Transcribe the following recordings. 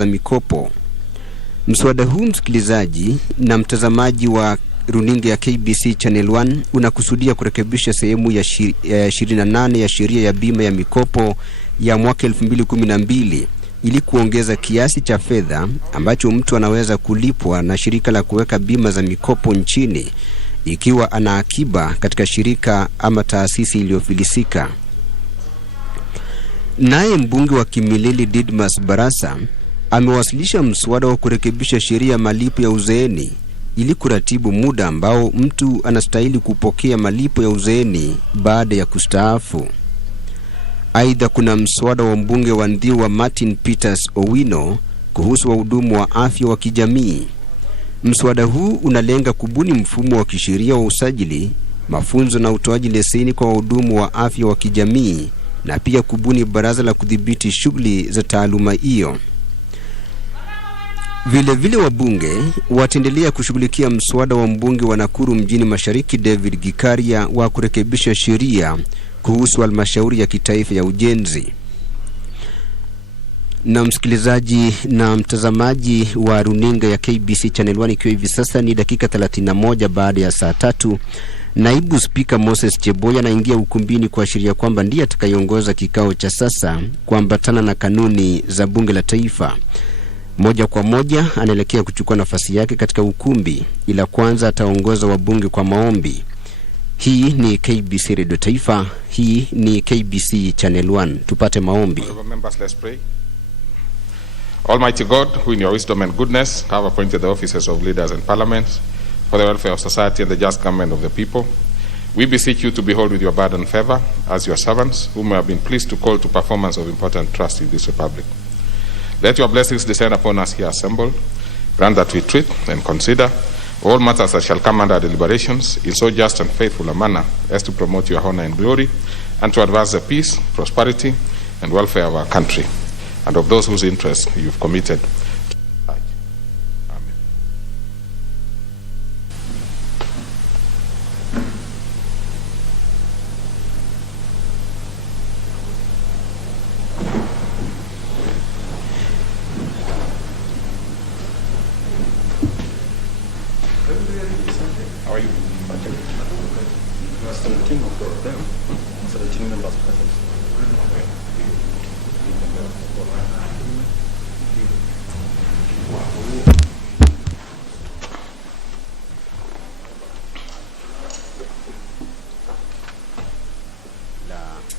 za mikopo. Mswada huu, msikilizaji na mtazamaji wa runinga ya KBC Channel 1, unakusudia kurekebisha sehemu ya 28 ya sheria ya bima ya mikopo ya mwaka 2012 ili kuongeza kiasi cha fedha ambacho mtu anaweza kulipwa na shirika la kuweka bima za mikopo nchini ikiwa ana akiba katika shirika ama taasisi iliyofilisika. Naye mbunge wa Kimilili Didmas Barasa amewasilisha mswada wa kurekebisha sheria ya malipo ya uzeeni ili kuratibu muda ambao mtu anastahili kupokea malipo ya uzeeni baada ya kustaafu. Aidha, kuna mswada wa mbunge wa Ndhiwa Martin Peters Owino kuhusu wahudumu wa afya wa kijamii. Mswada huu unalenga kubuni mfumo wa kisheria wa usajili, mafunzo na utoaji leseni kwa wahudumu wa afya wa kijamii na pia kubuni baraza la kudhibiti shughuli za taaluma hiyo. Vile wabunge wataendelea kushughulikia mswada wa mbunge wa Nakuru mjini Mashariki David Gikaria wa kurekebisha sheria kuhusu halmashauri ya kitaifa ya ujenzi. Na msikilizaji na mtazamaji wa runinga ya KBC Channel 1, ikiwa hivi sasa ni dakika 31 baada ya saa 3, naibu spika Moses Cheboya anaingia ukumbini kuashiria kwamba ndiye atakayeongoza kikao cha sasa kuambatana na kanuni za bunge la taifa. Moja kwa moja anaelekea kuchukua nafasi yake katika ukumbi, ila kwanza ataongoza wabunge kwa maombi. Hii ni KBC Radio Taifa, hii ni KBC Channel 1. Tupate maombi. Members, let's pray. Almighty God, who in your wisdom and goodness have appointed the offices of leaders and parliaments for the welfare of society and the just government of the people, we beseech you to behold with your burden favor as your servants, whom you have been pleased to call to performance of important trust in this republic. Let your blessings descend upon us here assembled. Grant that we treat and consider all matters that shall come under our deliberations in so just and faithful a manner as to promote your honor and glory, and to advance the peace, prosperity, and welfare of our country, and of those whose interests you've committed. Amen. How are you? 17 of them. 17 members present.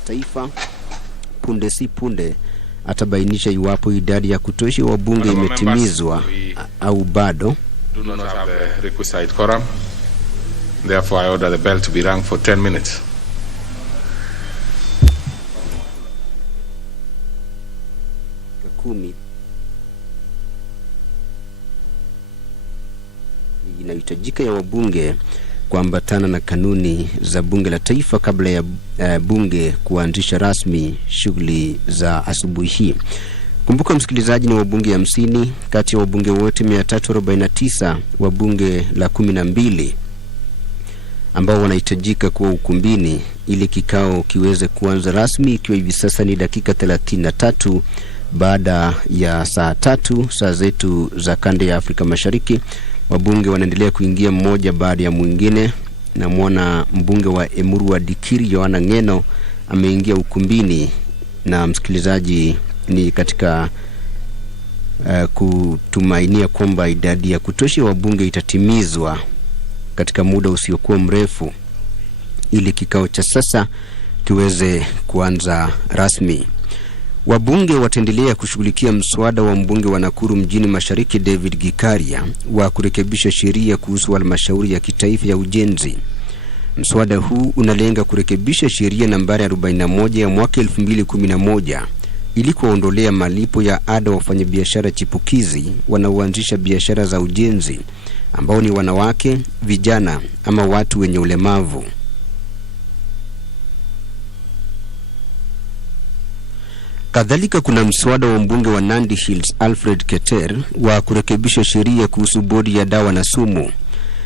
Taifa punde si punde atabainisha iwapo idadi ya kutosha wabunge imetimizwa au bado. Do not have the requisite quorum. Therefore, I order the bell to be rung for 10 minutes. Inahitajika ya wabunge kuambatana na kanuni za bunge la taifa kabla ya bunge kuanzisha rasmi shughuli za asubuhi hii. Kumbuka msikilizaji, ni wabunge 50 kati ya wabunge wote 349 wa bunge la 12 ambao wanahitajika kuwa ukumbini ili kikao kiweze kuanza rasmi, ikiwa hivi sasa ni dakika 33 baada ya saa 3 saa zetu za kanda ya Afrika Mashariki. Wabunge wanaendelea kuingia mmoja baada ya mwingine, na muona mbunge wa Emuru wa Dikiri Yohana Ngeno ameingia ukumbini, na msikilizaji ni katika kutumainia kwamba idadi ya kutosha wabunge itatimizwa katika muda usiokuwa mrefu ili kikao cha sasa kiweze kuanza rasmi. Wabunge wataendelea kushughulikia mswada wa mbunge wa Nakuru mjini Mashariki David Gikaria wa kurekebisha sheria kuhusu halmashauri ya kitaifa ya ujenzi. Mswada huu unalenga kurekebisha sheria nambari 41 ya mwaka 2011 ili kuondolea malipo ya ada wafanyabiashara chipukizi wanaoanzisha biashara za ujenzi ambao ni wanawake, vijana ama watu wenye ulemavu. Kadhalika kuna mswada wa mbunge wa Nandi Hills Alfred Keter wa kurekebisha sheria kuhusu bodi ya dawa na sumu.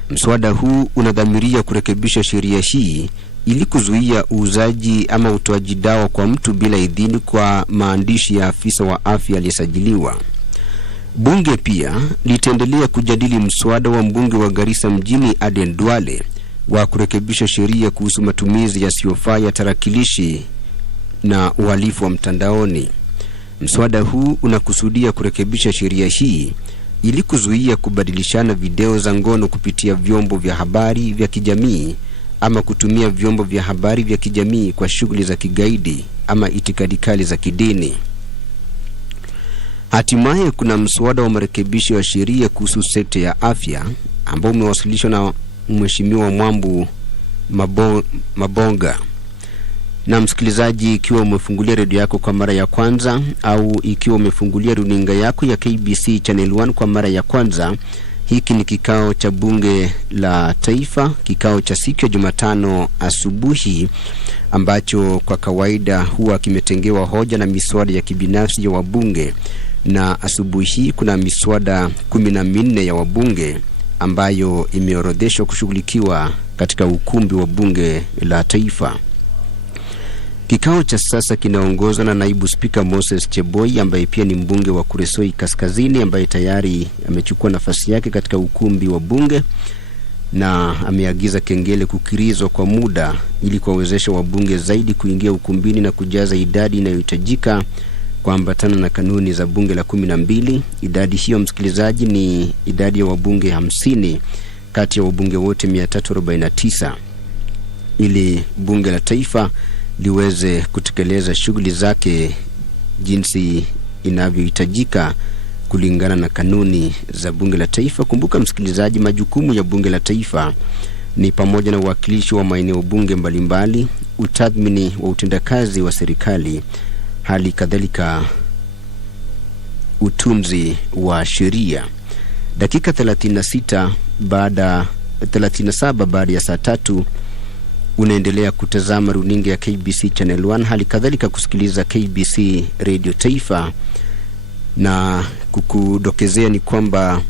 Mswada huu unadhamiria kurekebisha sheria hii ili kuzuia uuzaji ama utoaji dawa kwa mtu bila idhini kwa maandishi ya afisa wa afya aliyesajiliwa. Bunge pia litaendelea kujadili mswada wa mbunge wa Garissa mjini Aden Duale wa kurekebisha sheria kuhusu matumizi yasiyofaa ya tarakilishi na uhalifu wa mtandaoni. Mswada huu unakusudia kurekebisha sheria hii ili kuzuia kubadilishana video za ngono kupitia vyombo vya habari vya kijamii ama kutumia vyombo vya habari vya kijamii kwa shughuli za kigaidi ama itikadi kali za kidini. Hatimaye kuna mswada wa marekebisho ya sheria kuhusu sekta ya afya ambao umewasilishwa na Mheshimiwa Mwambu Mabonga. Na msikilizaji, ikiwa umefungulia redio yako kwa mara ya kwanza au ikiwa umefungulia runinga yako ya KBC Channel 1 kwa mara ya kwanza, hiki ni kikao cha bunge la taifa, kikao cha siku ya Jumatano asubuhi ambacho kwa kawaida huwa kimetengewa hoja na miswada ya kibinafsi ya wabunge, na asubuhi hii kuna miswada 14 ya wabunge ambayo imeorodheshwa kushughulikiwa katika ukumbi wa bunge la taifa. Kikao cha sasa kinaongozwa na naibu spika Moses Cheboi ambaye pia ni mbunge wa Kuresoi Kaskazini ambaye tayari amechukua nafasi yake katika ukumbi wa bunge, na ameagiza kengele kukirizwa kwa muda ili kuwawezesha wabunge zaidi kuingia ukumbini na kujaza idadi inayohitajika kuambatana na kanuni za bunge la 12. Idadi hiyo, msikilizaji, ni idadi ya wabunge 50 kati ya wabunge wote 349 ili bunge la taifa liweze kutekeleza shughuli zake jinsi inavyohitajika kulingana na kanuni za bunge la taifa. Kumbuka msikilizaji, majukumu ya bunge la taifa ni pamoja na uwakilishi wa maeneo bunge mbalimbali, utathmini wa utendakazi wa serikali, hali kadhalika utunzi wa sheria. Dakika 37 baada ya saa 3 unaendelea kutazama runinga ya KBC Channel 1, hali kadhalika kusikiliza KBC Radio Taifa, na kukudokezea ni kwamba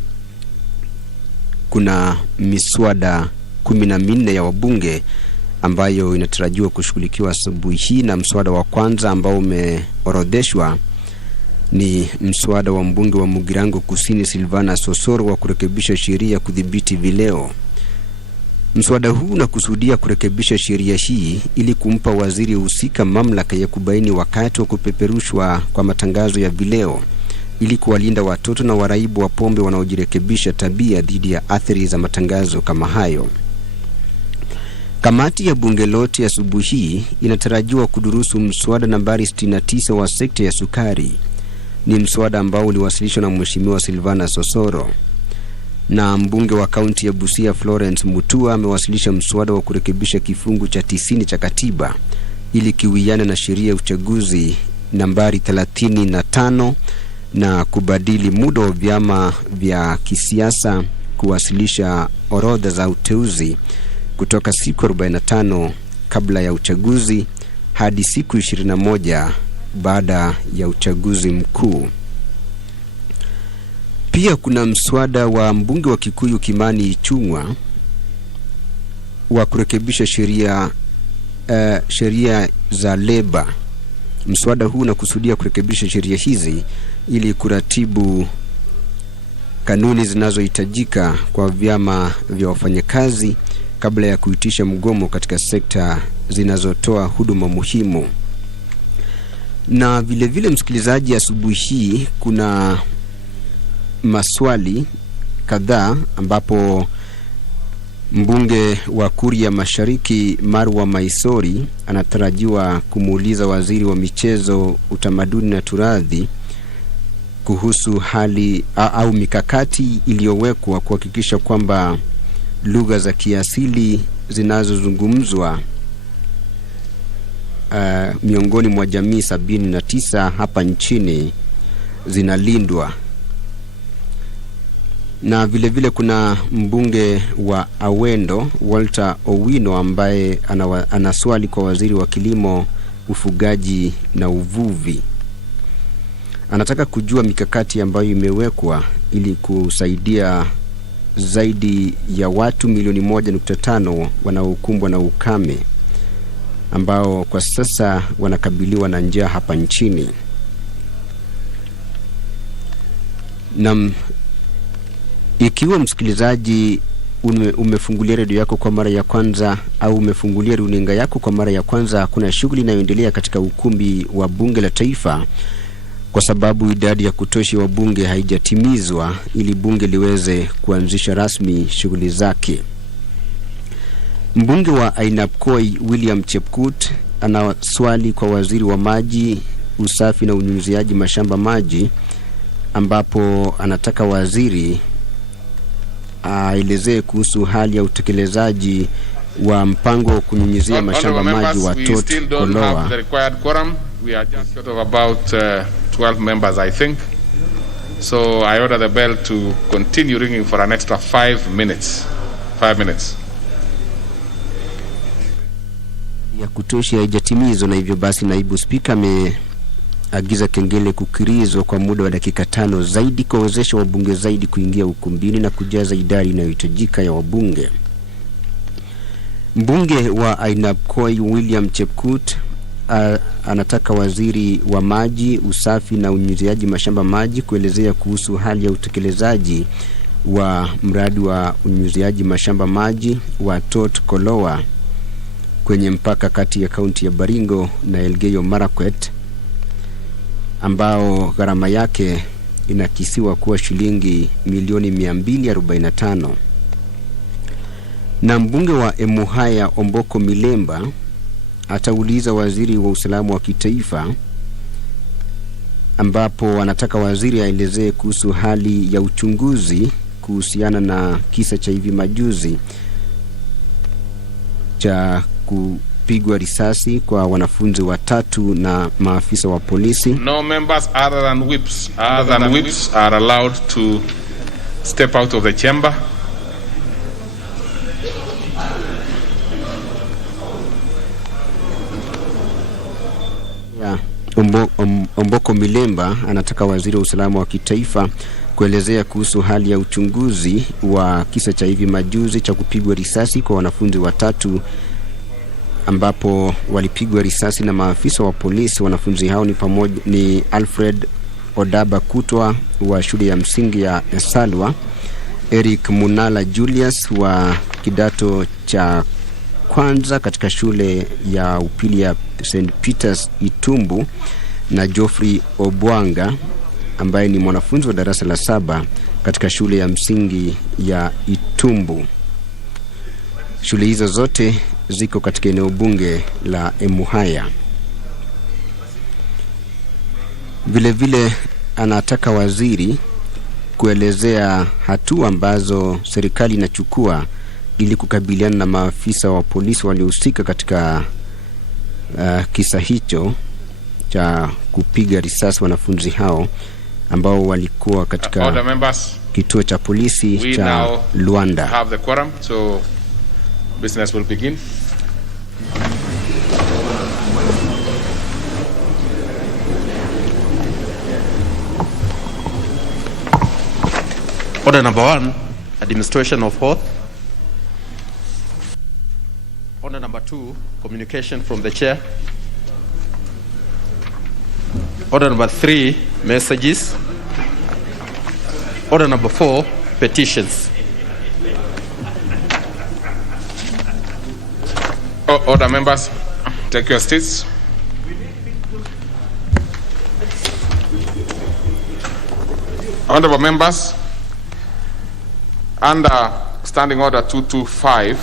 kuna miswada 14 ya wabunge ambayo inatarajiwa kushughulikiwa asubuhi hii, na mswada wa kwanza ambao umeorodheshwa ni mswada wa mbunge wa Mugirango Kusini Silvana Sosoro wa kurekebisha sheria kudhibiti vileo. Mswada huu unakusudia kurekebisha sheria hii ili kumpa waziri husika mamlaka ya kubaini wakati wa kupeperushwa kwa matangazo ya vileo ili kuwalinda watoto na waraibu wa pombe wanaojirekebisha tabia dhidi ya athari za matangazo kama hayo. Kamati ya bunge lote asubuhi hii inatarajiwa kudurusu mswada nambari 69 wa sekta ya sukari. Ni mswada ambao uliwasilishwa na Mheshimiwa Silvana Sosoro, na mbunge wa kaunti ya Busia Florence Mutua amewasilisha mswada wa kurekebisha kifungu cha 90 cha katiba ili kiwiane na sheria ya uchaguzi nambari 35 na kubadili muda wa vyama vya kisiasa kuwasilisha orodha za uteuzi kutoka siku 45 kabla ya uchaguzi hadi siku 21 baada ya uchaguzi mkuu. Pia kuna mswada wa mbunge wa Kikuyu Kimani Ichung'wa wa kurekebisha sheria za leba. Mswada huu unakusudia kurekebisha sheria hizi ili kuratibu kanuni zinazohitajika kwa vyama vya wafanyakazi kabla ya kuitisha mgomo katika sekta zinazotoa huduma muhimu. Na vile vile msikilizaji, asubuhi hii kuna maswali kadhaa ambapo mbunge wa Kuria Mashariki Marwa Maisori anatarajiwa kumuuliza waziri wa michezo, utamaduni na turathi kuhusu hali au mikakati iliyowekwa kuhakikisha kwamba lugha za kiasili zinazozungumzwa miongoni mwa jamii 79 hapa nchini zinalindwa. Na vile vile kuna mbunge wa Awendo Walter Owino ambaye ana swali kwa waziri wa kilimo, ufugaji na uvuvi. Anataka kujua mikakati ambayo imewekwa ili kusaidia zaidi ya watu milioni 1.5 wanaokumbwa na ukame ambao kwa sasa wanakabiliwa na njaa hapa nchini. Na ikiwa msikilizaji umefungulia redio yako kwa mara ya kwanza au umefungulia runinga yako kwa mara ya kwanza, kuna shughuli inayoendelea katika ukumbi wa bunge la taifa kwa sababu idadi ya kutosha wa bunge haijatimizwa ili bunge liweze kuanzisha rasmi shughuli zake. Mbunge wa Ainabkoi William Chepkut ana swali kwa waziri wa maji, usafi na unyunyiziaji mashamba maji, ambapo anataka waziri aelezee kuhusu hali ya utekelezaji wa mpango wa kunyunyizia mashamba maji wa Tot Koloa. We are just short of about 12 members, I think. So I order the bell to continue ringing for an extra 5 minutes. 5 minutes. Ya kutosha haijatimizwa, na hivyo basi naibu spika ameagiza kengele kukirizwa kwa muda wa dakika 5 zaidi kuwezesha wabunge zaidi kuingia ukumbini na kujaza idadi inayohitajika ya wabunge. Mbunge wa Ainabkoi William Chepkut anataka waziri wa maji, usafi na unyunyiziaji mashamba maji kuelezea kuhusu hali ya utekelezaji wa mradi wa unyunyiziaji mashamba maji wa Tot Koloa kwenye mpaka kati ya kaunti ya Baringo na Elgeyo Marakwet, ambao gharama yake inakisiwa kuwa shilingi milioni 245. Na mbunge wa Emuhaya Omboko Milemba atauliza waziri wa usalama wa kitaifa, ambapo anataka waziri aelezee kuhusu hali ya uchunguzi kuhusiana na kisa cha hivi majuzi cha kupigwa risasi kwa wanafunzi 3 na maafisa wa polisi. No members other than whips are allowed to step out of the chamber. Omboko Milemba anataka waziri wa usalama wa kitaifa kuelezea kuhusu hali ya uchunguzi wa kisa cha hivi majuzi cha kupigwa risasi kwa wanafunzi 3 ambapo walipigwa risasi na maafisa wa polisi. Wanafunzi hao ni Alfred Odaba Kutwa wa shule ya msingi ya Esalwa, Eric Munala Julius wa kidato cha kwanza katika shule ya upili ya St. Peter's Itumbu, na Geoffrey Obwanga ambaye ni mwanafunzi wa darasa la 7 katika shule ya msingi ya Itumbu. Shule hizo zote ziko katika eneo bunge la Emuhaya. Vile vile anataka waziri kuelezea hatua ambazo serikali inachukua ili kukabiliana na maafisa wa polisi waliohusika katika kisa hicho cha kupiga risasi wanafunzi hao ambao walikuwa katika kituo cha polisi cha Luanda. Have the quorum, so business will begin. Order number 1, administration of oath. Order number 2, communication from the chair. Order number 3, messages. Order number 4, petitions. Order, members, take your seats. Honorable members, under Standing Order 225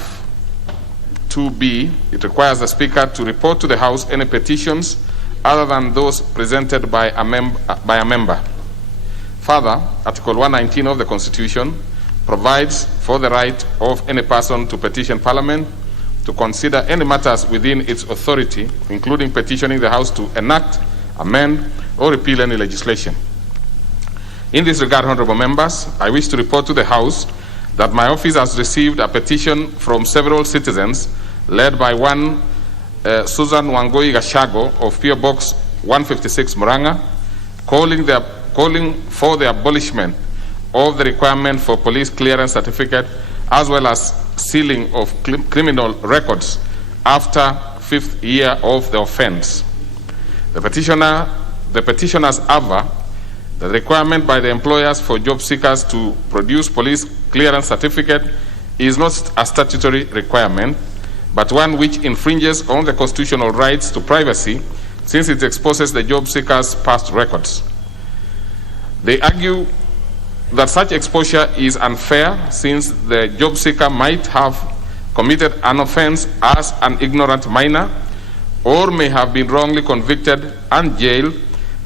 2B, it requires the Speaker to report to the House any petitions other than those presented by a member. Further, Article 119 of the Constitution provides for the right of any person to petition Parliament to consider any matters within its authority, including petitioning the House to enact, amend, or repeal any legislation. In this regard, honorable members, I wish to report to the House that my office has received a petition from several citizens led by one Susan Wangoi Gashago of PO Box 156 Muranga, calling for the abolishment of the requirement for police clearance certificate as well as sealing of criminal records after 5th year of the offense. The petitioners aver The requirement by the employers for job seekers to produce police clearance certificate is not a statutory requirement, but one which infringes on the constitutional rights to privacy, since it exposes the job seekers' past records. They argue that such exposure is unfair, since the job seeker might have committed an offense as an ignorant minor, or may have been wrongly convicted and jailed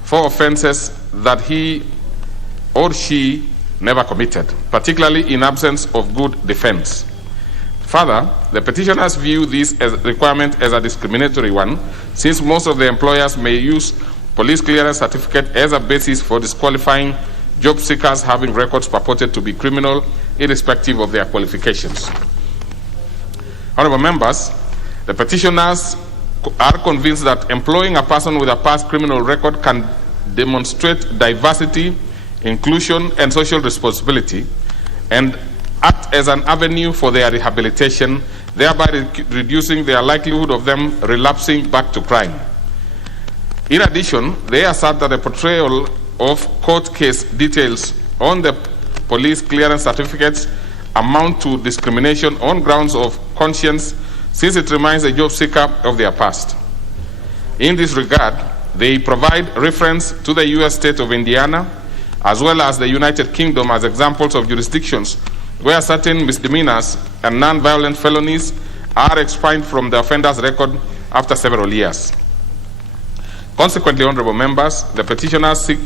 for offenses that he or she never committed, particularly in absence of good defense. Further, the petitioners view this requirement as a discriminatory one, since most of the employers may use police clearance certificate as a basis for disqualifying job seekers having records purported to be criminal, irrespective of their qualifications. Honorable members, the petitioners are convinced that employing a person with a past criminal record can demonstrate diversity, inclusion, and social responsibility, and act as an avenue for their rehabilitation, thereby reducing their likelihood of them relapsing back to crime. In addition, they assert that the portrayal of court case details on the police clearance certificates amount to discrimination on grounds of conscience, since it reminds the job seeker of their past. In this regard, they provide reference to the U.S. state of Indiana, as well as the United Kingdom, as examples of jurisdictions where certain misdemeanors and non-violent felonies are expunged from the offender's record after several years. Consequently, honorable members, the petitioners seek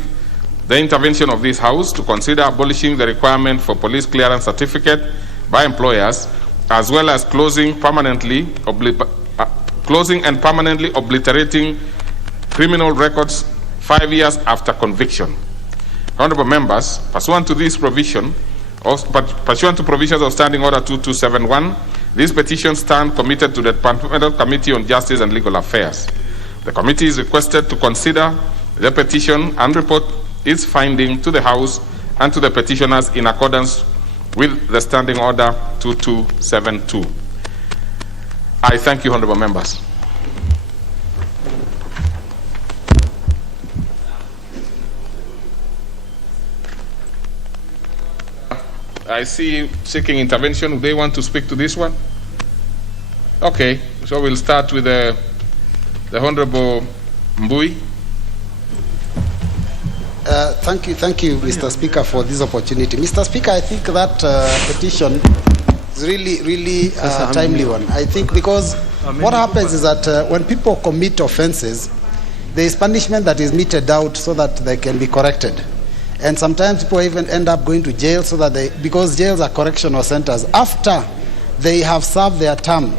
the intervention of this House to consider abolishing the requirement for police clearance certificate by employers, as well as closing and permanently obliterating criminal records 5 years after conviction. Honorable members, pursuant to provisions of Standing Order 2271, these petitions stand committed to the Departmental Committee on Justice and Legal Affairs. The committee is requested to consider the petition and report its finding to the House and to the petitioners in accordance with the Standing Order 2272. I thank you, honorable members. I see seeking intervention. Do they want to speak to this one? Okay, so we'll start with the Honorable Mbui. Thank you, Mr. Speaker, for this opportunity. Mr. Speaker, I think that petition is really a timely one. I think because what happens is that when people commit offenses, there is punishment that is meted out so that they can be corrected. And sometimes people even end up going to jail so that because jails are correctional centers, after they have served their term,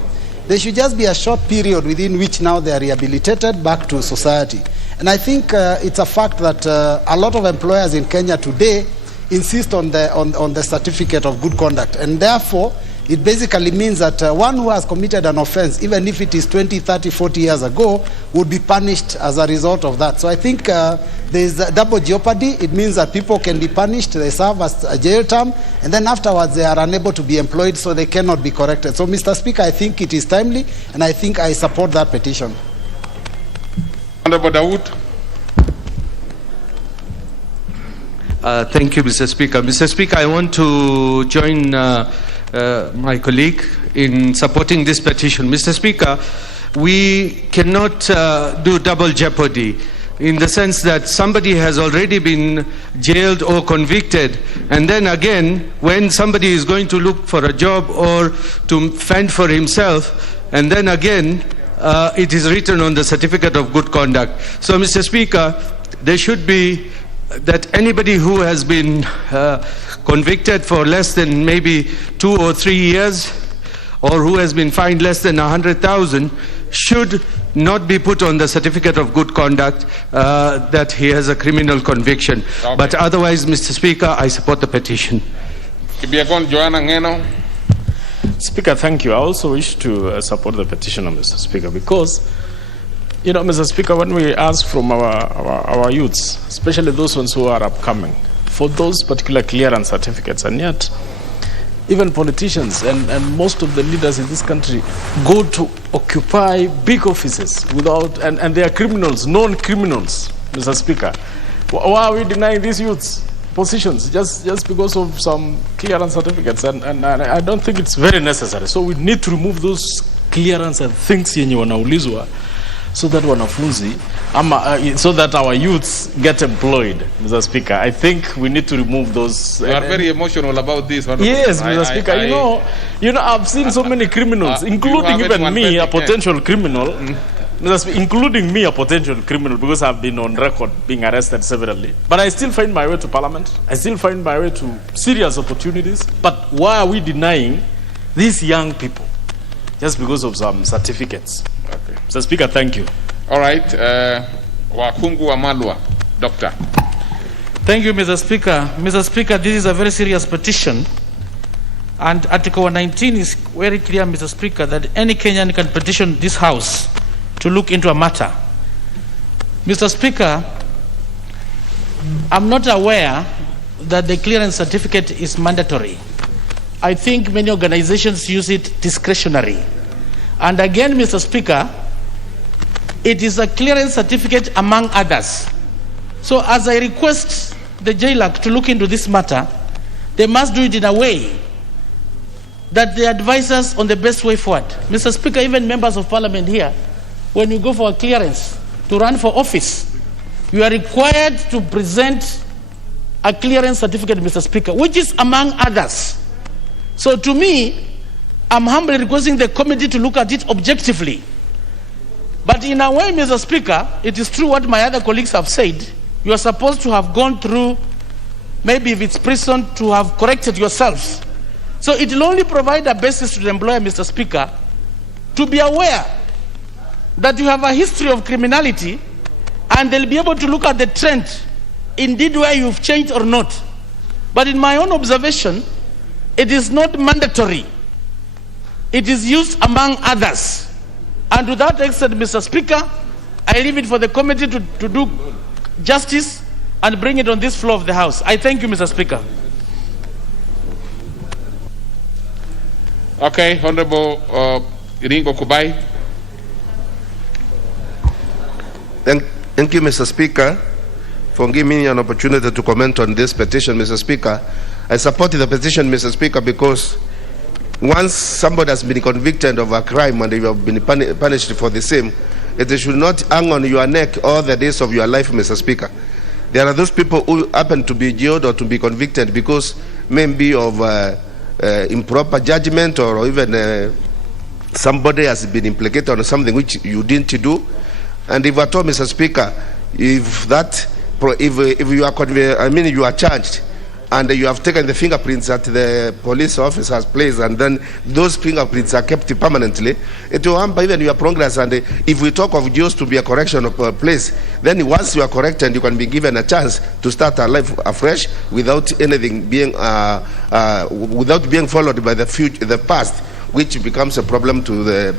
there should just be a short period within which now they are rehabilitated back to society. And I think it's a fact that a lot of employers in Kenya today insist on the certificate of good conduct. And therefore, it basically means that one who has committed an offense, even if it is 20, 30, 40 years ago, would be punished as a result of that. So I think there is a double jeopardy. It means that people can be punished, they serve as a jail term, and then afterwards they are unable to be employed, so they cannot be corrected. So, Mr. Speaker, I think it is timely, and I think I support that petition. Honorable Dawood. Thank you, Mr. Speaker. Mr. Speaker, I want to join my colleague in supporting this petition. Mr. Speaker, we cannot do double jeopardy in the sense that somebody has already been jailed or convicted, and then again, when somebody is going to look for a job or to fend for himself, and then again, it is written on the certificate of good conduct. So, Mr. Speaker, there should be that anybody who has been convicted for less than maybe 2 or 3 years, or who has been fined less than 100,000, should not be put on the certificate of good conduct that he has a criminal conviction. Okay. But otherwise, Mr. Speaker, I support the petition. Speaker, thank you. I also wish to support the petition, Mr. Speaker, because, you know, Mr. Speaker, when we ask from our youths, especially those ones who are upcoming, for those particular clearance certificates, and yet even politicians and most of the leaders in this country go to occupy big offices without, and they are criminals, known criminals, Mr. Speaker. Why are we denying these youths positions just because of some clearance certificates? And I don't think it's very necessary. So we need to remove those clearance and things yenye wanaulizwa so that wanafunzi so that our youths get employed, Mr. Speaker. I think we need to remove those. You are very emotional about this. Yes, Mr. Speaker. You know, I've seen so many criminals, including even me, a potential criminal. Including me, a potential criminal, because I've been on record being arrested severally. But I still find my way to Parliament. I still find my way to serious opportunities. But why are we denying these young people just because of some certificates? Okay. Mr. Speaker, thank you. All right. Wakungu Wamalwa, Doctor. Thank you, Mr. Speaker. Mr. Speaker, this is a very serious petition. And Article 19 is very clear, Mr. Speaker, that any Kenyan can petition this House to look into a matter. Mr. Speaker, I'm not aware that the clearance certificate is mandatory. I think many organizations use it discretionary. And again, Mr. Speaker, it is a clearance certificate among others. So as I request the JLAC to look into this matter, they must do it in a way that they advise us on the best way forward. Mr. Speaker, even members of Parliament here, when you go for a clearance to run for office, you are required to present a clearance certificate, Mr. Speaker, which is among others. So to me, I'm humbly requesting the committee to look at it objectively. But in a way, Mr. Speaker, it is true what my other colleagues have said. You are supposed to have gone through, maybe if it's prison, to have corrected yourselves. So it will only provide a basis to the employer, Mr. Speaker, to be aware that you have a history of criminality, and they'll be able to look at the trend, indeed where you've changed or not. But in my own observation, it is not mandatory. It is used among others. And to that extent, Mr. Speaker, I leave it for the committee to do justice and bring it on this floor of the House. I thank you, Mr. Speaker. Okay, Honorable Iringo Kubai. Thank you, Mr. Speaker, for giving me an opportunity to comment on this petition, Mr. Speaker. I support the petition, Mr. Speaker, because once somebody has been convicted of a crime and you have been punished for the same, it should not hang on your neck all the days of your life, Mr. Speaker. There are those people who happen to be jailed or to be convicted because maybe of improper judgment, or even somebody has been implicated on something which you didn't do. And if at all, Mr. Speaker, if you are you are charged and you have taken the fingerprints that the police officer has placed, and then those fingerprints are kept permanently, it will hamper even your progress. And if we talk of jails to be a correction place, then once you are corrected, you can be given a chance to start a life afresh without anything being without being followed by the past, which becomes a problem to the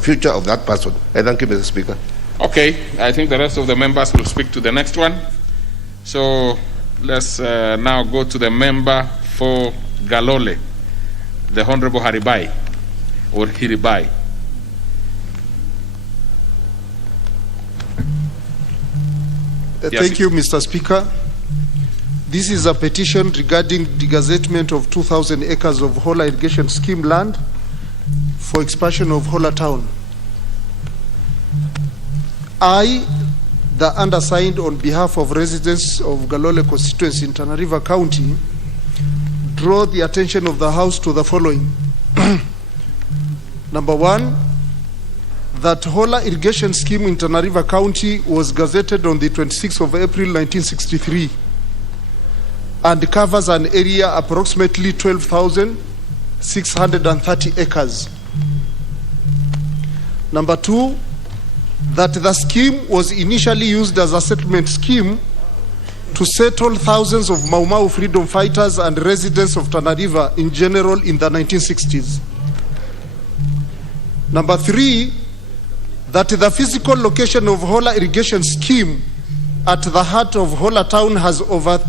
future of that person. I thank you, Mr. Speaker. Okay, I think the rest of the members will speak to the next one. So let's now go to the member for Galole, the Honorable Hiribai, or Hiribai. Thank you, Mr. Speaker. This is a petition regarding the gazettement of 2,000 acres of Hola Irrigation Scheme land for expansion of Hola Town. I, the undersigned, on behalf of residents of Galole constituency in Tana River County, draw the attention of the House to the following. Number one, that Hola Irrigation Scheme in Tana River County was gazetted on the 26th of April 1963 and covers an area approximately 12,630 acres. Number two, that the scheme was initially used as a settlement scheme to settle thousands of Mau Mau freedom fighters and residents of Tana River in general in the 1960s. Number three, that the physical location of Hola Irrigation Scheme at the heart of Hola Town has over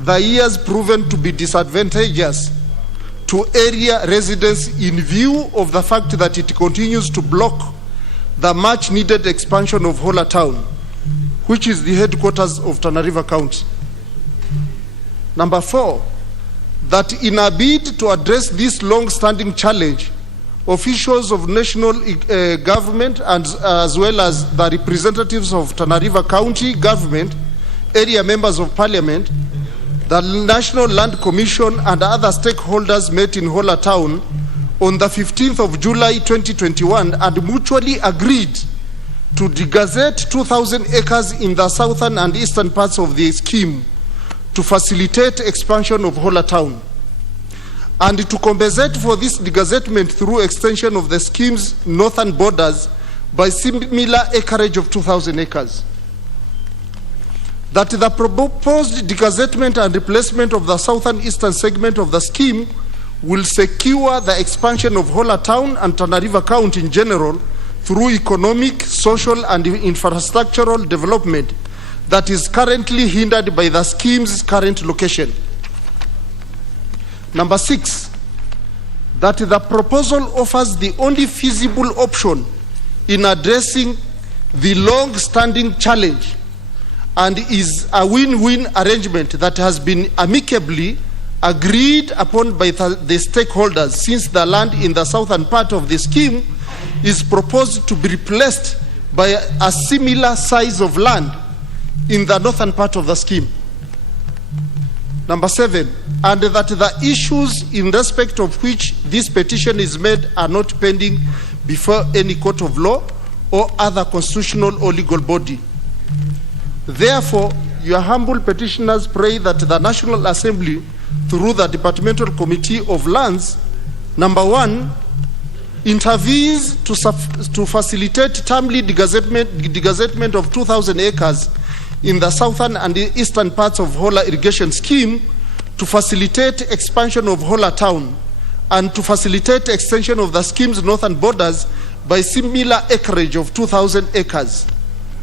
the years proven to be disadvantageous to area residents in view of the fact that it continues to block the much needed expansion of Hola Town. which is the headquarters of Tana River County. Number 4, that in a bid to address this long-standing challenge, officials of national government and as well as the representatives of Tana River County government, area members of parliament, the National Land Commission and other stakeholders met in Hola Town on the 15th of July 2021 and mutually agreed to degazette 2,000 acres in the southern and eastern parts of the scheme to facilitate expansion of Hola Town, and to compensate for this degazettement through extension of the scheme's northern borders by similar acreage of 2,000 acres. That the proposed degazettement and replacement of the southern eastern segment of the scheme will secure the expansion of Hola Town and Tana River County in general through economic, social, and infrastructural development that is currently hindered by the scheme's current location. Number 6, that the proposal offers the only feasible option in addressing the long-standing challenge and is a win-win arrangement that has been amicably agreed upon by the stakeholders, since the land in the southern part of the scheme is proposed to be replaced by a similar size of land in the northern part of the scheme. Number 7, and that the issues in respect of which this petition is made are not pending before any court of law or other constitutional or legal body. Therefore, your humble petitioners pray that the National Assembly, through the Departmental Committee of Lands, number 1, intervenes to facilitate timely degazettement of 2,000 acres in the southern and the eastern parts of Hola irrigation scheme, to facilitate expansion of Hola Town, and to facilitate extension of the scheme's northern borders by similar acreage of 2,000 acres.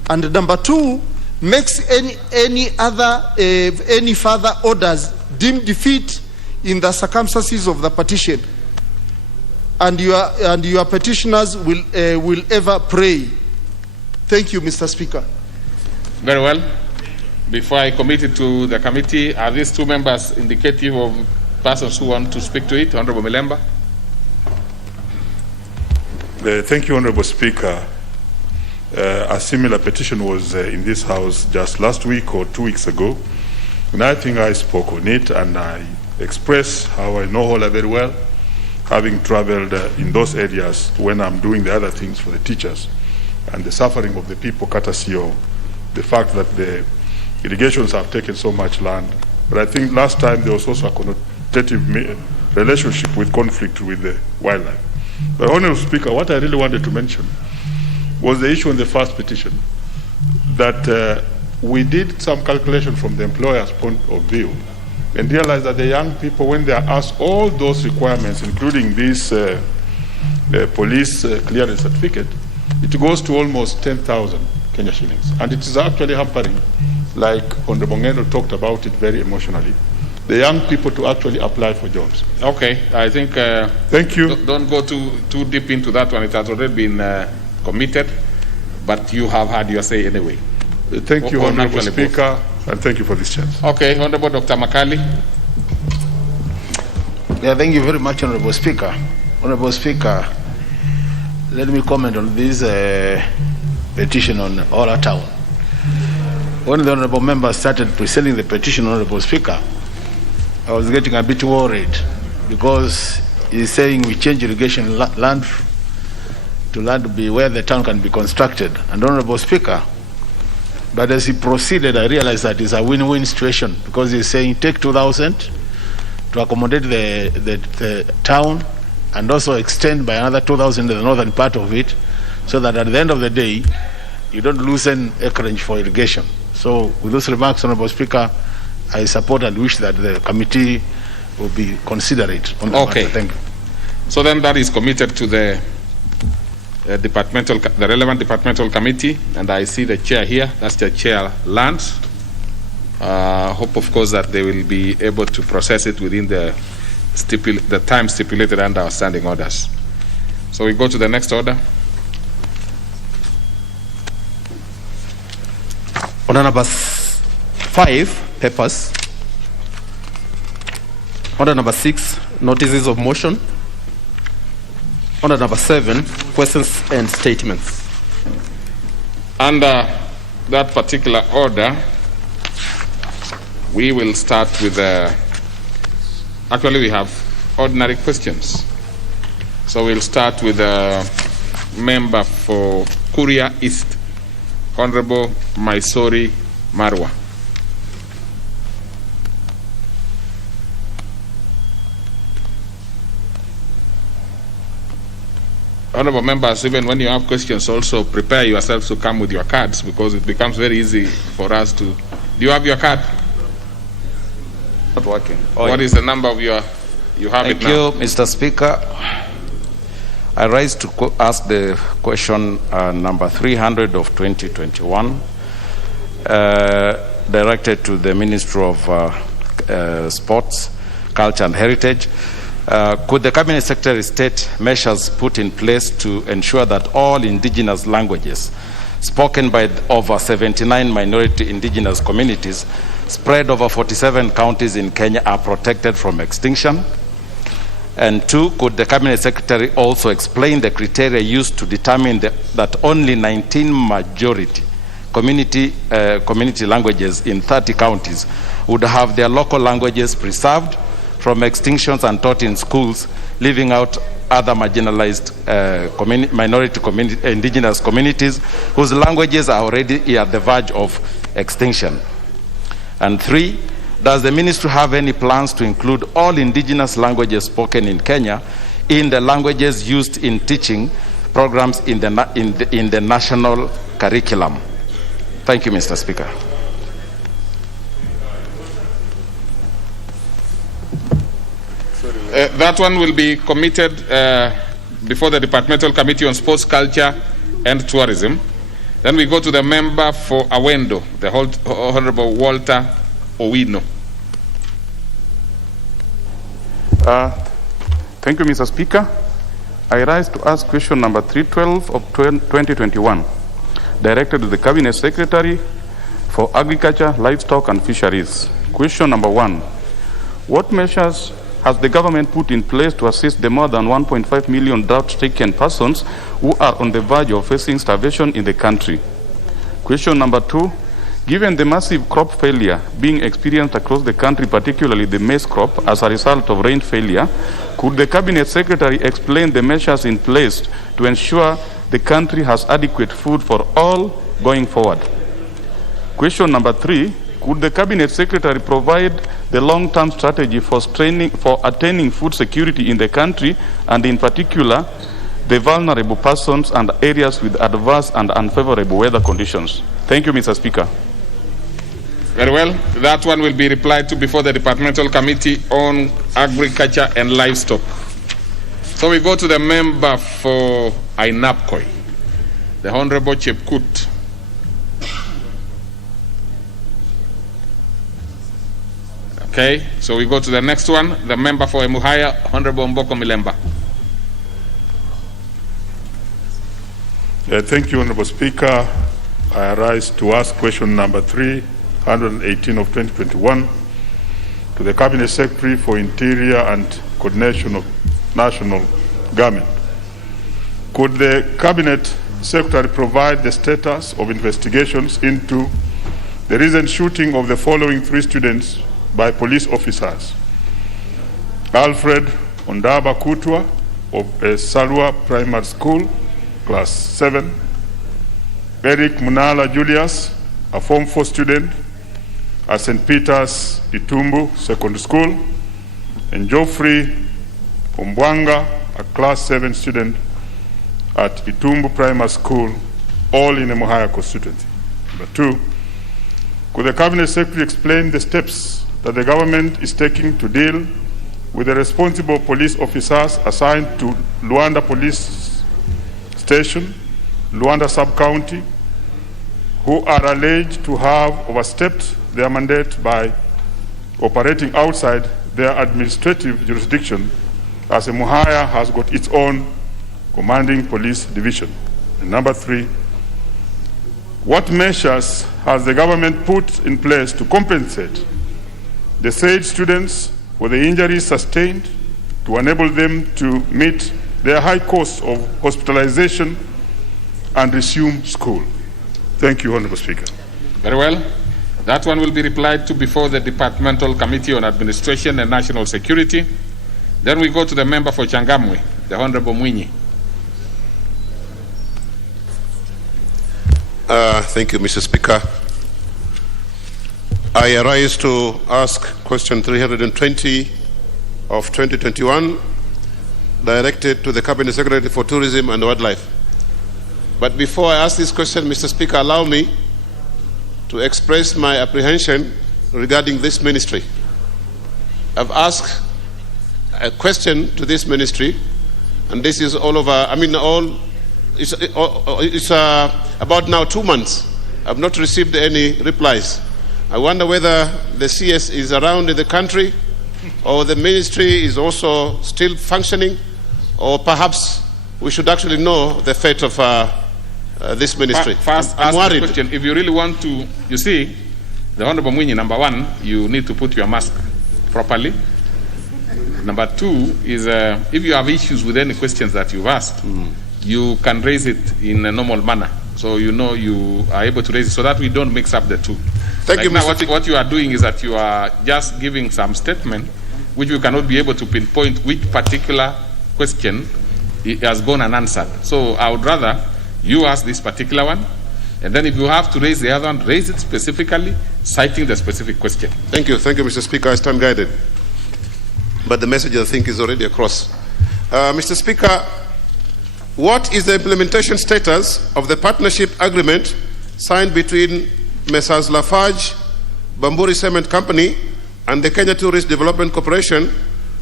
And number 2, makes any further orders deemed defeat in the circumstances of the petition. And your petitioners will ever pray. Thank you, Mr. Speaker. Very well. Before I commit it to the committee, are these two members indicative of persons who want to speak to it? Honorable Milemba. Thank you, Honorable Speaker. A similar petition was in this House just last week or 2 weeks ago, and I think I spoke on it and I expressed how I know Hola very well, having traveled in those areas when I'm doing the other things for the teachers, and the suffering of the people courtesy of the fact that the irrigations have taken so much land. But I think last time there was also a connotative relationship with conflict with the wildlife. But Honorable Speaker, what I really wanted to mention was the issue in the first petition, that we did some calculation from the employer's point of view and realized that the young people, when they are asked all those requirements, including this police clearance certificate, it goes to almost 10,000 Kenya shillings. And it is actually hampering, like Honorable Ngeno talked about it very emotionally, the young people to actually apply for jobs. Okay, I think thank you. Don't go too deep into that one. It has already been committed, but you have had your say anyway. Thank you, Honorable Speaker, and thank you for this chance. Okay, Honorable Dr. Makali. Yeah, thank you very much, Honorable Speaker. Honorable Speaker, let me comment on this petition on Hola Town. When the Honorable Member started presenting the petition, Honorable Speaker, I was getting a bit worried because he's saying we change irrigation land to land to be where the town can be constructed. And Honorable Speaker, but as he proceeded, I realized that it's a win-win situation, because he's saying take 2,000 to accommodate the town and also extend by another 2,000 to the northern part of it, so that at the end of the day, you don't loosen acreage for irrigation. So with those remarks, Honorable Speaker, I support and wish that the committee will be considerate on the matter. Thank you. So then that is committed to the relevant departmental committee, and I see the chair here. That's the chair Lands. Hope, of course, that they will be able to process it within the time stipulated under our standing orders. So we go to the next order. Order number 5, papers. Order number 6, notices of motion. Order number 7, questions and statements. Under that particular order, we will start with actually we have ordinary questions. So we'll start with the member for Kuria East, Honorable Maisori Marwa. Honorable members, even when you have questions, also prepare yourselves to come with your cards, because it becomes very easy for us to... Do you have your card? Not working. What is the number of your... You have it now. Thank you, Mr. Speaker. I rise to ask the question number 300 of 2021, directed to the Ministry of Sports, Culture and Heritage. Could the Cabinet Secretary state measures put in place to ensure that all indigenous languages spoken by over 79 minority indigenous communities spread over 47 counties in Kenya are protected from extinction? And 2, could the Cabinet Secretary also explain the criteria used to determine that only 19 majority community languages in 30 counties would have their local languages preserved from extinctions and taught in schools, leaving out other marginalized indigenous communities whose languages are already at the verge of extinction? And 3, does the ministry have any plans to include all indigenous languages spoken in Kenya in the languages used in teaching programs in the national curriculum? Thank you, Mr. Speaker. That one will be committed before the Departmental Committee on Sports, Culture and Tourism. Then we go to the member for Awendo, the Honorable Walter Owino. Thank you, Mr. Speaker. I rise to ask question number 312 of 2021, directed to the Cabinet Secretary for Agriculture, Livestock and Fisheries. Question number 1. What measures has the government put in place to assist the more than 1.5 million drought-stricken persons who are on the verge of facing starvation in the country? Question number 2. Given the massive crop failure being experienced across the country, particularly the maize crop, as a result of rain failure, could the Cabinet Secretary explain the measures in place to ensure the country has adequate food for all going forward? Question number 3. Could the Cabinet Secretary provide the long-term strategy for attaining food security in the country, and in particular, the vulnerable persons and areas with adverse and unfavorable weather conditions? Thank you, Mr. Speaker. Very well. That one will be replied to before the Departmental Committee on Agriculture and Livestock. So we go to the member for Ainapkoi, the Honorable Chepkut. Okay, so we go to the next one, the member for Emuhaya, Honorable Mboko Milemba. Thank you, Honorable Speaker. I rise to ask question number 318 of 2021 to the Cabinet Secretary for Interior and Coordination of National Government. Could the Cabinet Secretary provide the status of investigations into the recent shooting of the following 3 students by police officers: Alfred Ondaba Kutwa of Salwa Primary School, Class 7, Eric Munala Julius, a Form 4 student at St. Peter's Itumbu Secondary School, and Geoffrey Ombwanga, a Class 7 student at Itumbu Primary School, all in the Emuhaya constituency. Number 2, could the Cabinet Secretary explain the steps that the government is taking to deal with the responsible police officers assigned to Luanda Police Station, Luanda Sub-County, who are alleged to have overstepped their mandate by operating outside their administrative jurisdiction, as Emuhaya has got its own commanding police division? And number 3, what measures has the government put in place to compensate the said students for the injuries sustained to enable them to meet their high costs of hospitalization and resume school? Thank you, Honorable Speaker. Very well. That one will be replied to before the Departmental Committee on Administration and National Security. Then we go to the member for Changamwe, the Honorable Mwinyi. Thank you, Mr. Speaker. I arise to ask question 320 of 2021, directed to the Cabinet Secretary for Tourism and Wildlife. But before I ask this question, Mr. Speaker, allow me to express my apprehension regarding this ministry. I've asked a question to this ministry, and this is all over, it's about now 2 months. I've not received any replies. I wonder whether the CS is around in the country, or the ministry is also still functioning, or perhaps we should actually know the fate of this ministry. First, I'm ask worried. the question. If you really want to, you see, the Honorable Mwinyi, number one, you need to put your mask properly. Number two is, if you have issues with any questions that you've asked, you can raise it in a normal manner. So you know you are able to raise it so that we don't mix up the two. Thank you, now, Mr. what you are doing is that you are just giving some statement which you cannot be able to pinpoint which particular question has gone unanswered. So I would rather you ask this particular one, and then if you have to raise the other one, raise it specifically, citing the specific question. Thank you, Mr. Speaker. I stand guided. But the message, I think, is already across. Mr. Speaker, what is the implementation status of the partnership agreement signed between Messrs. Lafarge, Bamburi Cement Company, and the Kenya Tourist Development Corporation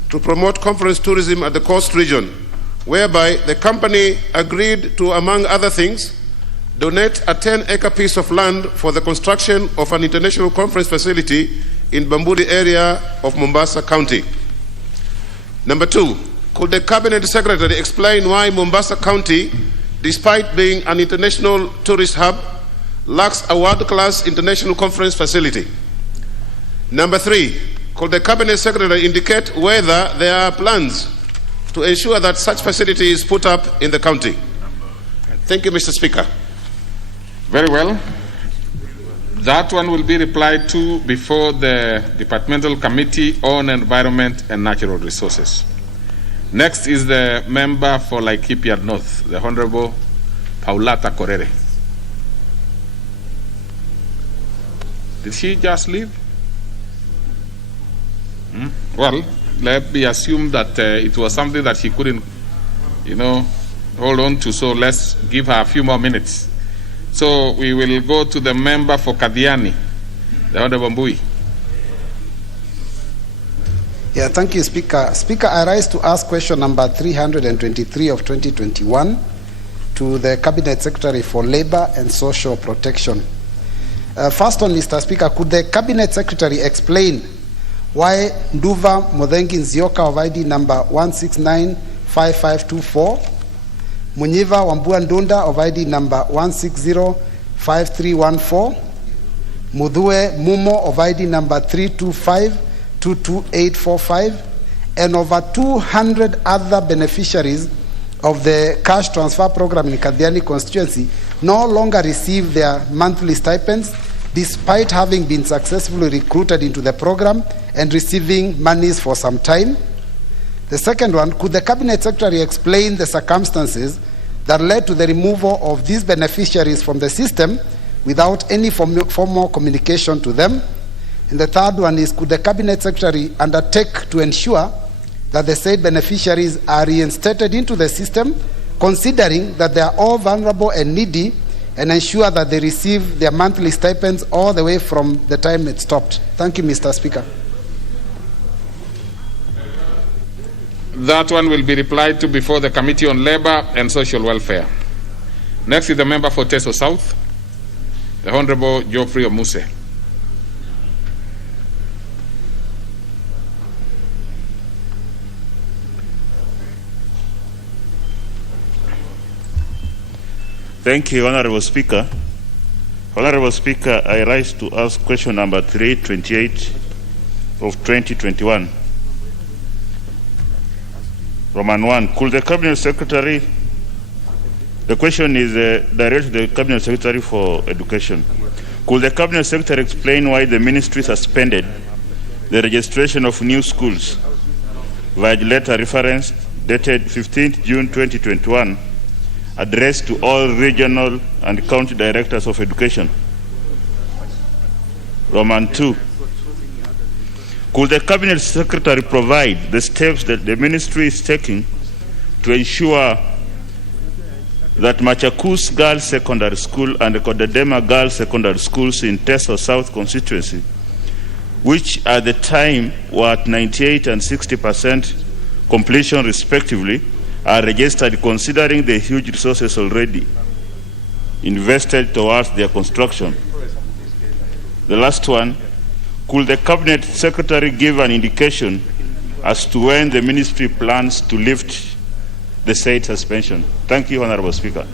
to promote conference tourism at the coast region, whereby the company agreed to, among other things, donate a 10-acre piece of land for the construction of an international conference facility in Bamburi area of Mombasa County? Number two, could the Cabinet Secretary explain why Mombasa County, despite being an international tourist hub, lacks a world-class international conference facility? Number three, could the Cabinet Secretary indicate whether there are plans to ensure that such facility is put up in the county? Thank you, Mr. Speaker. Very well. That one will be replied to before the Departmental Committee on Environment and Natural Resources. Next is the member for Laikipia North, the Honorable Paulata Korere. Did she just leave? Well, let me assume that it was something that she couldn't, hold on to, so let's give her a few more minutes. So we will go to the member for Kadiani, the Honorable Mbui. Yeah, thank you, Speaker. Speaker, I rise to ask question number 323 of 2021 to the Cabinet Secretary for Labor and Social Protection. First on, Mr. Speaker, could the Cabinet Secretary explain why Nduva Mothengi Nzioka of ID number 1695524, Munyiva Wambua Ndunda of ID number 1605314, Mudhue Mumo of ID number 325228845, and over 200 other beneficiaries of the cash transfer program in Kadiani constituency no longer receive their monthly stipends despite having been successfully recruited into the program and receiving monies for some time? The second one, could the Cabinet Secretary explain the circumstances that led to the removal of these beneficiaries from the system without any formal communication to them? And the third one is, could the Cabinet Secretary undertake to ensure that the said beneficiaries are reinstated into the system, considering that they are all vulnerable and needy, and ensure that they receive their monthly stipends all the way from the time it stopped? Thank you, Mr. Speaker. That one will be replied to before the Committee on Labor and Social Welfare. Next is the member for Teso South, the Honorable Geoffrey Omuse. Thank you, Honorable Speaker. Honorable Speaker, I rise to ask question number 328 of 2021. Roman 1. Could the Cabinet Secretary, the question is directed to the Cabinet Secretary for Education. Could the Cabinet Secretary explain why the ministry suspended the registration of new schools via letter reference dated 15th June 2021, addressed to all regional and county directors of education? Roman 2. Could the Cabinet Secretary provide the steps that the ministry is taking to ensure that Machakos Girls Secondary School and Kodadema Girls Secondary Schools in Teso South constituency, which at the time were at 98% and 60% completion respectively, are registered, considering the huge resources already invested towards their construction? The last one, could the Cabinet Secretary give an indication as to when the ministry plans to lift the said suspension? Thank you, Honorable Speaker.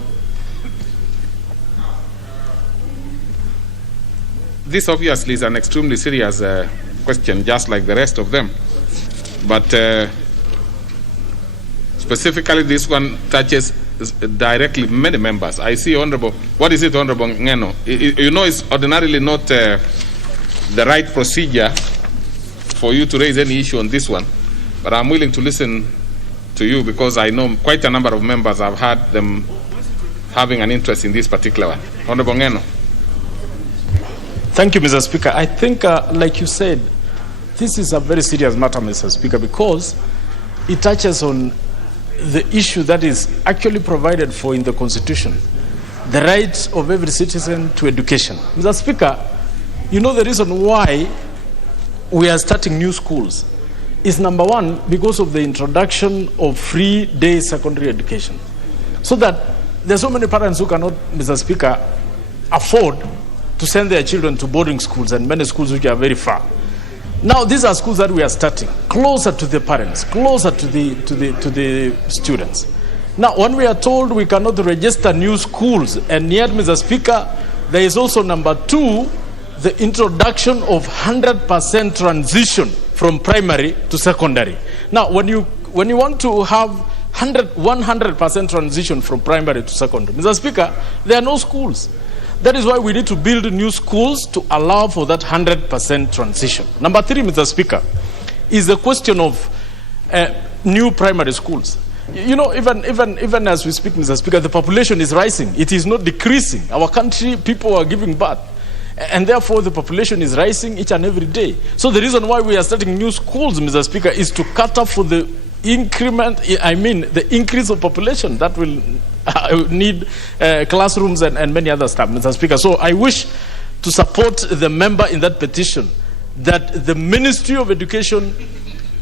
This obviously is an extremely serious question, just like the rest of them. But specifically, this one touches directly many members. I see Honorable, what is it, Honorable Ngeno? You know, it's ordinarily not the right procedure for you to raise any issue on this one, but I'm willing to listen to you because I know quite a number of members have had them having an interest in this particular one. Honorable Ngeno. Thank you, Mr. Speaker. I think, like you said, this is a very serious matter, Mr. Speaker, because it touches on the issue that is actually provided for in the Constitution, the right of every citizen to education. Mr. Speaker, you know the reason why we are starting new schools is, number one, because of the introduction of free day secondary education. So that there are so many parents who cannot, Mr. Speaker, afford to send their children to boarding schools, and many schools which are very far. Now, these are schools that we are starting closer to the parents, closer to the students. Now, when we are told we cannot register new schools, and yet, Mr. Speaker, there is also, number two, the introduction of 100% transition from primary to secondary. Now, when you want to have 100% transition from primary to secondary, Mr. Speaker, there are no schools. That is why we need to build new schools to allow for that 100% transition. Number three, Mr. Speaker, is the question of new primary schools. You know, even as we speak, Mr. Speaker, the population is rising. It is not decreasing. Our country, people are giving birth. And therefore, the population is rising each and every day. So the reason why we are starting new schools, Mr. Speaker, is to cater for the the increase of population that will need classrooms and many other stuff, Mr. Speaker. So I wish to support the member in that petition that the Ministry of Education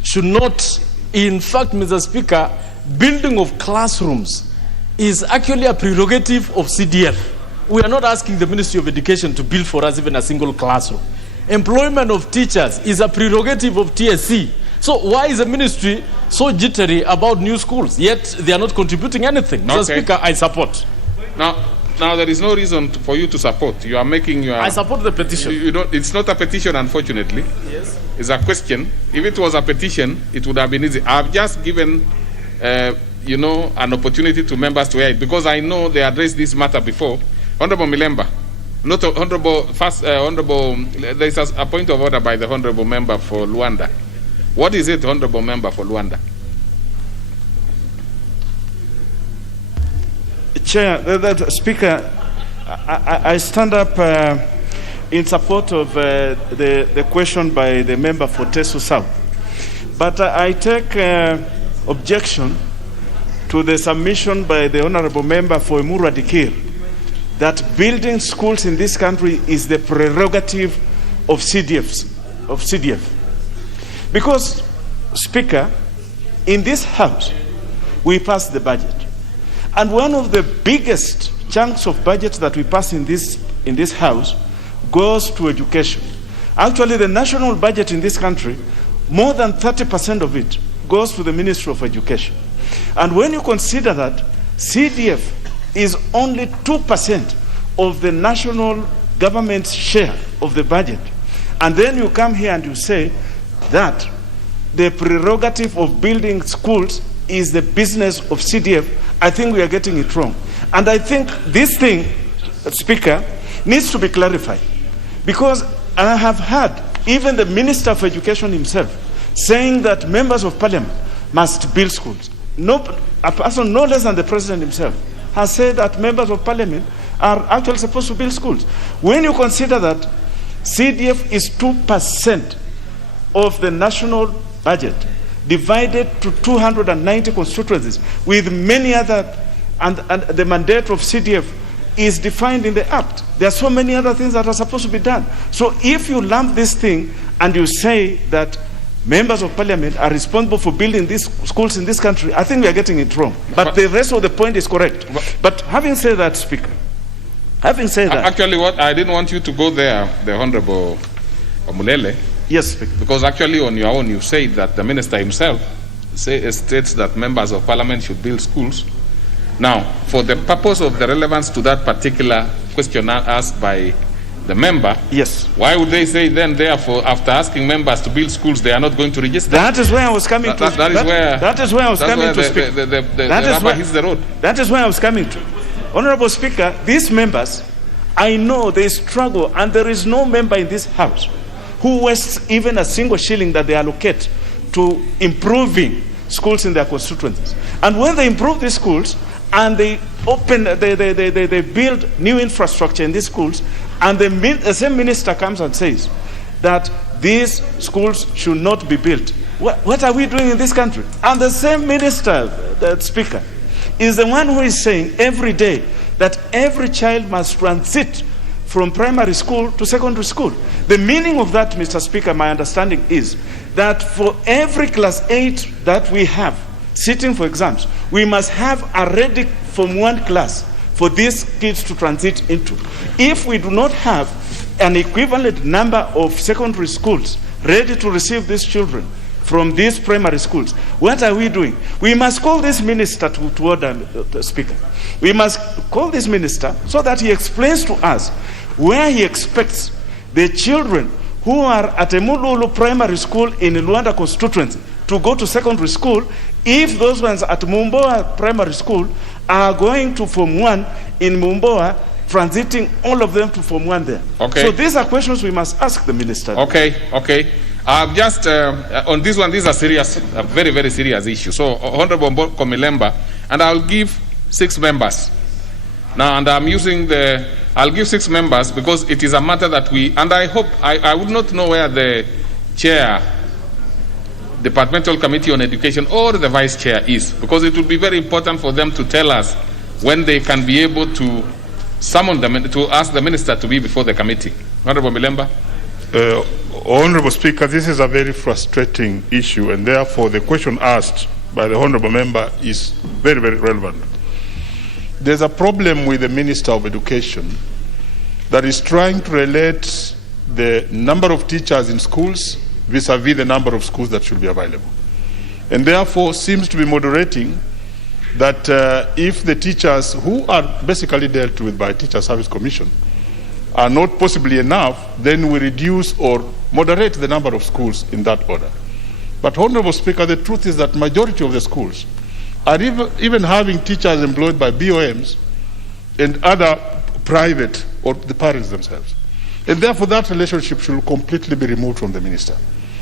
should not, in fact, Mr. Speaker, building of classrooms is actually a prerogative of CDF. We are not asking the Ministry of Education to build for us even a single classroom. Employment of teachers is a prerogative of TSC. So why is the ministry so jittery about new schools, yet they are not contributing anything? Mr. Speaker, I support. Now there is no reason for you to support. You are making your... I support the petition. It's not a petition, unfortunately. Yes. It's a question. If it was a petition, it would have been easy. I've just given, an opportunity to members to hear it, because I know they addressed this matter before. Honorable Milemba, not Honorable, there is a point of order by the Honorable Member for Luanda. What is it, Honorable Member for Luanda? Chair, Speaker, I stand up in support of the question by the member for Teso South. But I take objection to the submission by the Honorable Member for Emuru Dikir that building schools in this country is the prerogative of CDF. Because, Speaker, in this House, we pass the budget. And one of the biggest chunks of budget that we pass in this House goes to education. Actually, the national budget in this country, more than 30% of it goes to the Ministry of Education. And when you consider that CDF is only 2% of the national government's share of the budget, and then you come here and you say that the prerogative of building schools is the business of CDF, I think we are getting it wrong. And I think this thing, Speaker, needs to be clarified, because I have heard even the Minister of Education himself saying that members of Parliament must build schools. A person no less than the President himself has said that members of Parliament are actually supposed to build schools. When you consider that CDF is 2% of the national budget, divided to 290 constituencies, with many other, and the mandate of CDF is defined in the Act. There are so many other things that are supposed to be done. So if you lump this thing and you say that members of Parliament are responsible for building these schools in this country, I think we are getting it wrong. But the rest of the point is correct. But having said that, Speaker, having said that... Actually, what I didn't want you to go there, the Honorable Omulele. Yes, Speaker. Because actually on your own you say that the Minister himself states that members of Parliament should build schools. Now, for the purpose of the relevance to that particular question asked by the member, yes, why would they say then, therefore, after asking members to build schools, they are not going to register? That is where I was coming to. That is where I was coming to speak. The rubber hits the road. That is where I was coming to. Honorable Speaker, these members, I know they struggle, and there is no member in this House who wastes even a single shilling that they allocate to improving schools in their constituencies. And when they improve these schools, and they build new infrastructure in these schools, and the same minister comes and says that these schools should not be built. What are we doing in this country? And the same minister, the Speaker, is the one who is saying every day that every child must transit from primary school to secondary school. The meaning of that, Mr. Speaker, my understanding is that for every class 8 that we have sitting for exams, we must have a ready Form 1 class for these kids to transit into. If we do not have an equivalent number of secondary schools ready to receive these children from these primary schools, what are we doing? We must call this minister to order, the Speaker. We must call this minister so that he explains to us where he expects the children who are at Emululu Primary School in Luanda constituency to go to secondary school, if those ones at Mumboa Primary School are going to Form 1 in Mumboa, transiting all of them to Form 1 there. Okay. So these are questions we must ask the minister. Okay. Just on this one, this is a very, very serious issue. So, Honorable Komilemba, and I'll give 6 members. Now, and I'll give 6 members because it is a matter that and I hope, I would not know where the chair, Departmental Committee on Education, or the vice chair is, because it would be very important for them to tell us when they can be able to summon them, to ask the minister to be before the committee. Honorable Milemba. Honorable Speaker, this is a very frustrating issue, and therefore the question asked by the Honorable Member is very, very relevant. There's a problem with the Minister of Education that is trying to relate the number of teachers in schools vis-a-vis the number of schools that should be available, and therefore seems to be moderating that if the teachers who are basically dealt with by Teacher Service Commission are not possibly enough, then we reduce or moderate the number of schools in that order. But, Honorable Speaker, the truth is that majority of the schools are even having teachers employed by BOMs and other private or the parents themselves. And therefore that relationship should completely be removed from the minister.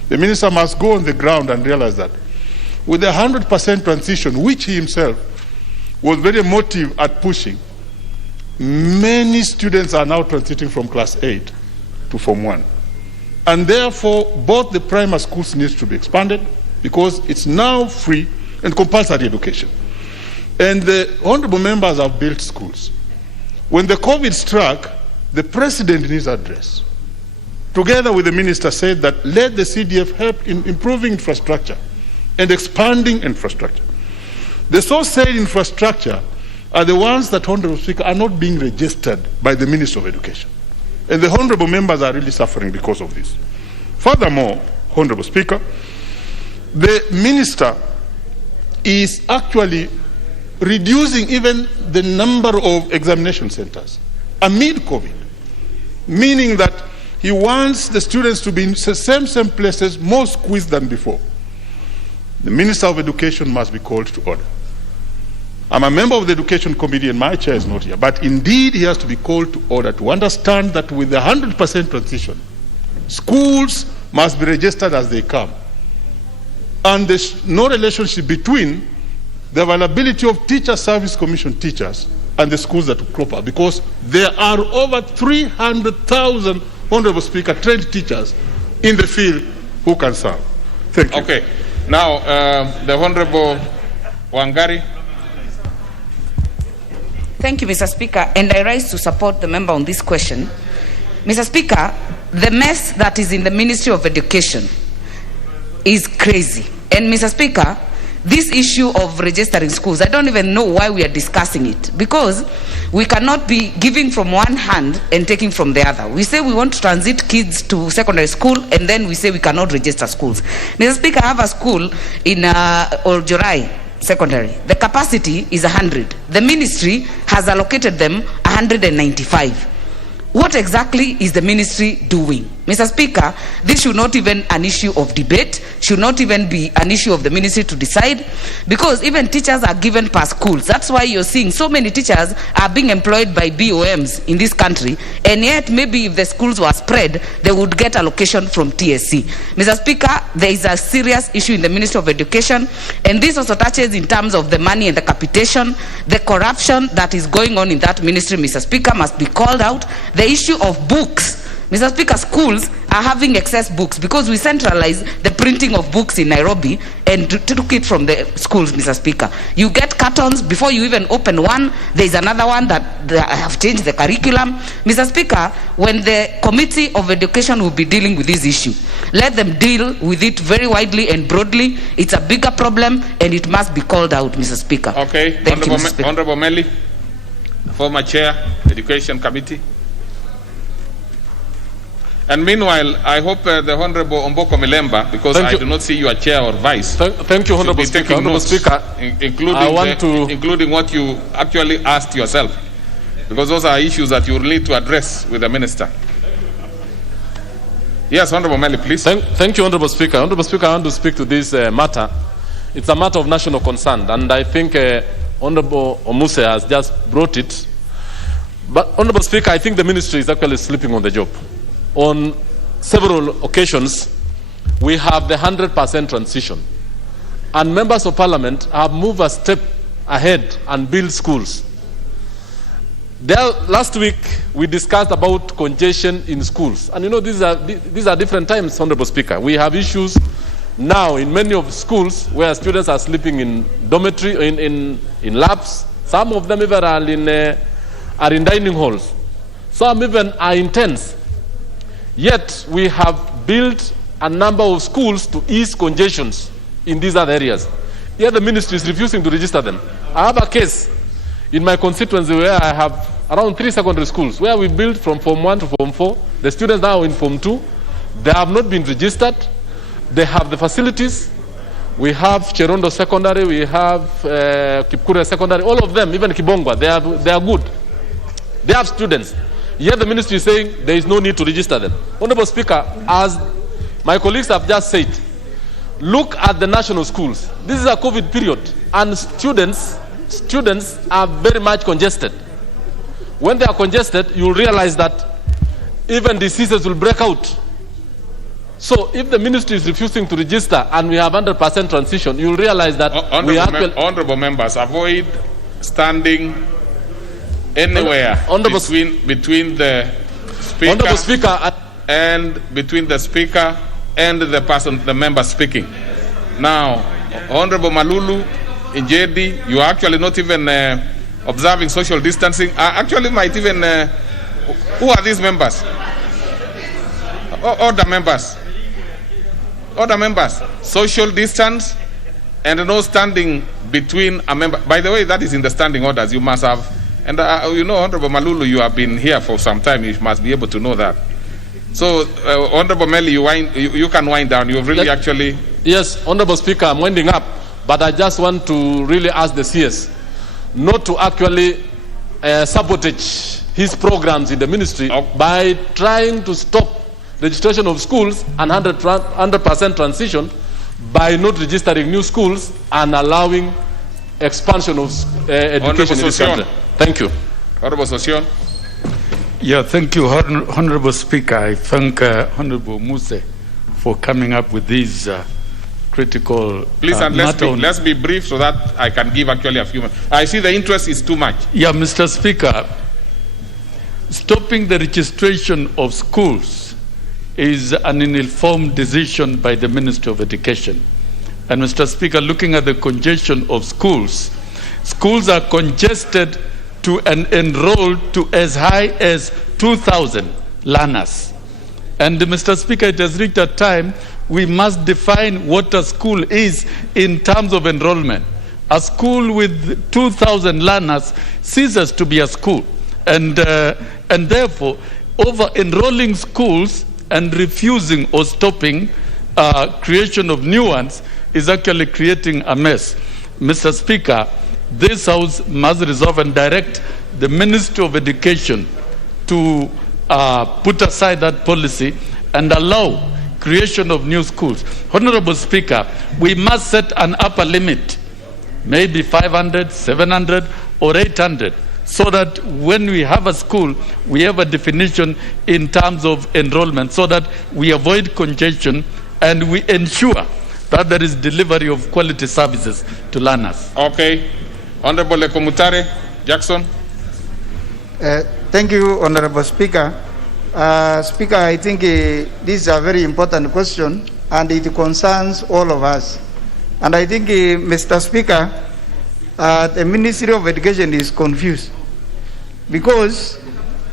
The minister must go on the ground and realize that with a 100% transition, which he himself was very emotive at pushing, many students are now transiting from class 8 to Form 1. And therefore, both the primary schools needs to be expanded because it's now free and compulsory education. And the honorable members have built schools. When the COVID struck, the president in his address, together with the minister, said that let the CDF help in improving infrastructure and expanding infrastructure. The so-said infrastructure are the ones that, Honorable Speaker, are not being registered by the Minister of Education. And the honorable members are really suffering because of this. Furthermore, Honorable Speaker, the minister is actually reducing even the number of examination centers amid COVID. meaning that he wants the students to be in the same places, more squeezed than before. The Minister of Education must be called to order. I'm a member of the Education Committee and my chair is not here, but indeed he has to be called to order to understand that with the 100% transition, schools must be registered as they come. And there's no relationship between the availability of Teacher Service Commission teachers and the schools that crop up, because there are over 300,000, Honorable Speaker, trained teachers in the field who can serve. Thank you. Okay. Now, the Honorable Wangari. Thank you, Mr. Speaker, and I rise to support the member on this question. Mr. Speaker, the mess that is in the Ministry of Education is crazy. And Mr. Speaker, this issue of registering schools, I don't even know why we are discussing it, because we cannot be giving from one hand and taking from the other. We say we want to transit kids to secondary school, and then we say we cannot register schools. Mr. Speaker, I have a school in Oljorai Secondary. The capacity is 100. The ministry has allocated them 195. What exactly is the ministry doing? Mr. Speaker, this should not even an issue of debate, should not even be an issue of the ministry to decide, because even teachers are given per schools. That's why you're seeing so many teachers are being employed by BOMs in this country, and yet maybe if the schools were spread, they would get allocation from TSC. Mr. Speaker, there is a serious issue in the Ministry of Education, and this also touches in terms of the money and the capitation. The corruption that is going on in that ministry, Mr. Speaker, must be called out. The issue of books. Mr. Speaker, schools are having excess books because we centralized the printing of books in Nairobi and took it from the schools, Mr. Speaker. You get cartons before you even open one. There is another one that have changed the curriculum. Mr. Speaker, when the Committee of Education will be dealing with this issue, let them deal with it very widely and broadly. It's a bigger problem and it must be called out, Mr. Speaker. Okay. Thank you, Mr. Speaker. Honorable Melly, former chair, Education Committee. And meanwhile, I hope the Honorable Omboko Milemba, because I do not see you a chair or vice. Thank you, Honorable Speaker. Honorable Speaker, including what you actually asked yourself, because those are issues that you need to address with the minister. Yes, Honorable Melly, please. Thank you, Honorable Speaker. Honorable Speaker, I want to speak to this matter. It's a matter of national concern, and I think Honorable Omuse has just brought it. But, Honorable Speaker, I think the ministry is actually sleeping on the job. On several occasions, we have the 100% transition. And members of parliament have moved a step ahead and built schools. Last week, we discussed about congestion in schools. And you know, these are different times, Honorable Speaker. We have issues now in many of schools where students are sleeping in dormitory, in labs. Some of them even are in dining halls. Some even are in tents. Yet we have built a number of schools to ease congestions in these other areas. Yet the ministry is refusing to register them. I have a case in my constituency where I have around 3 secondary schools where we built from Form 1 to Form 4. The students now in Form 2. They have not been registered. They have the facilities. We have Cherondo Secondary, we have Kipkure Secondary, all of them, even Kibongwa, they are good. They have students. Yet the ministry is saying there is no need to register them. Honorable Speaker, as my colleagues have just said, look at the national schools. This is a COVID period, and students are very much congested. When they are congested, you'll realize that even diseases will break out. So if the ministry is refusing to register and we have 100% transition, you'll realize that honorable members, avoid standing anywhere between the speaker and between the speaker and the member speaking. Now, Honorable Malulu, Njedi, you are actually not even observing social distancing. Actually might even who are these members? Order members. Social distance and no standing between a member. By the way, that is in the standing orders. You must have. And you know, Honorable Malulu, you have been here for some time. You must be able to know that. So, Honorable Melly, you can wind down. You've really actually... Yes, Honorable Speaker, I'm winding up. But I just want to really ask the CS not to actually sabotage his programs in the ministry by trying to stop registration of schools and 100% transition by not registering new schools and allowing expansion of education in this country. Thank you. Honorable Sossion. Yeah, thank you, Honorable Speaker. I thank Honorable Muse for coming up with these critical Please, and let's be brief so that I can give actually a few minutes. I see the interest is too much. Yeah, Mr. Speaker, stopping the registration of schools is an informed decision by the Minister of Education. And Mr. Speaker, looking at the congestion of schools, schools are congested to and enrolled to as high as 2,000 learners. And Mr. Speaker, it has reached a time we must define what a school is in terms of enrollment. A school with 2,000 learners ceases to be a school. And therefore, over-enrolling schools and refusing or stopping creation of new ones is actually creating a mess. Mr. Speaker, this House must resolve and direct the Ministry of Education to put aside that policy and allow creation of new schools. Honorable Speaker, we must set an upper limit, maybe 500, 700, or 800, so that when we have a school, we have a definition in terms of enrollment, so that we avoid congestion and we ensure that there is delivery of quality services to learners. Okay. Honorable Lekomutare Jackson. Thank you, Honorable Speaker. Speaker, I think this is a very important question and it concerns all of us. And I think, Mr. Speaker, the Ministry of Education is confused because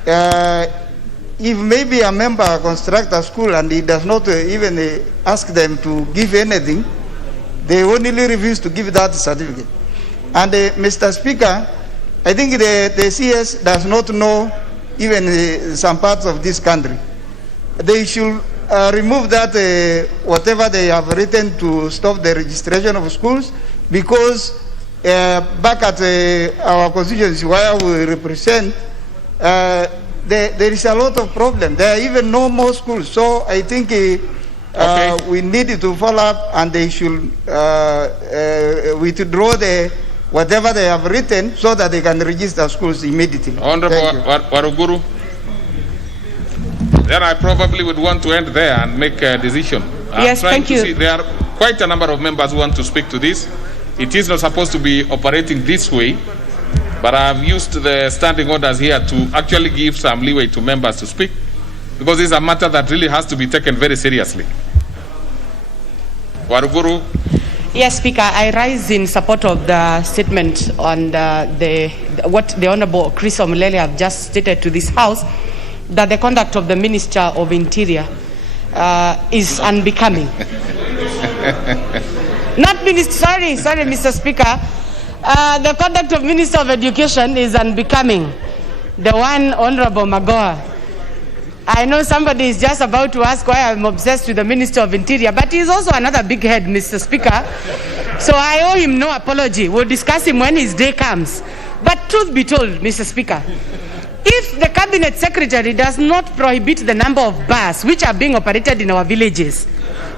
if maybe a member constructs a school and he does not even ask them to give anything, they only refuse to give that certificate. And Mr. Speaker, I think the CS does not know even some parts of this country. They should remove that whatever they have written to stop the registration of schools, because back at our constituency where we represent, there is a lot of problem. There are even no more schools. So I think we need to follow up, and they should withdraw whatever they have written so that they can register schools immediately. Honorable Waruguru. Then I probably would want to end there and make a decision. Yes, thank you. There are quite a number of members who want to speak to this. It is not supposed to be operating this way, but I have used the standing orders here to actually give some leeway to members to speak, because this is a matter that really has to be taken very seriously. Waruguru. Yes, Speaker, I rise in support of the statement on what the Honorable Chris Omulele have just stated to this House, that the conduct of the Minister of Interior is unbecoming. Not Minister, sorry, Mr. Speaker. The conduct of Minister of Education is unbecoming. The one Honorable Magoha. I know somebody is just about to ask why I'm obsessed with the Minister of Interior, but he's also another big head, Mr. Speaker. So I owe him no apology. We'll discuss him when his day comes. But truth be told, Mr. Speaker, if the Cabinet Secretary does not prohibit the number of bars which are being operated in our villages,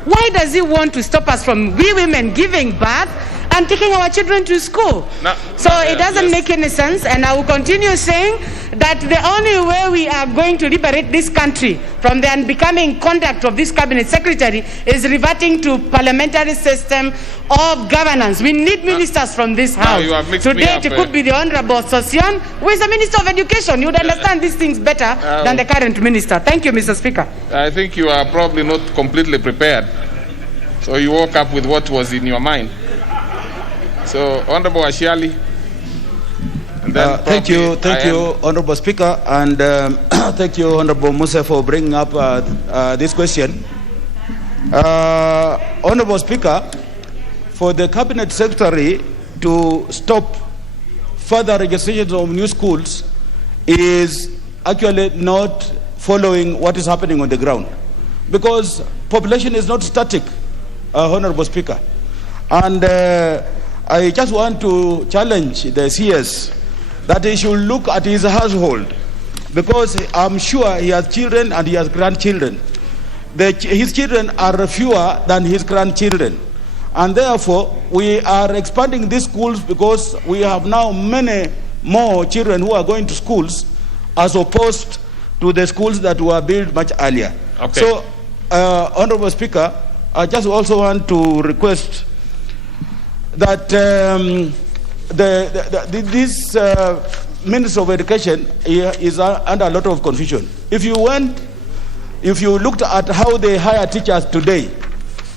why does he want to stop us from we women giving birth and taking our children to school? It doesn't make any sense, and I will continue saying that the only way we are going to liberate this country from the unbecoming conduct of this Cabinet Secretary is reverting to parliamentary system of governance. We need ministers from this House. Today it could be the Honorable Sossion, who is the Minister of Education. You would understand these things better than the current minister. Thank you, Mr. Speaker. I think you are probably not completely prepared. So you woke up with what was in your mind. So, Honorable Ashiali. Thank you, Honorable Speaker, and thank you, Honorable Musa, for bringing up this question. Honorable Speaker, for the Cabinet Secretary to stop further registrations of new schools is actually not following what is happening on the ground, because population is not static, Honorable Speaker. And I just want to challenge the CS that he should look at his household because I'm sure he has children and he has grandchildren. His children are fewer than his grandchildren. And therefore, we are expanding these schools because we have now many more children who are going to schools as opposed to the schools that were built much earlier. Okay. So, Honorable Speaker, I just also want to request that this Minister of Education is under a lot of confusion. If you looked at how they hire teachers today,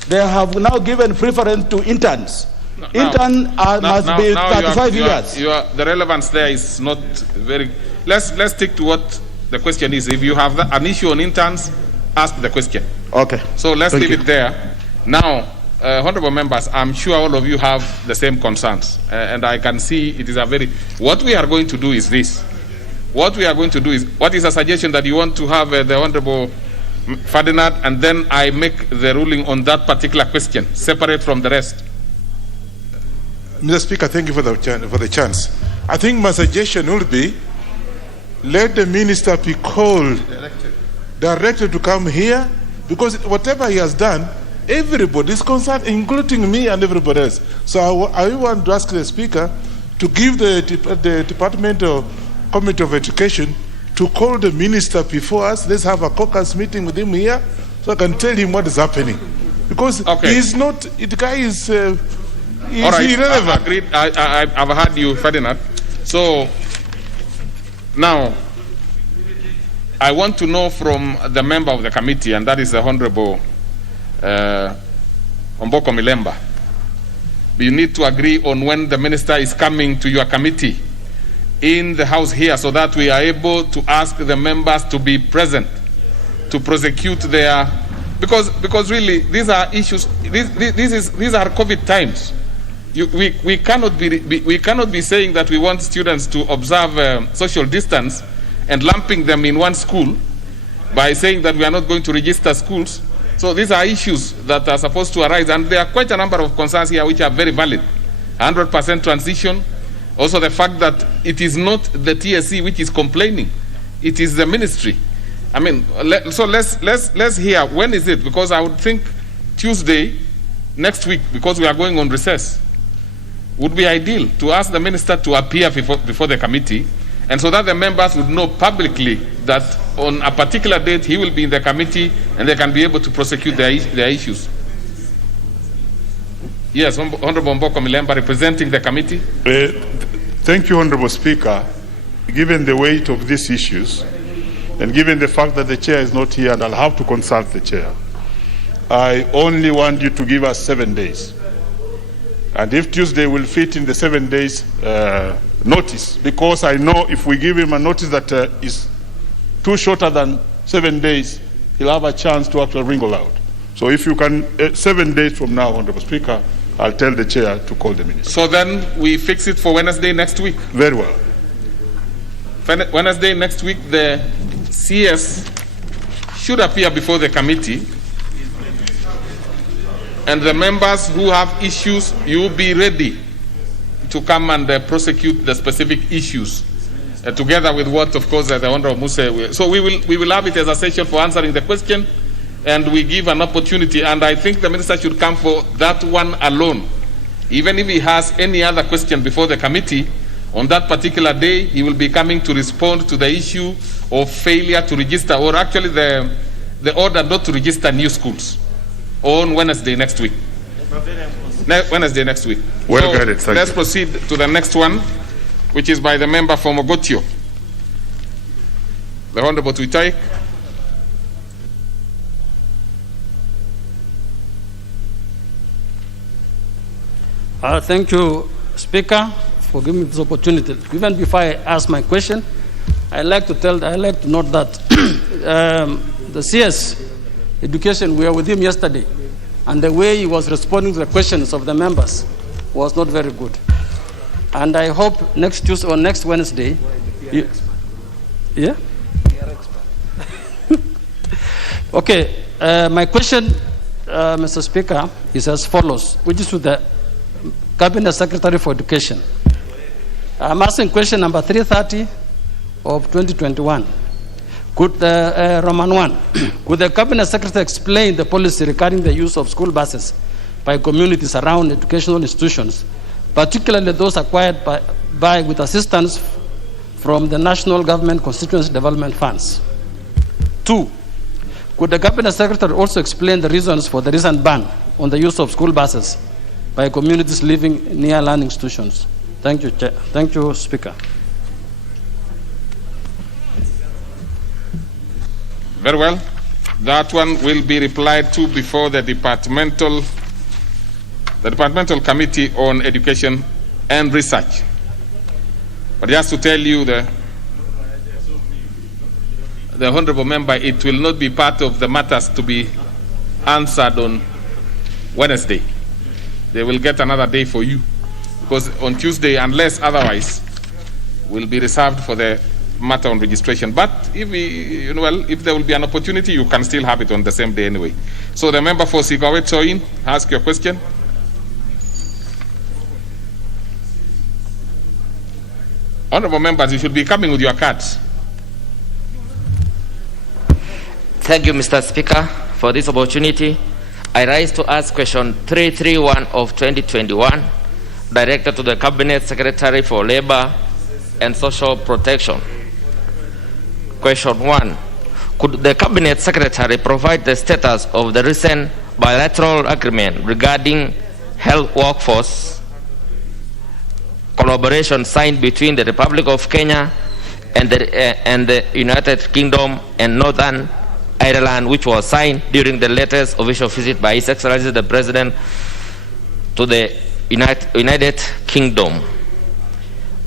they have now given preference to interns. Interns must be 35 years. The relevance there is not very. Let's stick to what the question is. If you have an issue on interns, ask the question. Okay. So let's leave it there. Now, honorable members, I'm sure all of you have the same concerns, and I can see it is a very. What we are going to do is this. What we are going to do is, what is a suggestion that you want to have the honorable Ferdinand, and then I make the ruling on that particular question, separate from the rest. Mr. Speaker, thank you for the chance. I think my suggestion would be, let the minister be called, directed to come here, because whatever he has done, everybody is concerned, including me and everybody else. So I want to ask the Speaker to give the Departmental Committee of Education to call the minister before us. Let's have a caucus meeting with him here so I can tell him what is happening. Because he's not, the guy is all right, irrelevant. Agreed. I've heard you, Ferdinand. So now I want to know from the member of the committee, and that is the Honorable Omboko Milemba. You need to agree on when the minister is coming to your committee in the house here, so that we are able to ask the members to be present to prosecute their, because really these are issues. These are COVID times. We cannot be saying that we want students to observe social distance and lumping them in one school by saying that we are not going to register schools. So these are issues that are supposed to arise, and there are quite a number of concerns here which are very valid. 100% transition. Also the fact that it is not the TSC which is complaining, it is the ministry. I mean, so let's hear, when is it? Because I would think Tuesday next week, because we are going on recess, would be ideal to ask the minister to appear before the committee, and so that the members would know publicly that on a particular date he will be in the committee and they can be able to prosecute their issues. Yes, Honorable Mboko Milemba, representing the committee. Thank you, Honorable Speaker. Given the weight of these issues, and given the fact that the chair is not here and I'll have to consult the chair, I only want you to give us 7 days. And if Tuesday will fit in the 7 days notice, because I know if we give him a notice that is too shorter than 7 days, he'll have a chance to actually wringle out. So if you can, 7 days from now, Honorable Speaker, I'll tell the chair to call the minister. So then we fix it for Wednesday next week. Very well. Wednesday next week, the CS should appear before the committee, and the members who have issues, you will be ready to come and prosecute the specific issues, together with what, of course, the Honorable Muse will. So we will have it as a session for answering the question, and we give an opportunity, and I think the minister should come for that one alone. Even if he has any other question before the committee, on that particular day, he will be coming to respond to the issue of failure to register, or actually the order not to register new schools, on Wednesday next week. Wednesday next week. Well guided, thank you. Let's proceed to the next one, which is by the member for Mogotio. The Honorable Tuitaik. Thank you, Speaker, for giving me this opportunity. Even before I ask my question, I'd like to note that the CS Education, we were with him yesterday, and the way he was responding to the questions of the members was not very good. And I hope next Tuesday or next Wednesday, yeah? Okay, my question, Mr. Speaker, is as follows, which is to the Cabinet Secretary for Education. I'm asking question number 330 of 2021. Could Roman 1, could the Cabinet Secretary explain the policy regarding the use of school buses by communities around educational institutions, particularly those acquired with assistance from the National Government Constituency Development Funds? 2, could the Cabinet Secretary also explain the reasons for the recent ban on the use of school buses by communities living near learning institutions? Thank you, Chair. Thank you, Speaker. Very well. That one will be replied to before the departmental Committee on Education and Research. But just to tell you, the honorable member, it will not be part of the matters to be answered on Wednesday. They will get another day for you, because on Tuesday, unless otherwise, will be reserved for the matter on registration. But if there will be an opportunity, you can still have it on the same day anyway. So the member for Sigawe Toin, ask your question. Honorable members, you should be coming with your cards. Thank you, Mr. Speaker, for this opportunity. I rise to ask question 331 of 2021, directed to the Cabinet Secretary for Labor and Social Protection. Question 1. Could the Cabinet Secretary provide the status of the recent bilateral agreement regarding health workforce collaboration signed between the Republic of Kenya and the United Kingdom and Northern Ireland, which was signed during the latest official visit by His Excellency the President to the United Kingdom?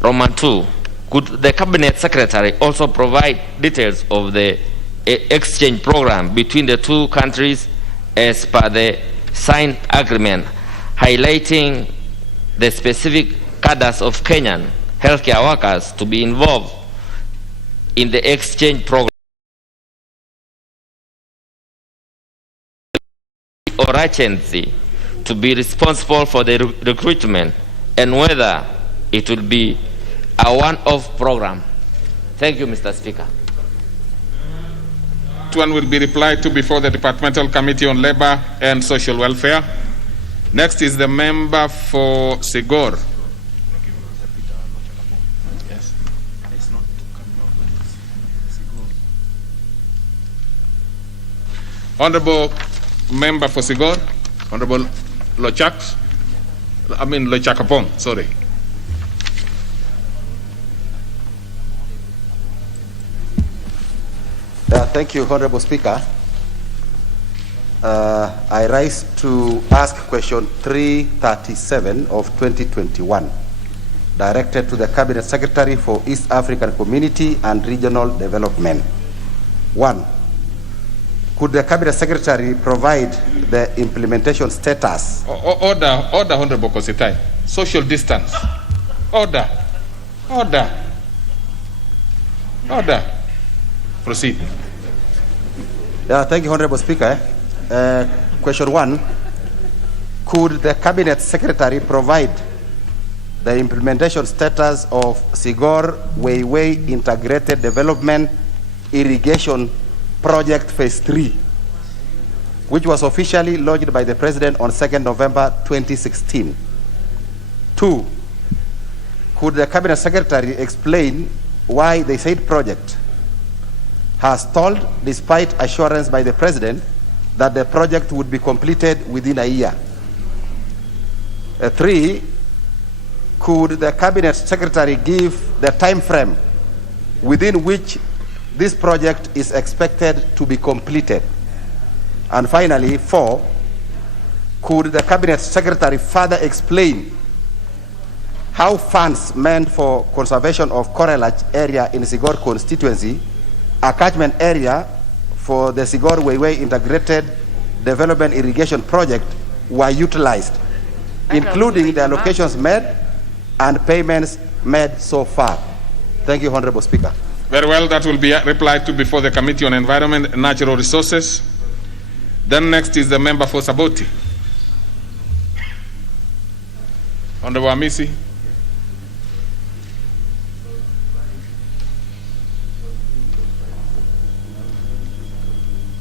Roman 2. Could the Cabinet Secretary also provide details of the exchange program between the two countries as per the signed agreement, highlighting the specific cadres of Kenyan healthcare workers to be involved in the exchange program, or agency to be responsible for the recruitment, and whether it will be a one-off program? Thank you, Mr. Speaker. One will be replied to before the Departmental Committee on Labor and Social Welfare. Next is the member for Sigor. Honorable member for Sigor, Honorable Lochakapong, sorry. Thank you, Honorable Speaker. I rise to ask question 337 of 2021, directed to the Cabinet Secretary for East African Community and Regional Development. 1. Could the Cabinet Secretary provide the implementation status? Order, Honorable Kositai. Social distance. Order. Proceed. Thank you, Honorable Speaker. Question 1. Could the Cabinet Secretary provide the implementation status of Sigor Weiwei Integrated Development Irrigation Project Phase 3, which was officially launched by the President on 2nd November 2016? 2. Could the Cabinet Secretary explain why the said project has stalled despite assurance by the President that the project would be completed within a year? 3. Could the Cabinet Secretary give the time frame within which this project is expected to be completed? And finally, 4. Could the Cabinet Secretary further explain how funds meant for conservation of Korelach area in Sigor constituency, a catchment area for the Sigor Weiwei Integrated Development Irrigation Project, were utilized, including the allocations made and payments made so far? Thank you, Honorable Speaker. Very well, that will be replied to before the Committee on Environment and Natural Resources. Then next is the member for Saboti. Honorable Amisi.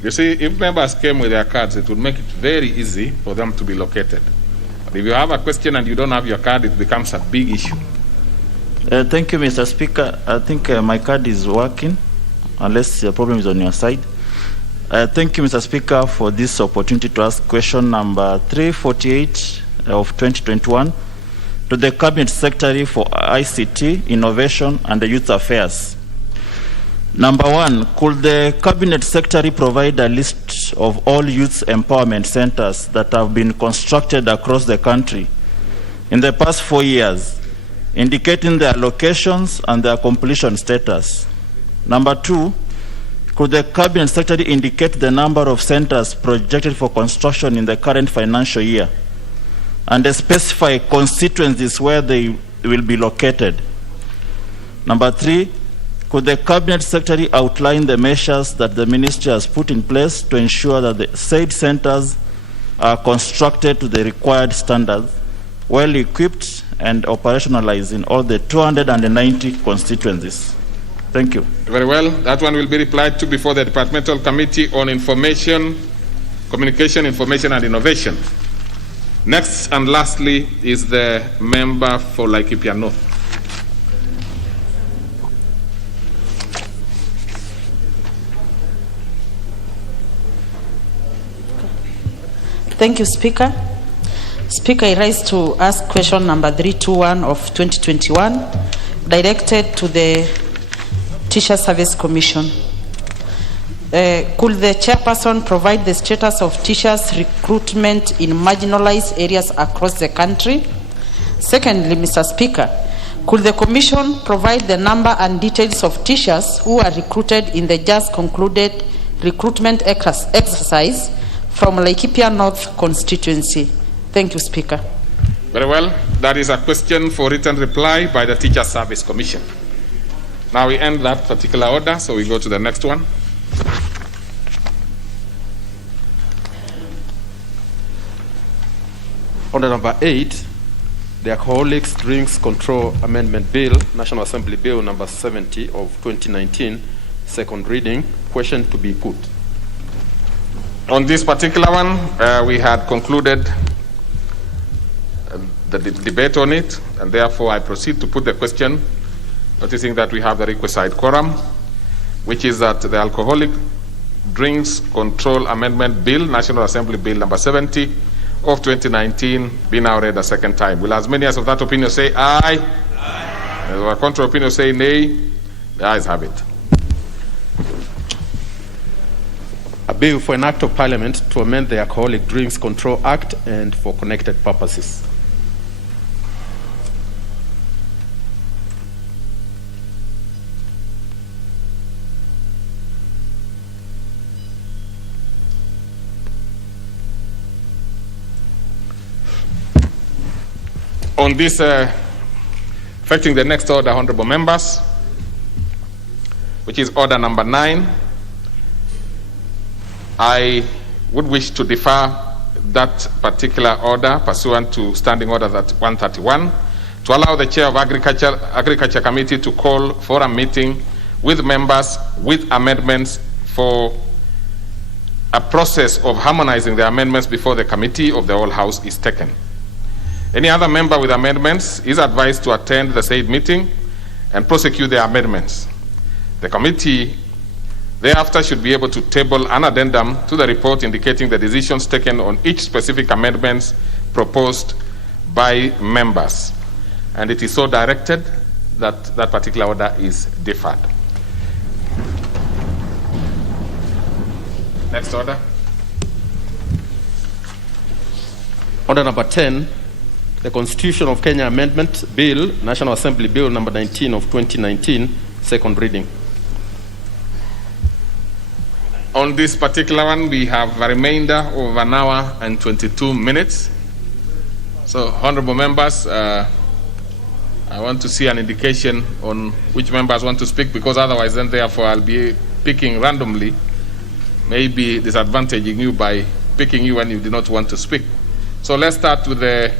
You see, if members came with their cards, it would make it very easy for them to be located. But if you have a question and you don't have your card, it becomes a big issue. Thank you, Mr. Speaker. I think my card is working, unless the problem is on your side. Thank you, Mr. Speaker, for this opportunity to ask question number 348 of 2021 to the Cabinet Secretary for ICT, Innovation and Youth Affairs. Number one, could the Cabinet Secretary provide a list of all youth empowerment centers that have been constructed across the country in the past 4 years, indicating their locations and their completion status? Number two, could the Cabinet Secretary indicate the number of centers projected for construction in the current financial year and specify constituencies where they will be located? Number three, could the Cabinet Secretary outline the measures that the Ministry has put in place to ensure that the said centers are constructed to the required standards, well equipped and operationalized in all the 290 constituencies? Thank you. Very well. That one will be replied to before the Departmental Committee on Information, Communication, Information and Innovation. Next and lastly is the member for Laikipia North. Thank you, Speaker. Speaker, I rise to ask question number 321 of 2021, directed to the Teacher Service Commission. Could the chairperson provide the status of teachers' recruitment in marginalized areas across the country? Secondly, Mr. Speaker, could the Commission provide the number and details of teachers who are recruited in the just concluded recruitment exercise from Laikipia North constituency? Thank you, Speaker. Very well. That is a question for written reply by the Teacher Service Commission. Now we end that particular order, so we go to the next one. Order number 8, the Alcoholics Drinks Control Amendment Bill, National Assembly Bill number 70 of 2019, second reading. Question to be put. On this particular one, we had concluded the debate on it, and therefore I proceed to put the question, noticing that we have the requisite quorum, which is that the Alcoholic Drinks Control Amendment Bill, National Assembly Bill number 70 of 2019, be now read a second time. Will as many as of that opinion say aye? Aye. As our contrary opinion say nay? The ayes have it. A bill for an act of parliament to amend the Alcoholic Drinks Control Act and for connected purposes. On this, affecting the next order, honorable members, which is order number 9, I would wish to defer that particular order pursuant to Standing Order 131 to allow the Chair of Agriculture Committee to call for a meeting with members with amendments for a process of harmonizing the amendments before the committee of the whole House is taken. Any other member with amendments is advised to attend the said meeting and prosecute the amendments. The committee thereafter should be able to table an addendum to the report indicating the decisions taken on each specific amendments proposed by members. And it is so directed that that particular order is deferred. Next order. Order number 10, the Constitution of Kenya Amendment Bill, National Assembly Bill number 19 of 2019, second reading. On this particular one, we have a remainder of 1 hour and 22 minutes. So, honorable members, I want to see an indication on which members want to speak, because otherwise then therefore I'll be picking randomly, maybe disadvantaging you by picking you when you do not want to speak. So let's start with the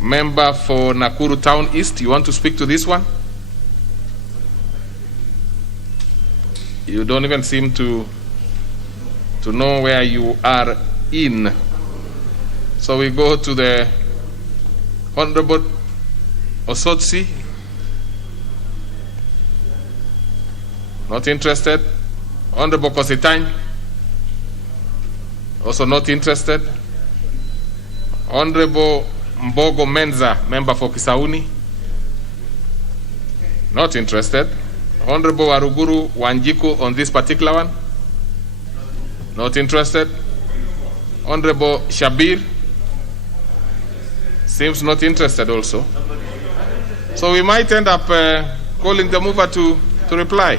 member for Nakuru Town East. You want to speak to this one? You don't even seem to to know where you are in. So we go to the Honorable Osotsi. Not interested. Honorable Kositany. Also not interested. Honorable Mbogo Menza, member for Kisauni. Not interested. Honorable Waruguru Wanjiku on this particular one. Not interested. Honorable Shabir seems not interested also. So we might end up calling the mover to reply.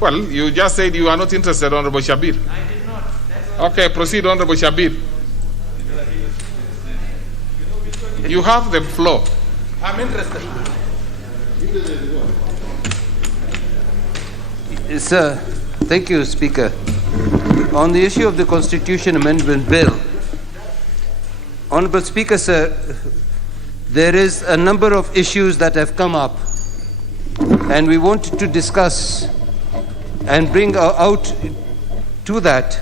Well, you just said you are not interested, Honorable Shabir. I did not. Okay, proceed, Honorable Shabir. You have the floor. I'm interested. Sir, thank you, Speaker. On the issue of the Constitution Amendment Bill, Honorable Speaker, sir, there is a number of issues that have come up, and we want to discuss and bring out to that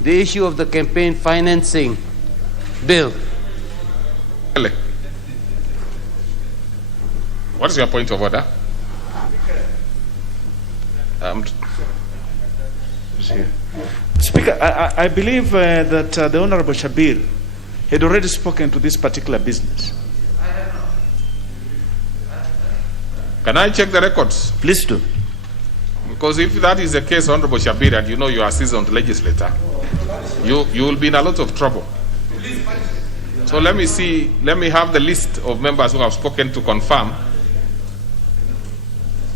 the issue of the campaign financing bill. What is your point of order? Speaker, I believe that the Honorable Shabir had already spoken to this particular business. Can I check the records? Please do. Because if that is the case, Honorable Shabir, and you know you are a seasoned legislator, you will be in a lot of trouble. So let me see, let me have the list of members who have spoken to confirm.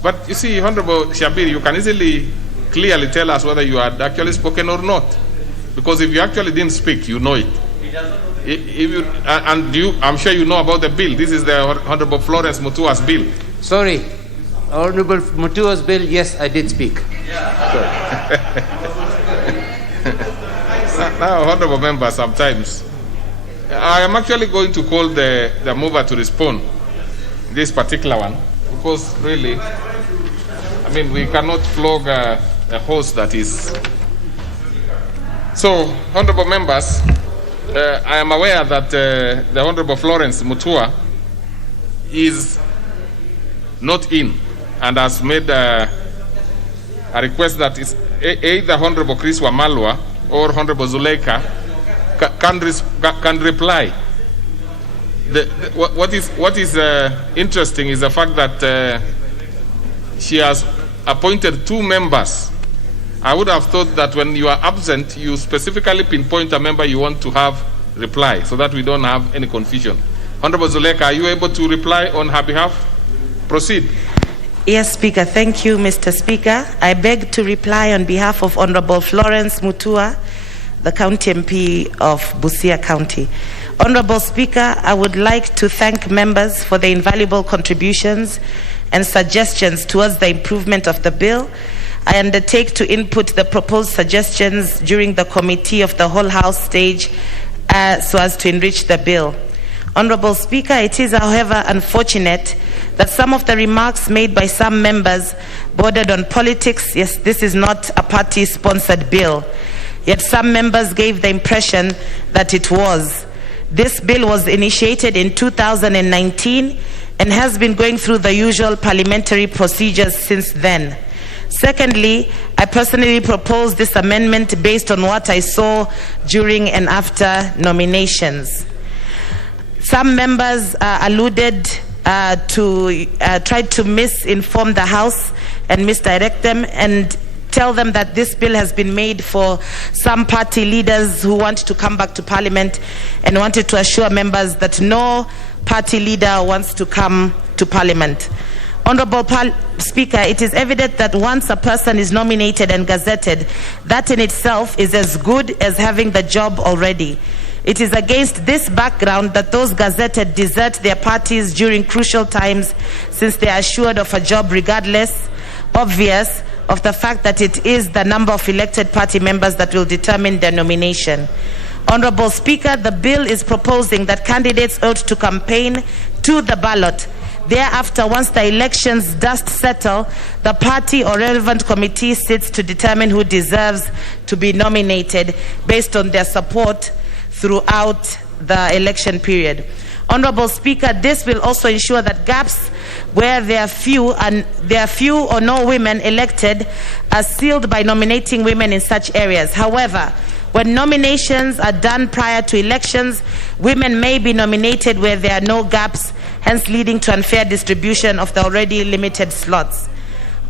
But you see, Honorable Shabir, you can easily, clearly tell us whether you had actually spoken or not. Because if you actually didn't speak, you know it. If you, and you, I'm sure you know about the bill. This is the Honorable Florence Mutua's bill. Sorry, Honorable Mutua's bill, yes, I did speak. Now, Honorable members, sometimes I am actually going to call the mover to respond, this particular one, because really, I mean, we cannot flog a horse that is. So, Honorable members, I am aware that the Honorable Florence Mutua is not in and has made a request that is either Honorable Chris Wamalwa or Honorable Zuleika can reply. What is interesting is the fact that she has appointed 2 members. I would have thought that when you are absent, you specifically pinpoint a member you want to have reply so that we don't have any confusion. Honorable Zuleika, are you able to reply on her behalf? Proceed. Yes, Speaker. Thank you, Mr. Speaker. I beg to reply on behalf of Honorable Florence Mutua, the County MP of Busia County. Honorable Speaker, I would like to thank members for their invaluable contributions and suggestions towards the improvement of the bill. I undertake to input the proposed suggestions during the committee of the whole House stage so as to enrich the bill. Honorable Speaker, it is, however, unfortunate that some of the remarks made by some members bordered on politics. Yes, this is not a party-sponsored bill. Yet some members gave the impression that it was. This bill was initiated in 2019 and has been going through the usual parliamentary procedures since then. Secondly, I personally proposed this amendment based on what I saw during and after nominations. Some members alluded tried to misinform the House and misdirect them and tell them that this bill has been made for some party leaders who want to come back to Parliament, and wanted to assure members that no party leader wants to come to Parliament. Honorable Speaker, it is evident that once a person is nominated and gazetted, that in itself is as good as having the job already. It is against this background that those gazetted desert their parties during crucial times, since they are assured of a job regardless, obvious, of the fact that it is the number of elected party members that will determine their nomination. Honorable Speaker, the bill is proposing that candidates ought to campaign to the ballot Thereafter, once the elections dust settle, the party or relevant committee sits to determine who deserves to be nominated based on their support throughout the election period. Honorable Speaker, this will also ensure that gaps where there are few or no women elected are sealed by nominating women in such areas. However, when nominations are done prior to elections, women may be nominated where there are no gaps, hence leading to unfair distribution of the already limited slots.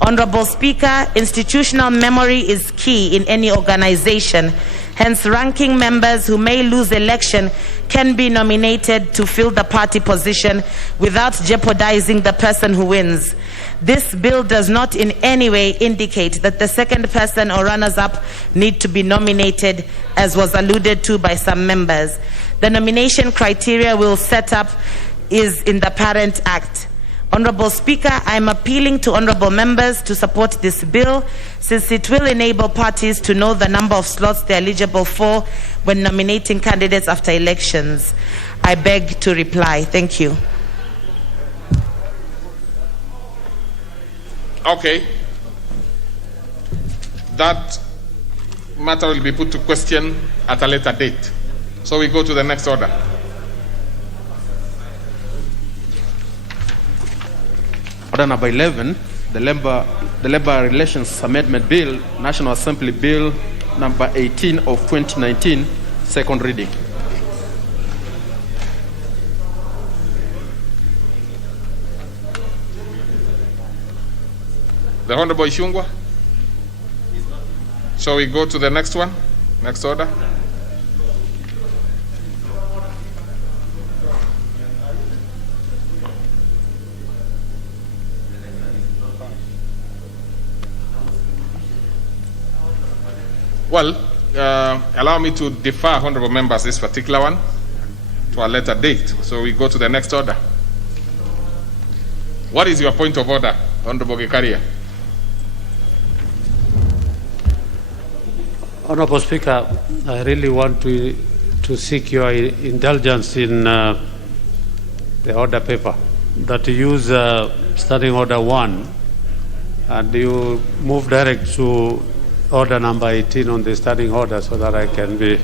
Honorable Speaker, institutional memory is key in any organization. Hence, ranking members who may lose election can be nominated to fill the party position without jeopardizing the person who wins. This bill does not in any way indicate that the second person or runners-up need to be nominated, as was alluded to by some members. The nomination criteria will set up is in the Parent Act. Honorable Speaker, I am appealing to honorable members to support this bill, since it will enable parties to know the number of slots they are eligible for when nominating candidates after elections. I beg to reply. Thank you. Okay. That matter will be put to question at a later date. So we go to the next order. Order number 11, the Labor Relations Amendment Bill, National Assembly Bill number 18 of 2019, second reading. The Honorable Ishungwa. So we go to the next one, next order. Well, allow me to defer, honorable members, this particular one to a later date. So we go to the next order. What is your point of order, Honorable Gikaria? Honorable Speaker, I really want to seek your indulgence in the order paper that you use standing order 1 and you move direct to order number 18 on the standing order so that I can be.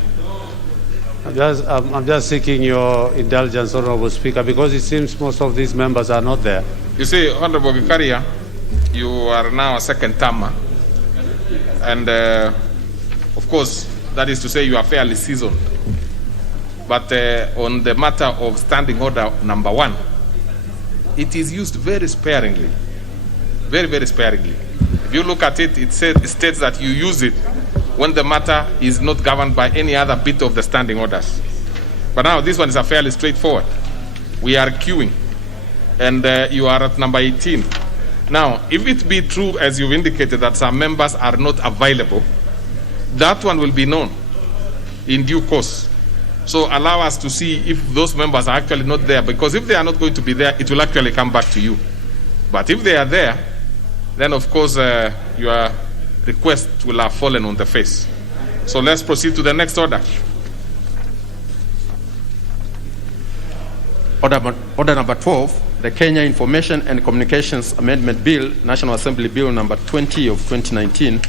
I'm just seeking your indulgence, Honorable Speaker, because it seems most of these members are not there. You see, Honorable Gikaria, you are now a second termer, and of course, that is to say you are fairly seasoned. But on the matter of standing order number 1, it is used very sparingly, very, very sparingly. If you look at it, it states that you use it when the matter is not governed by any other bit of the standing orders. But now this one is a fairly straightforward. We are queuing, and you are at number 18. Now, if it be true, as you've indicated, that some members are not available, that one will be known in due course. So allow us to see if those members are actually not there, because if they are not going to be there, it will actually come back to you. But if they are there, then of course your request will have fallen on the face. So let's proceed to the next order. Order number 12, the Kenya Information and Communications Amendment Bill, National Assembly Bill number 20 of 2019,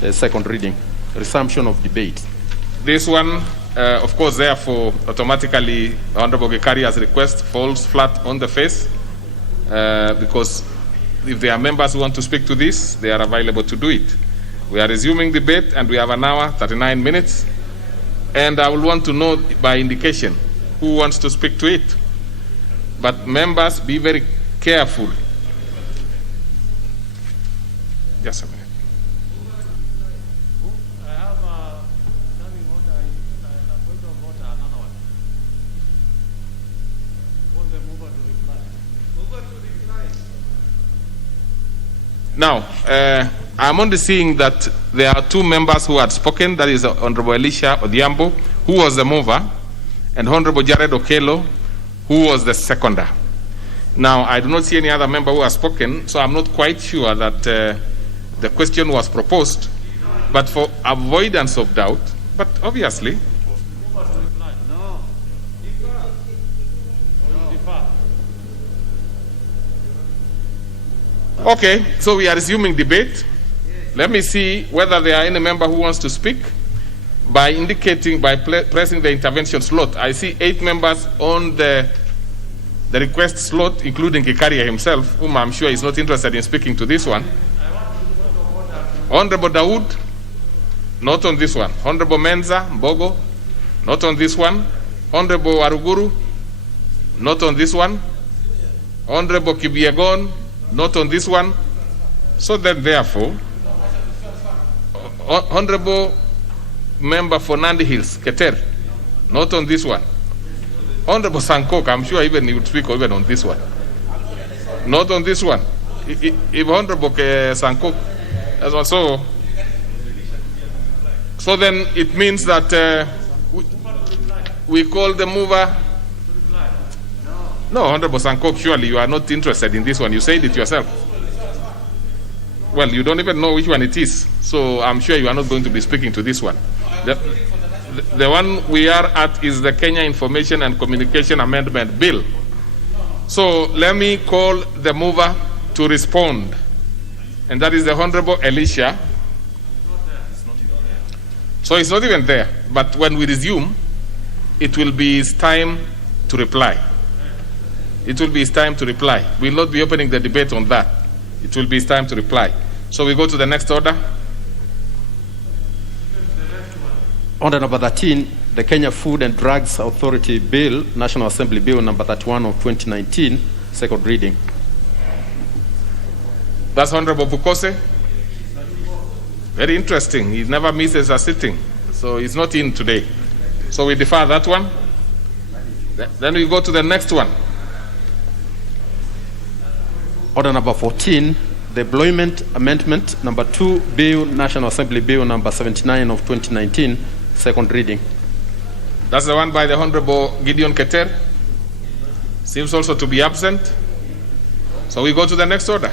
the second reading, resumption of debate. This one, of course, therefore, automatically, Honorable Gikaria's request falls flat on the face, because if there are members who want to speak to this, they are available to do it. We are resuming debate, and we have an hour, 39 minutes, and I will want to know by indication who wants to speak to it. But members, be very careful. Just a minute. Now, I'm only seeing that there are two members who had spoken. That is Honorable Elisha Odhiambo, who was the mover, and Honorable Jared Okello, who was the seconder. Now, I do not see any other member who has spoken, so I'm not quite sure that the question was proposed. But for avoidance of doubt, but obviously, Okay, so we are resuming debate. Let me see whether there are any member who wants to speak by indicating, by pressing the intervention slot. I see 8 members on the request slot, including Kikaria himself, whom I'm sure is not interested in speaking to this one. Honorable Dawood, not on this one. Honorable Menza Mbogo, not on this one. Honorable Waruguru, not on this one. Honorable Kibiegon, not on this one. So then, therefore, Honorable Member for Nandi Hills, Keter, not on this one. Honorable Sankok, I'm sure even he would speak even on this one. Not on this one. If Honorable Sankok, as well, so then it means that we call the mover. No, Honorable Sankok, surely you are not interested in this one. You said it yourself. Well, you don't even know which one it is, so I'm sure you are not going to be speaking to this one. The one we are at is the Kenya Information and Communication Amendment Bill. So let me call the mover to respond, and that is the Honorable Elisha. So it's not even there, but when we resume, it will be his time to reply. It will be his time to reply. We will not be opening the debate on that. It will be his time to reply. So we go to the next order. Order number 13, the Kenya Food and Drugs Authority Bill, National Assembly Bill number 31 of 2019, second reading. That's Honorable Bukose. Very interesting. He never misses a sitting. So he's not in today. So we defer that one. Then we go to the next one. Order number 14, the Employment Amendment number 2 Bill, National Assembly Bill number 79 of 2019, second reading. That's the one by the Honorable Gideon Keter. Seems also to be absent. So we go to the next order.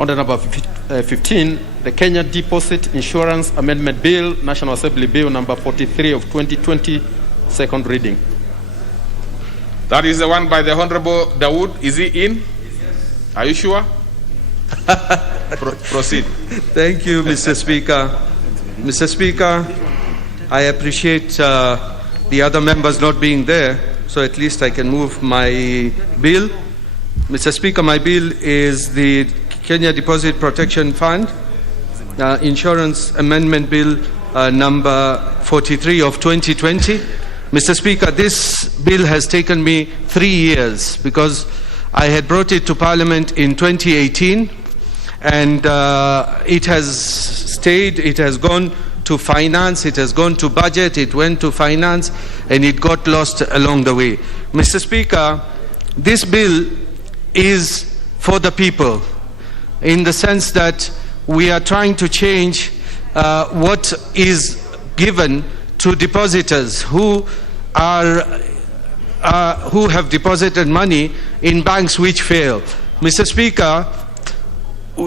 Order number 15, the Kenya Deposit Insurance Amendment Bill, National Assembly Bill number 43 of 2020, second reading. That is the one by the Honorable Dawood. Is he in? Are you sure? Proceed. Thank you, Mr. Speaker. Mr. Speaker, I appreciate the other members not being there, so at least I can move my bill. Mr. Speaker, my bill is the Kenya Deposit Protection Fund Insurance Amendment Bill number 43 of 2020. Mr. Speaker, this bill has taken me 3 years because I had brought it to Parliament in 2018 and it has stayed, it has gone to finance, it has gone to budget, it went to finance and it got lost along the way. Mr. Speaker, this bill is for the people in the sense that we are trying to change what is given to depositors who have deposited money in banks which fail. Mr. Speaker,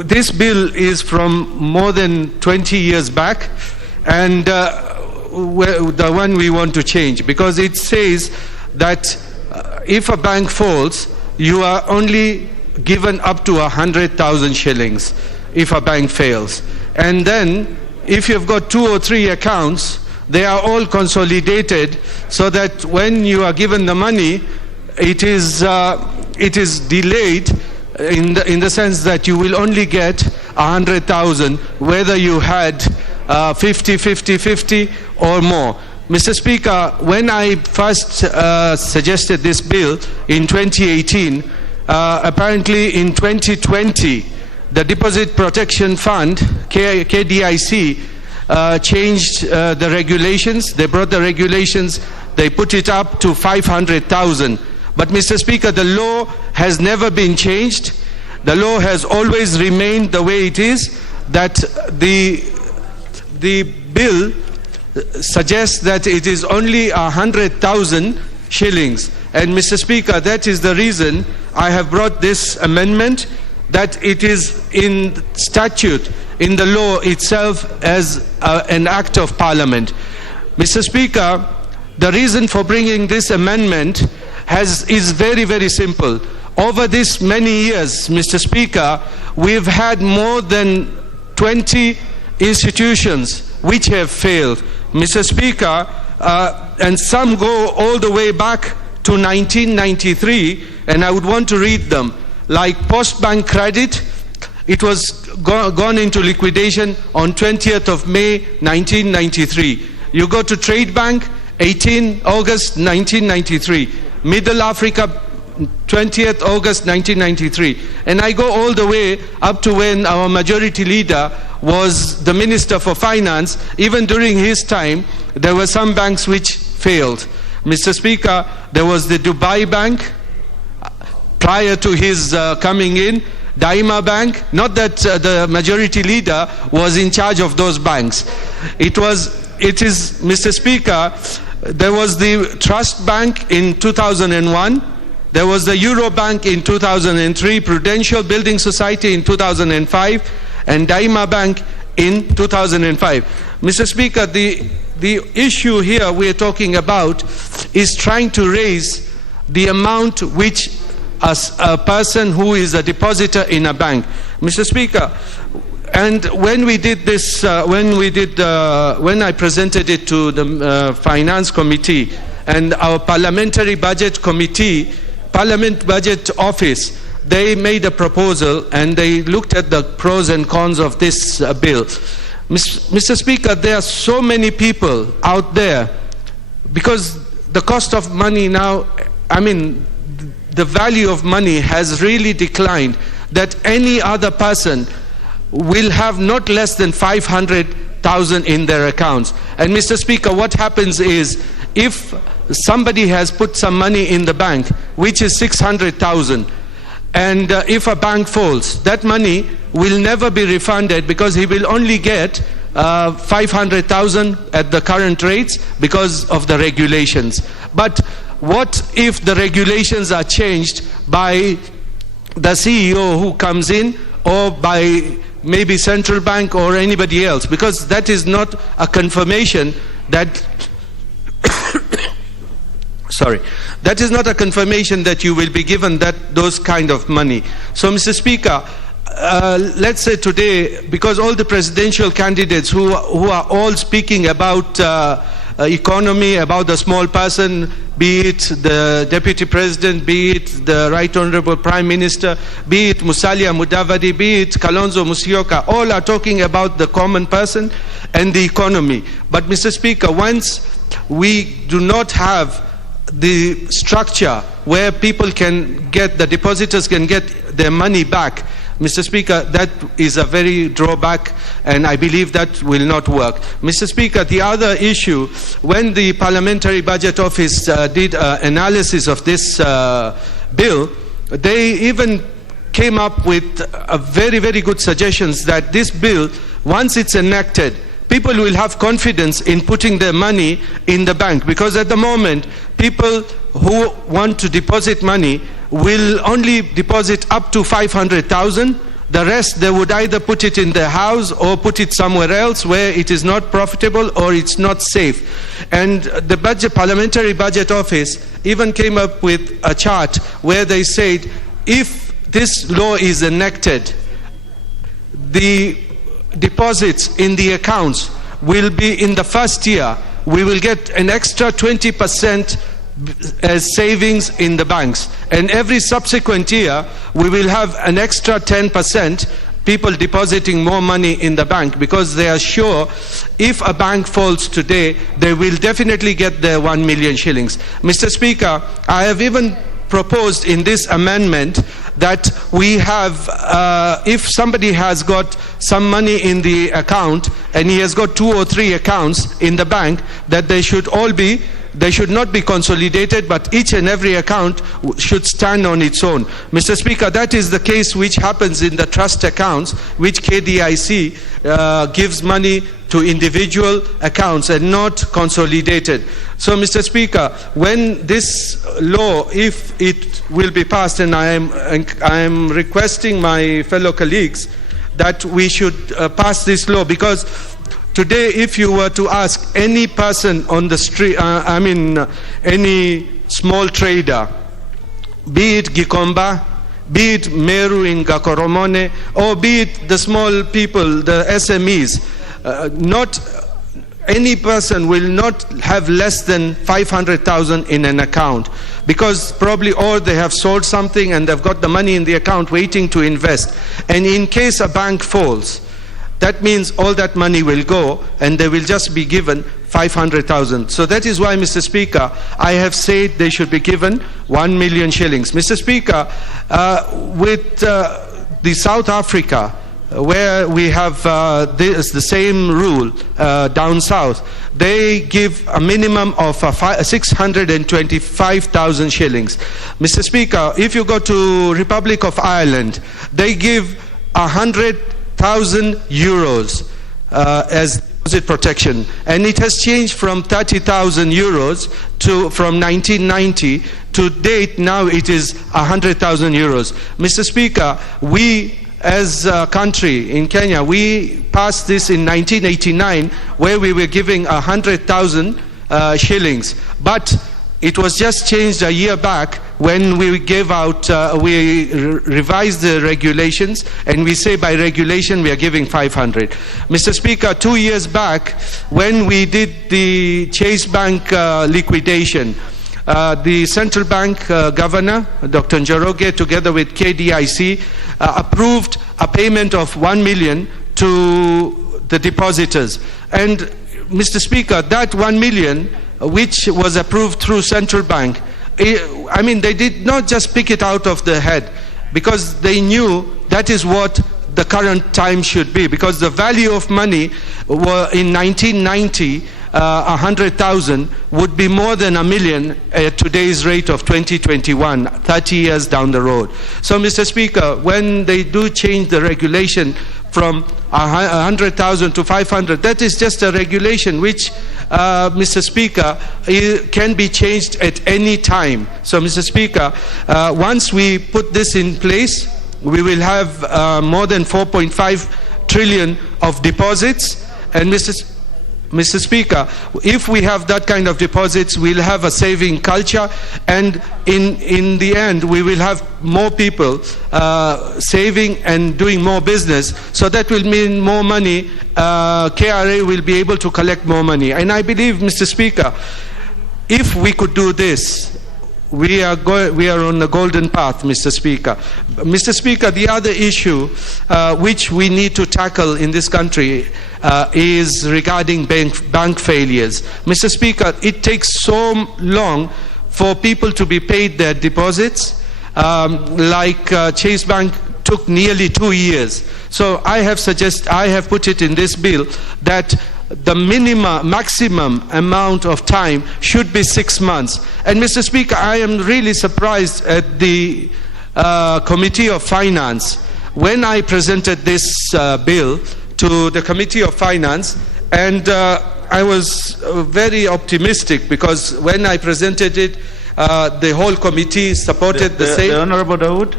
this bill is from more than 20 years back and the one we want to change because it says that if a bank falls, you are only given up to 100,000 shillings if a bank fails. And then if you've got 2 or 3 accounts, they are all consolidated so that when you are given the money, it is delayed in the sense that you will only get 100,000 whether you had 50 or more. Mr. Speaker, when I first suggested this bill in 2018, apparently in 2020, the Deposit Protection Fund, KDIC, changed the regulations. They brought the regulations, they put it up to 500,000. But Mr. Speaker, the law has never been changed. The law has always remained the way it is, that the bill suggests that it is only 100,000 shillings. And Mr. Speaker, that is the reason I have brought this amendment, that it is in statute, in the law itself as an act of Parliament. Mr. Speaker, the reason for bringing this amendment is very, very simple. Over these many years, Mr. Speaker, we've had more than 20 institutions which have failed. Mr. Speaker, and some go all the way back to 1993, and I would want to read them. Like Postbank Credit, it was gone into liquidation on 20th of May 1993. You go to Trade Bank, 18 August 1993. Middle Africa, 20th August 1993. And I go all the way up to when our majority leader was the Minister for Finance. Even during his time, there were some banks which failed. Mr. Speaker, there was the Dubai Bank prior to his coming in, Daima Bank. Not that the majority leader was in charge of those banks. It is, Mr. Speaker, there was the Trust Bank in 2001. There was the Euro Bank in 2003, Prudential Building Society in 2005, and Daima Bank in 2005. Mr. Speaker, the issue here we are talking about is trying to raise the amount which a person who is a depositor in a bank. Mr. Speaker, and when we did this, when I presented it to the Finance Committee and our Parliamentary Budget Committee, Parliament Budget Office, they made a proposal and they looked at the pros and cons of this bill. Mr. Speaker, there are so many people out there, because the cost of money now, I mean, the value of money has really declined, that any other person will have not less than 500,000 in their accounts. And Mr. Speaker, what happens is, if somebody has put some money in the bank, which is 600,000, and if a bank folds, that money will never be refunded, because he will only get 500,000 at the current rates because of the regulations. But what if the regulations are changed by the CEO who comes in, or by maybe central bank or anybody else? Because that is not a confirmation that sorry, that is not a confirmation that you will be given those kind of money. So, Mr. Speaker, let's say today, because all the presidential candidates who are all speaking about economy, about the small person, be it the Deputy President, be it the Right Honorable Prime Minister, be it Musalia Mudavadi, be it Kalonzo Musyoka, all are talking about the common person and the economy. But Mr. Speaker, once we do not have the structure where people can get, the depositors can get their money back, Mr. Speaker, that is a very drawback, and I believe that will not work. Mr. Speaker, the other issue, when the Parliamentary Budget Office did analysis of this bill, they even came up with very, very good suggestions that this bill, once it's enacted, people will have confidence in putting their money in the bank, because at the moment, people who want to deposit money will only deposit up to 500,000. The rest, they would either put it in their house or put it somewhere else where it is not profitable or it's not safe. And the Parliamentary Budget Office even came up with a chart where they said, if this law is enacted, the deposits in the accounts will be, in the first year, we will get an extra 20% as savings in the banks, and every subsequent year we will have an extra 10% people depositing more money in the bank, because they are sure if a bank falls today, they will definitely get their 1 million shillings. Mr. Speaker, I have even proposed in this amendment that we have, if somebody has got some money in the account and he has got 2 or 3 accounts in the bank, that they should not be consolidated, but each and every account should stand on its own. Mr. Speaker, that is the case which happens in the trust accounts, which KDIC gives money to individual accounts and not consolidated. So, Mr. Speaker, when this law, if it will be passed, and I am requesting my fellow colleagues that we should pass this law, because Today, if you were to ask any person on the street, any small trader, be it Gikomba, be it Meru in Gakoromone, or be it the small people, the SMEs, not any person will not have less than 500,000 in an account, because probably or they have sold something and they've got the money in the account waiting to invest. And in case a bank falls, that means all that money will go and they will just be given 500,000. So that is why, Mr. Speaker, I have said they should be given 1 million shillings. Mr. Speaker, with the South Africa, where we have the same rule down south, they give a minimum of 625,000 shillings. Mr. Speaker, if you go to Republic of Ireland, they give 100,000 euros as deposit protection, and it has changed from 30,000 euros from 1990 to date. Now it is 100,000 euros. Mr. Speaker, we as a country in Kenya, we passed this in 1989, where we were giving 100,000 shillings. But it was just changed a year back when we gave out, we revised the regulations, and we say by regulation we are giving 500. Mr. Speaker, 2 years back when we did the Chase Bank liquidation, the central bank governor, Dr. Njoroge, together with KDIC, approved a payment of 1 million to the depositors. And Mr. Speaker, that 1 million, which was approved through central bank, they did not just pick it out of the head, because they knew that is what the current time should be, because the value of money were in 1990, 100,000 would be more than 1 million at today's rate of 2021, 30 years down the road. So, Mr. Speaker, when they do change the regulation from 100,000 to 500, that is just a regulation which, Mr. Speaker, can be changed at any time. So, Mr. Speaker, once we put this in place, we will have more than 4.5 trillion of deposits. And Mr. Speaker, if we have that kind of deposits, we'll have a saving culture, and in the end we will have more people saving and doing more business. So that will mean more money. KRA will be able to collect more money. And I believe, Mr. Speaker, if we could do this, we are on the golden path, Mr. Speaker. Mr. Speaker, the other issue which we need to tackle in this country is regarding bank failures. Mr. Speaker, it takes so long for people to be paid their deposits. Chase Bank took nearly 2 years. So I have put it in this bill that the maximum amount of time should be 6 months. And Mr. Speaker, I am really surprised at the Committee of Finance when I presented this bill to the Committee of Finance, and I was very optimistic, because when I presented it, the whole committee supported the same. The Honorable Dawood?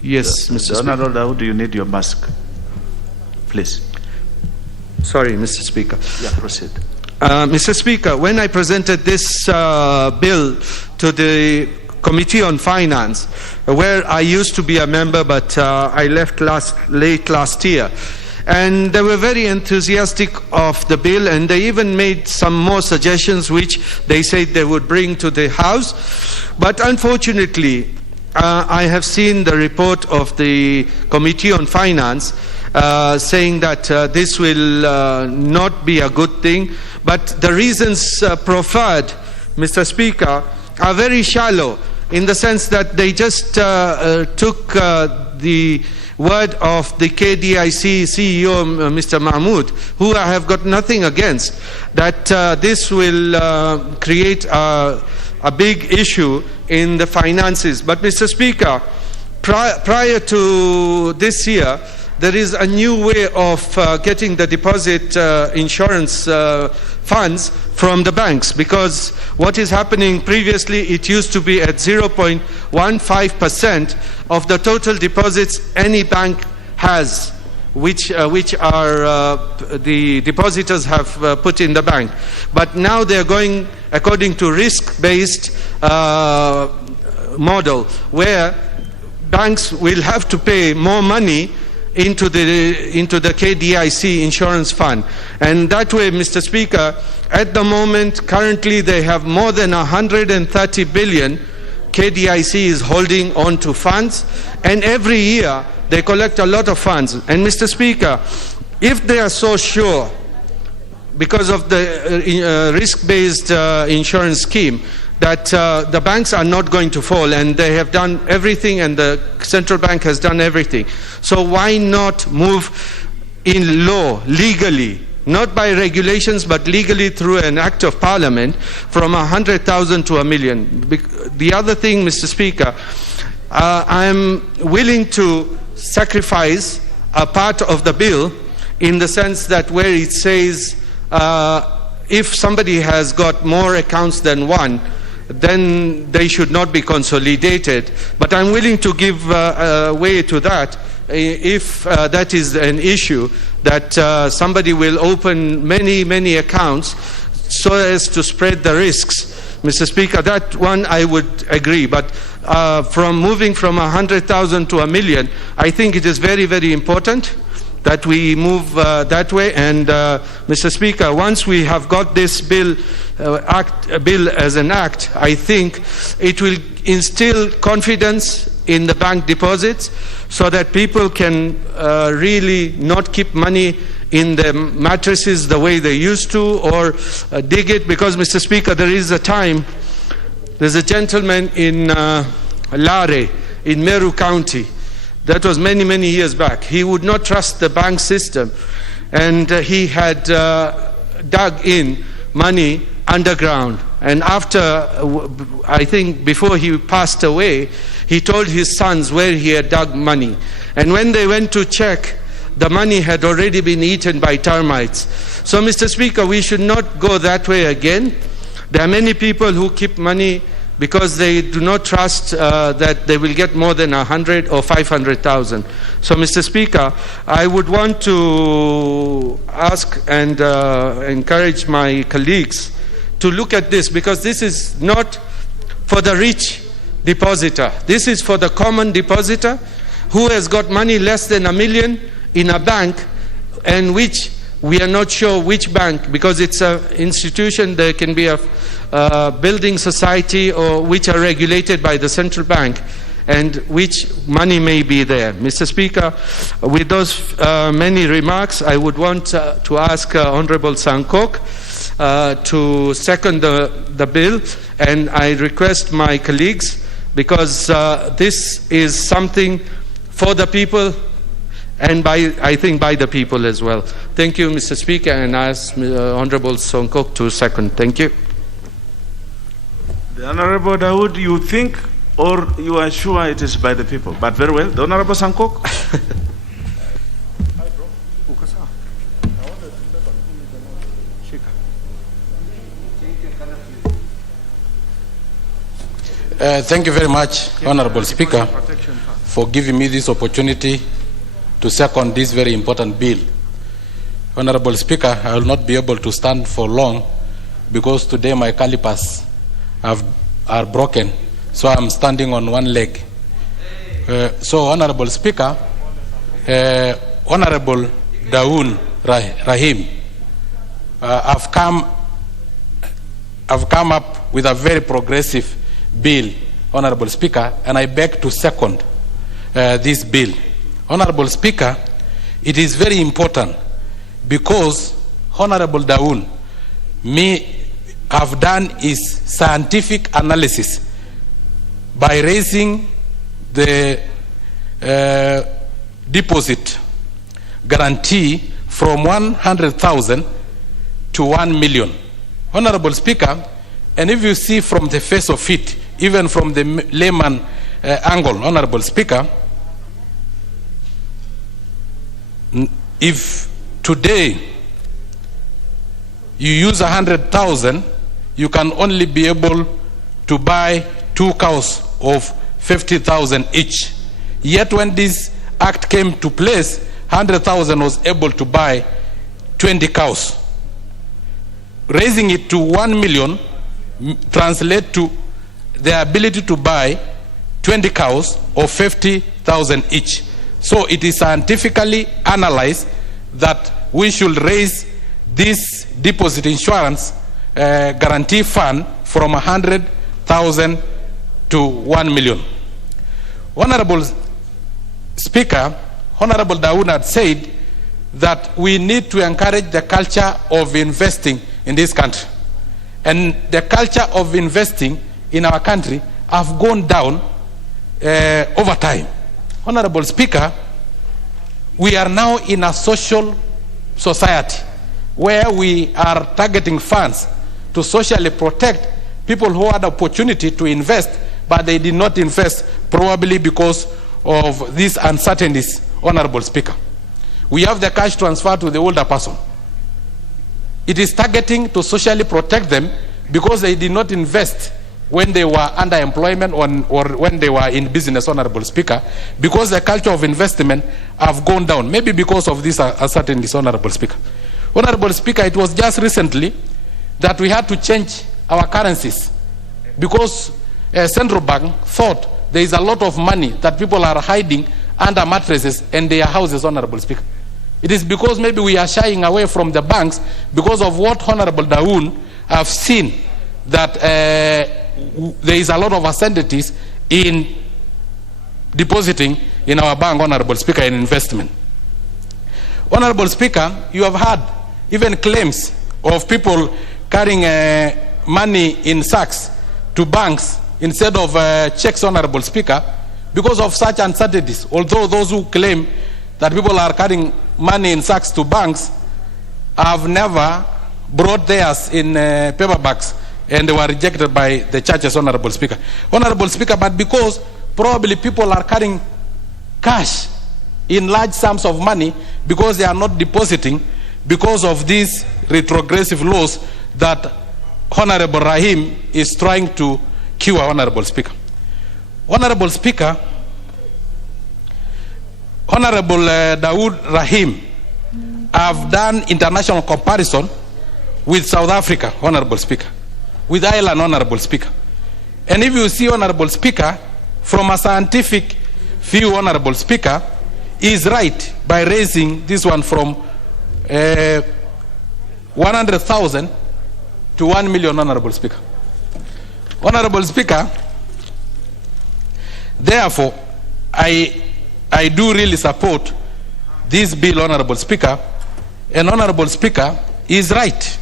Yes, Mr. Speaker. Honorable Dawood, you need your mask, please. Sorry, Mr. Speaker. Yeah, proceed. Mr. Speaker, when I presented this bill to the Committee on Finance, where I used to be a member, but I left late last year, and they were very enthusiastic of the bill, and they even made some more suggestions which they said they would bring to the House. But unfortunately, I have seen the report of the Committee on Finance saying that this will not be a good thing. But the reasons proffered, Mr. Speaker, are very shallow, in the sense that they just took the word of the KDIC CEO, Mr. Mahmood, who I have got nothing against, that this will create a big issue in the finances. But Mr. Speaker, prior to this year, there is a new way of getting the deposit insurance funds from the banks, because what is happening previously, it used to be at 0.15% of the total deposits any bank has. which are the depositors have put in the bank. But now they're going according to risk-based model, where banks will have to pay more money into the KDIC insurance fund. And that way, Mr. Speaker, at the moment, currently they have more than 130 billion KDIC is holding on to funds, and every year they collect a lot of funds. And Mr. Speaker, if they are so sure, because of the risk-based insurance scheme, that the banks are not going to fall, and they have done everything, and the central bank has done everything. So why not move in law, legally, not by regulations, but legally through an act of parliament, from 100,000 to 1 million? The other thing, Mr. Speaker, I'm willing to sacrifice a part of the bill, in the sense that where it says if somebody has got more accounts than one, then they should not be consolidated. But I'm willing to give way to that if that is an issue, that somebody will open many accounts so as to spread the risks. Mr. Speaker, that one I would agree. But from moving from 100,000 to 1 million, I think it is very important that we move that way. And Mr. Speaker, once we have got this bill as an act, I think it will instill confidence in the bank deposits, so that people can really not keep money in the mattresses the way they used to, or dig it. Because, Mr. Speaker, there's a gentleman in Lare in Meru County. That was many years back. He would not trust the bank system, and he had dug in money underground. And after, I think before he passed away, he told his sons where he had dug money. And when they went to check, the money had already been eaten by termites. So, Mr. Speaker, we should not go that way again. There are many people who keep money because they do not trust that they will get more than 100 or 500,000. So, Mr. Speaker, I would want to ask and encourage my colleagues to look at this, because this is not for the rich depositor. This is for the common depositor who has got money less than 1 million in a bank, and which we are not sure which bank, because it's an institution. There can be a building society, or which are regulated by the central bank, and which money may be there. Mr. Speaker, with those many remarks, I would want to ask Honorable Sankok to second the bill, and I request my colleagues, because this is something for the people, and I think by the people as well. Thank you, Mr. Speaker, and I ask Honorable Sankok to second. Thank you. The Honorable Dawood, you think, or you are sure it is by the people? But very well. The Honorable Sankok. Thank you very much, Honorable Speaker, for giving me this opportunity to second this very important bill. Honorable Speaker, I will not be able to stand for long, because today my calipers are broken, so I'm standing on one leg. So, Honorable Speaker, Honorable Dawood Rahim, I've come up with a very progressive bill, Honorable Speaker, and I beg to second this bill. Honorable Speaker, it is very important, because Honorable Dawood have done his scientific analysis by raising the deposit guarantee from 100,000 to 1 million. Honorable Speaker, and if you see from the face of it, even from the layman angle, Honorable Speaker, if today you use 100,000, you can only be able to buy 2 cows of 50,000 each. Yet when this act came to place, 100,000 was able to buy 20 cows. Raising it to 1 million translate to the ability to buy 20 cows of 50,000 each. So it is scientifically analyzed that we should raise this deposit insurance guarantee fund from 100,000 to 1 million. Honorable Speaker, Honorable Dawood had said that we need to encourage the culture of investing in this country. And the culture of investing in our country have gone down over time. Honorable Speaker, we are now in a social society where we are targeting funds to socially protect people who had opportunity to invest, but they did not invest, probably because of these uncertainties, Honorable Speaker. We have the cash transfer to the older person. It is targeting to socially protect them because they did not invest when they were under employment or when they were in business, Honorable Speaker, because the culture of investment have gone down, maybe because of this uncertainties, Honorable Speaker. Honorable Speaker, it was just recently that we had to change our currencies because central bank thought there is a lot of money that people are hiding under mattresses and their houses, Honorable Speaker. It is because maybe we are shying away from the banks because of what Honorable Dawood have seen, that there is a lot of uncertainties in depositing in our bank, Honorable Speaker, in investment. Honorable Speaker, you have had even claims of people carrying money in sacks to banks instead of checks, Honorable Speaker, because of such uncertainties. Although those who claim that people are carrying money in sacks to banks have never brought theirs in paperbacks, and they were rejected by the churches, Honorable Speaker. Honorable Speaker, but because probably people are carrying cash in large sums of money because they are not depositing because of these retrogressive laws that Honorable Rahim is trying to cure, Honorable Speaker. Honorable Speaker, Honorable Dawood Rahim have done international comparison with South Africa, Honorable Speaker, with Ireland, Honorable Speaker. And if you see, Honorable Speaker, from a scientific view, Honorable Speaker, is right by raising this one from 100,000 to 1 million, Honorable Speaker. Honorable Speaker, therefore, I do really support this bill, Honorable Speaker, and Honorable Speaker is right.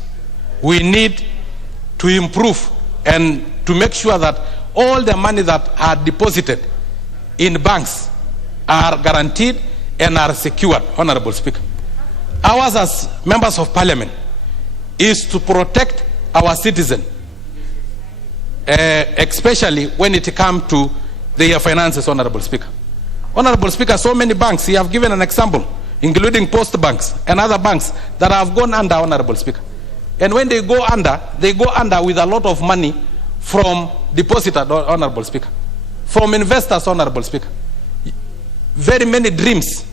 We need to improve and to make sure that all the money that are deposited in banks are guaranteed and are secured, Honorable Speaker. Ours as members of Parliament is to protect our citizens, especially when it comes to their finances, Honorable Speaker. Honorable Speaker, so many banks, you have given an example, including post banks and other banks that have gone under, Honorable Speaker. And when they go under with a lot of money from depositors, Honorable Speaker, from investors, Honorable Speaker. Very many dreams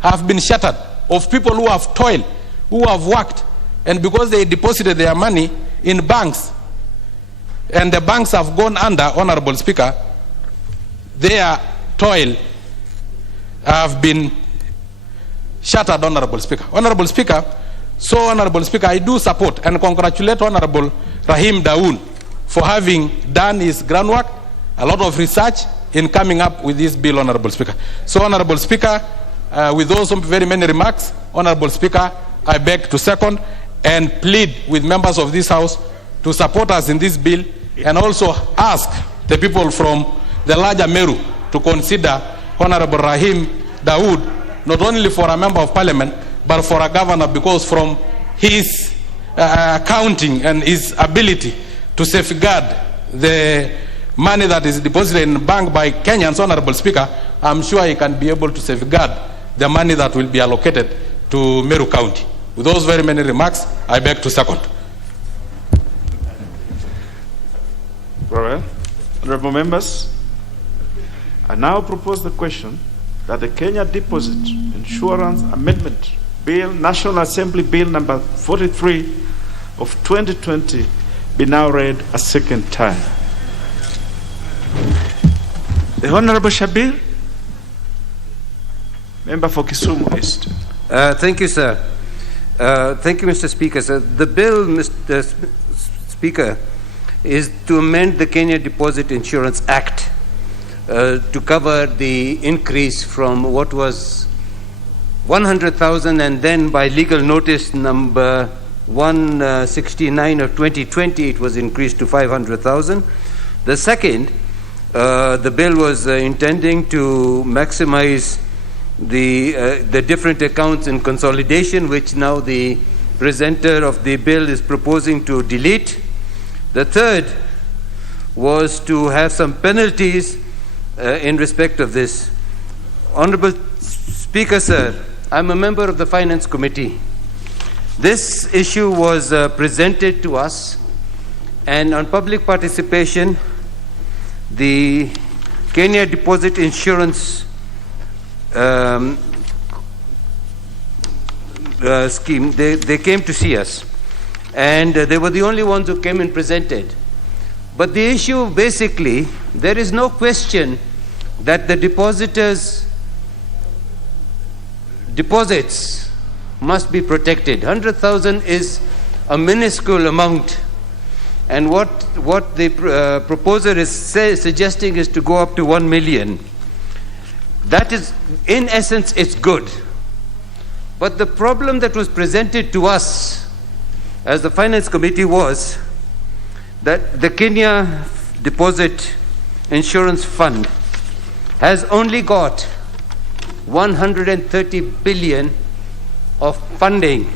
have been shattered of people who have toiled, who have worked, and because they deposited their money in banks, and the banks have gone under, Honorable Speaker, their toil have been shattered, Honorable Speaker. Honorable Speaker, so Honorable Speaker, I do support and congratulate Honorable Rahim Dawood for having done his groundwork, a lot of research in coming up with this bill, Honorable Speaker. So Honorable Speaker, with those very many remarks, Honorable Speaker, I beg to second and plead with members of this House to support us in this bill, and also ask the people from the larger Meru to consider Honorable Rahim Dawood not only for a member of Parliament but for a governor, because from his accounting and his ability to safeguard the money that is deposited in the bank by Kenyans, Honorable Speaker, I'm sure he can be able to safeguard the money that will be allocated to Meru County. With those very many remarks, I beg to second. Very well. Honorable members, I now propose the question that the Kenya Deposit Insurance Amendment Bill, National Assembly Bill number 43 of 2020, be now read a second time. The Honorable Shabir, member for Kisumu East. Thank you, sir. Thank you, Mr. Speaker. Sir, the bill, Mr. Speaker, is to amend the Kenya Deposit Insurance Act to cover the increase from what was 100,000 and then by legal notice number 169 of 2020 it was increased to 500,000. The second, the bill was intending to maximize the different accounts in consolidation, which now the presenter of the bill is proposing to delete. The third was to have some penalties in respect of this. Honorable Speaker, sir, I'm a member of the Finance Committee. This issue was presented to us, and on public participation, the Kenya Deposit Insurance scheme, they came to see us, and they were the only ones who came and presented. But the issue, basically, there is no question that the depositors' deposits must be protected. 100,000 is a minuscule amount, and what the proposer is suggesting is to go up to 1 million. That is, in essence, it's good. But the problem that was presented to us as the Finance Committee was that the Kenya Deposit Insurance Fund has only got 130 billion of funding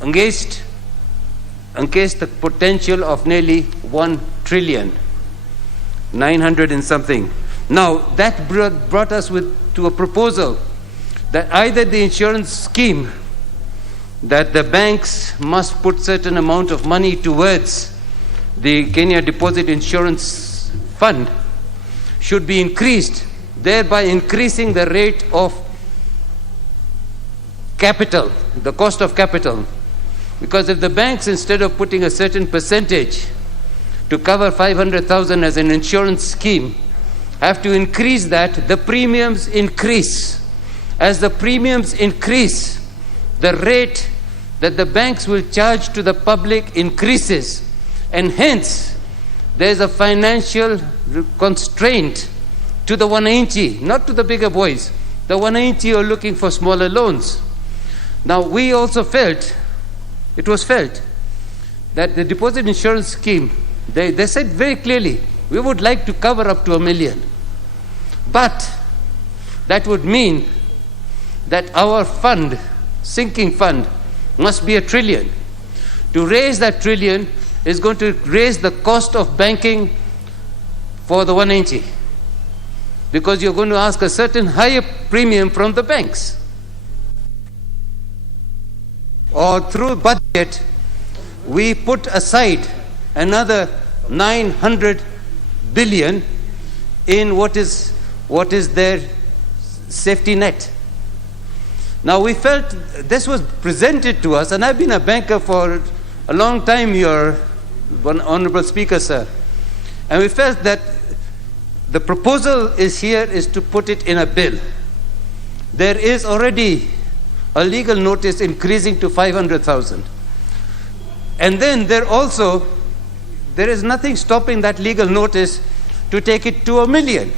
against the potential of nearly 1 trillion, 900 and something. Now, that brought us to a proposal that either the insurance scheme, that the banks must put certain amount of money towards the Kenya Deposit Insurance Fund, should be increased, thereby increasing the rate of capital, the cost of capital. Because if the banks, instead of putting a certain percentage to cover 500,000 as an insurance scheme, have to increase that, the premiums increase. As the premiums increase, the rate that the banks will charge to the public increases, and hence there's a financial constraint to the wananchi, not to the bigger boys. The wananchi are looking for smaller loans. Now, we also felt, it was felt, that the deposit insurance scheme, they said very clearly, we would like to cover up to 1 million. But that would mean that our fund, sinking fund, must be 1 trillion. To raise that trillion is going to raise the cost of banking for the wananchi, because you're going to ask a certain higher premium from the banks. Or through budget, we put aside another 900 billion in what is their safety net. Now, we felt this was presented to us, and I've been a banker for a long time, your Honorable Speaker, sir, and we felt that the proposal is to put it in a bill. There is already a legal notice increasing to 500,000. And then there is nothing stopping that legal notice to take it to 1 million.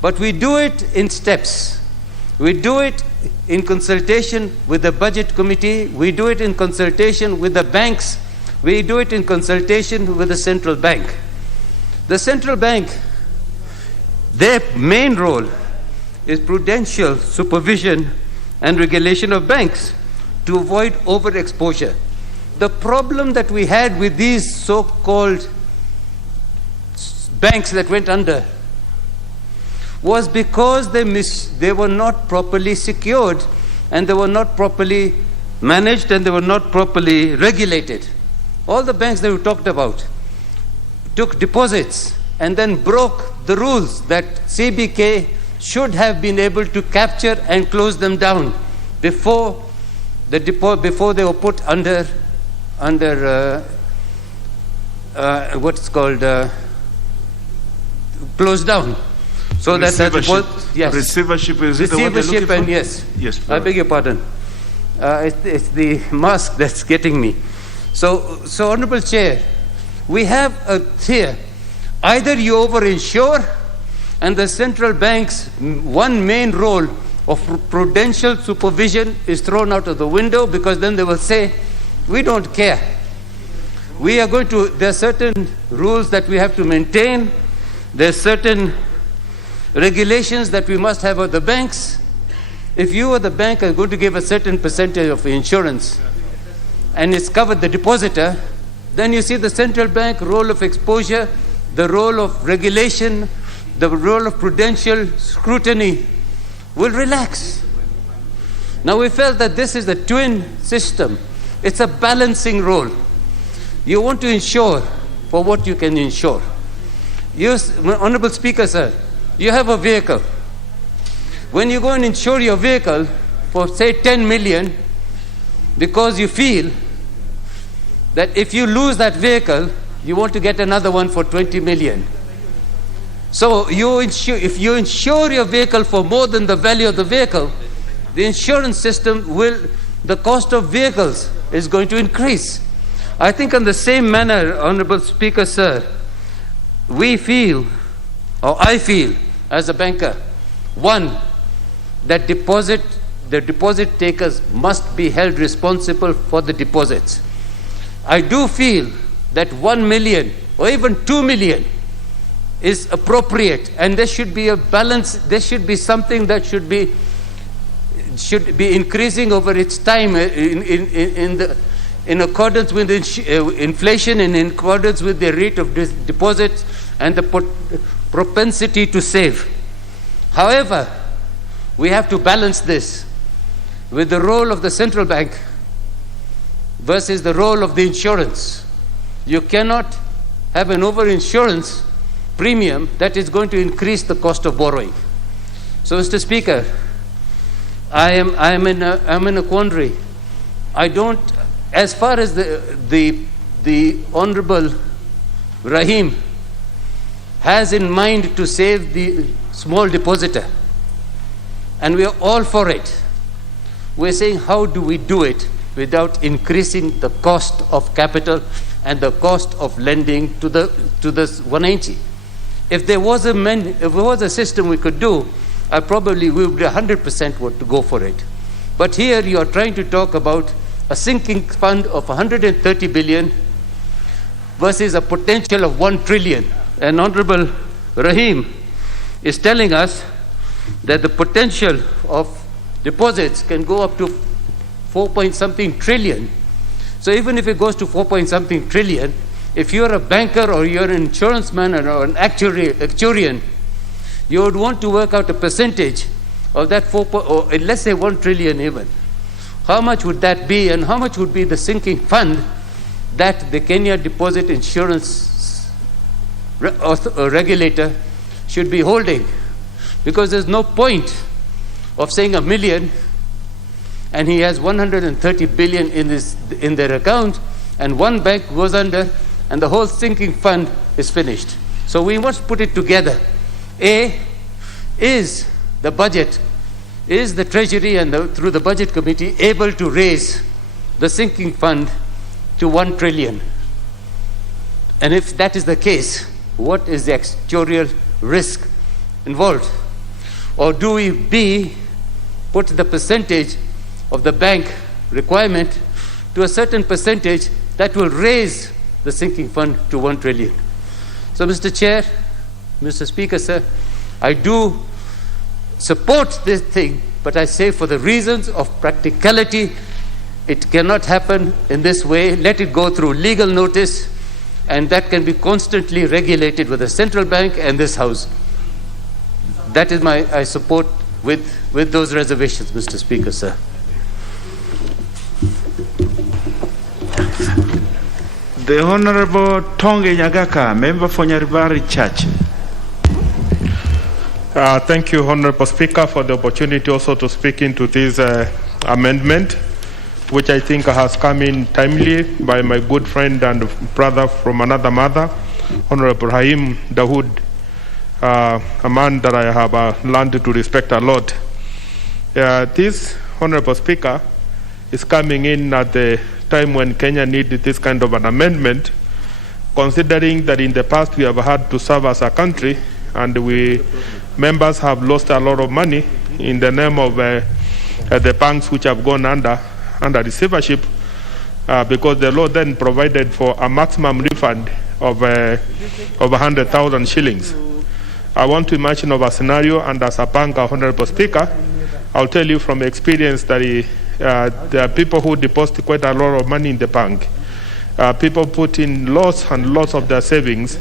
But we do it in steps. We do it in consultation with the budget committee. We do it in consultation with the banks. We do it in consultation with the central bank. The central bank, their main role is prudential supervision and regulation of banks to avoid overexposure. The problem that we had with these so-called banks that went under was because they were not properly secured, and they were not properly managed, and they were not properly regulated. All the banks that we talked about took deposits and then broke the rules that CBK should have been able to capture and close them down before before they were put under what's called closed down. So that yes. Receivership is it the one they're looking Receivership and for? yes. Yes. I beg your pardon. It's the mask that's getting me. So Honorable Chair, we have here, either you over-insure and the central bank's one main role of prudential supervision is thrown out of the window, because then they will say, we don't care. We are going to, there are certain rules that we have to maintain. There are certain regulations that we must have of the banks. If you or the bank are going to give a certain percentage of insurance and it's covered the depositor, then you see the central bank role of exposure, the role of regulation, the role of prudential scrutiny will relax. Now we felt that this is the twin system. It's a balancing role. You want to insure for what you can insure. Honorable Speaker, sir, you have a vehicle. When you go and insure your vehicle for say 10 million, because you feel that if you lose that vehicle, you want to get another one for 20 million. So if you insure your vehicle for more than the value of the vehicle, the insurance system the cost of vehicles is going to increase. I think in the same manner, Honorable Speaker, sir, we feel, or I feel as a banker, one, that the deposit takers must be held responsible for the deposits. I do feel that 1 million or even 2 million is appropriate, and there should be a balance. There should be something that should be increasing over its time in accordance with inflation and in accordance with the rate of deposits and the propensity to save. However, we have to balance this with the role of the central bank versus the role of the insurance. You cannot have an over-insurance premium that is going to increase the cost of borrowing. So, Mr. Speaker, I'm in a quandary. I don't, as far as the Honorable Rahim has in mind to save the small depositor, and we are all for it. We're saying, how do we do it without increasing the cost of capital and the cost of lending to the 190? If there was a system we could do, we would 100% want to go for it. But here you are trying to talk about a sinking fund of 130 billion versus a potential of 1 trillion. And Honorable Rahim is telling us that the potential of deposits can go up to 4-point-something trillion. So even if it goes to 4-point-something trillion, if you're a banker or you're an insurance man or an actuarian, you would want to work out a percentage of that or let's say 1 trillion even. How much would that be, and how much would be the sinking fund that the Kenya Deposit Insurance Regulator should be holding? Because there's no point of saying 1 million and he has 130 billion in their account, and one bank goes under and the whole sinking fund is finished. So we must put it together. Is the budget, is the Treasury and through the Budget Committee able to raise the sinking fund to 1 trillion? And if that is the case, what is the actuarial risk involved? Or do we put the percentage of the bank requirement to a certain percentage that will raise the sinking fund to 1 trillion? So, Mr. Chair, Mr. Speaker, sir, I do support this thing, but I say for the reasons of practicality, it cannot happen in this way. Let it go through legal notice, and that can be constantly regulated with the central bank and this House. That is I support with those reservations, Mr. Speaker, sir. The Honorable Tonge Nyagaka, member for Nyaribari Church. Thank you, Honorable Speaker, for the opportunity also to speak into this amendment, which I think has come in timely by my good friend and brother from another mother, Honorable Rahim Dawood, a man that I have learned to respect a lot. This, Honorable Speaker, is coming in at the time when Kenya needed this kind of an amendment, considering that in the past we have had to serve as a country and members have lost a lot of money in the name of the banks which have gone under receivership because the law then provided for a maximum refund of 100,000 shillings. I want to imagine of a scenario, and as a banker, Honorable Speaker, I'll tell you from experience that there are people who deposit quite a lot of money in the bank. People put in lots and lots of their savings,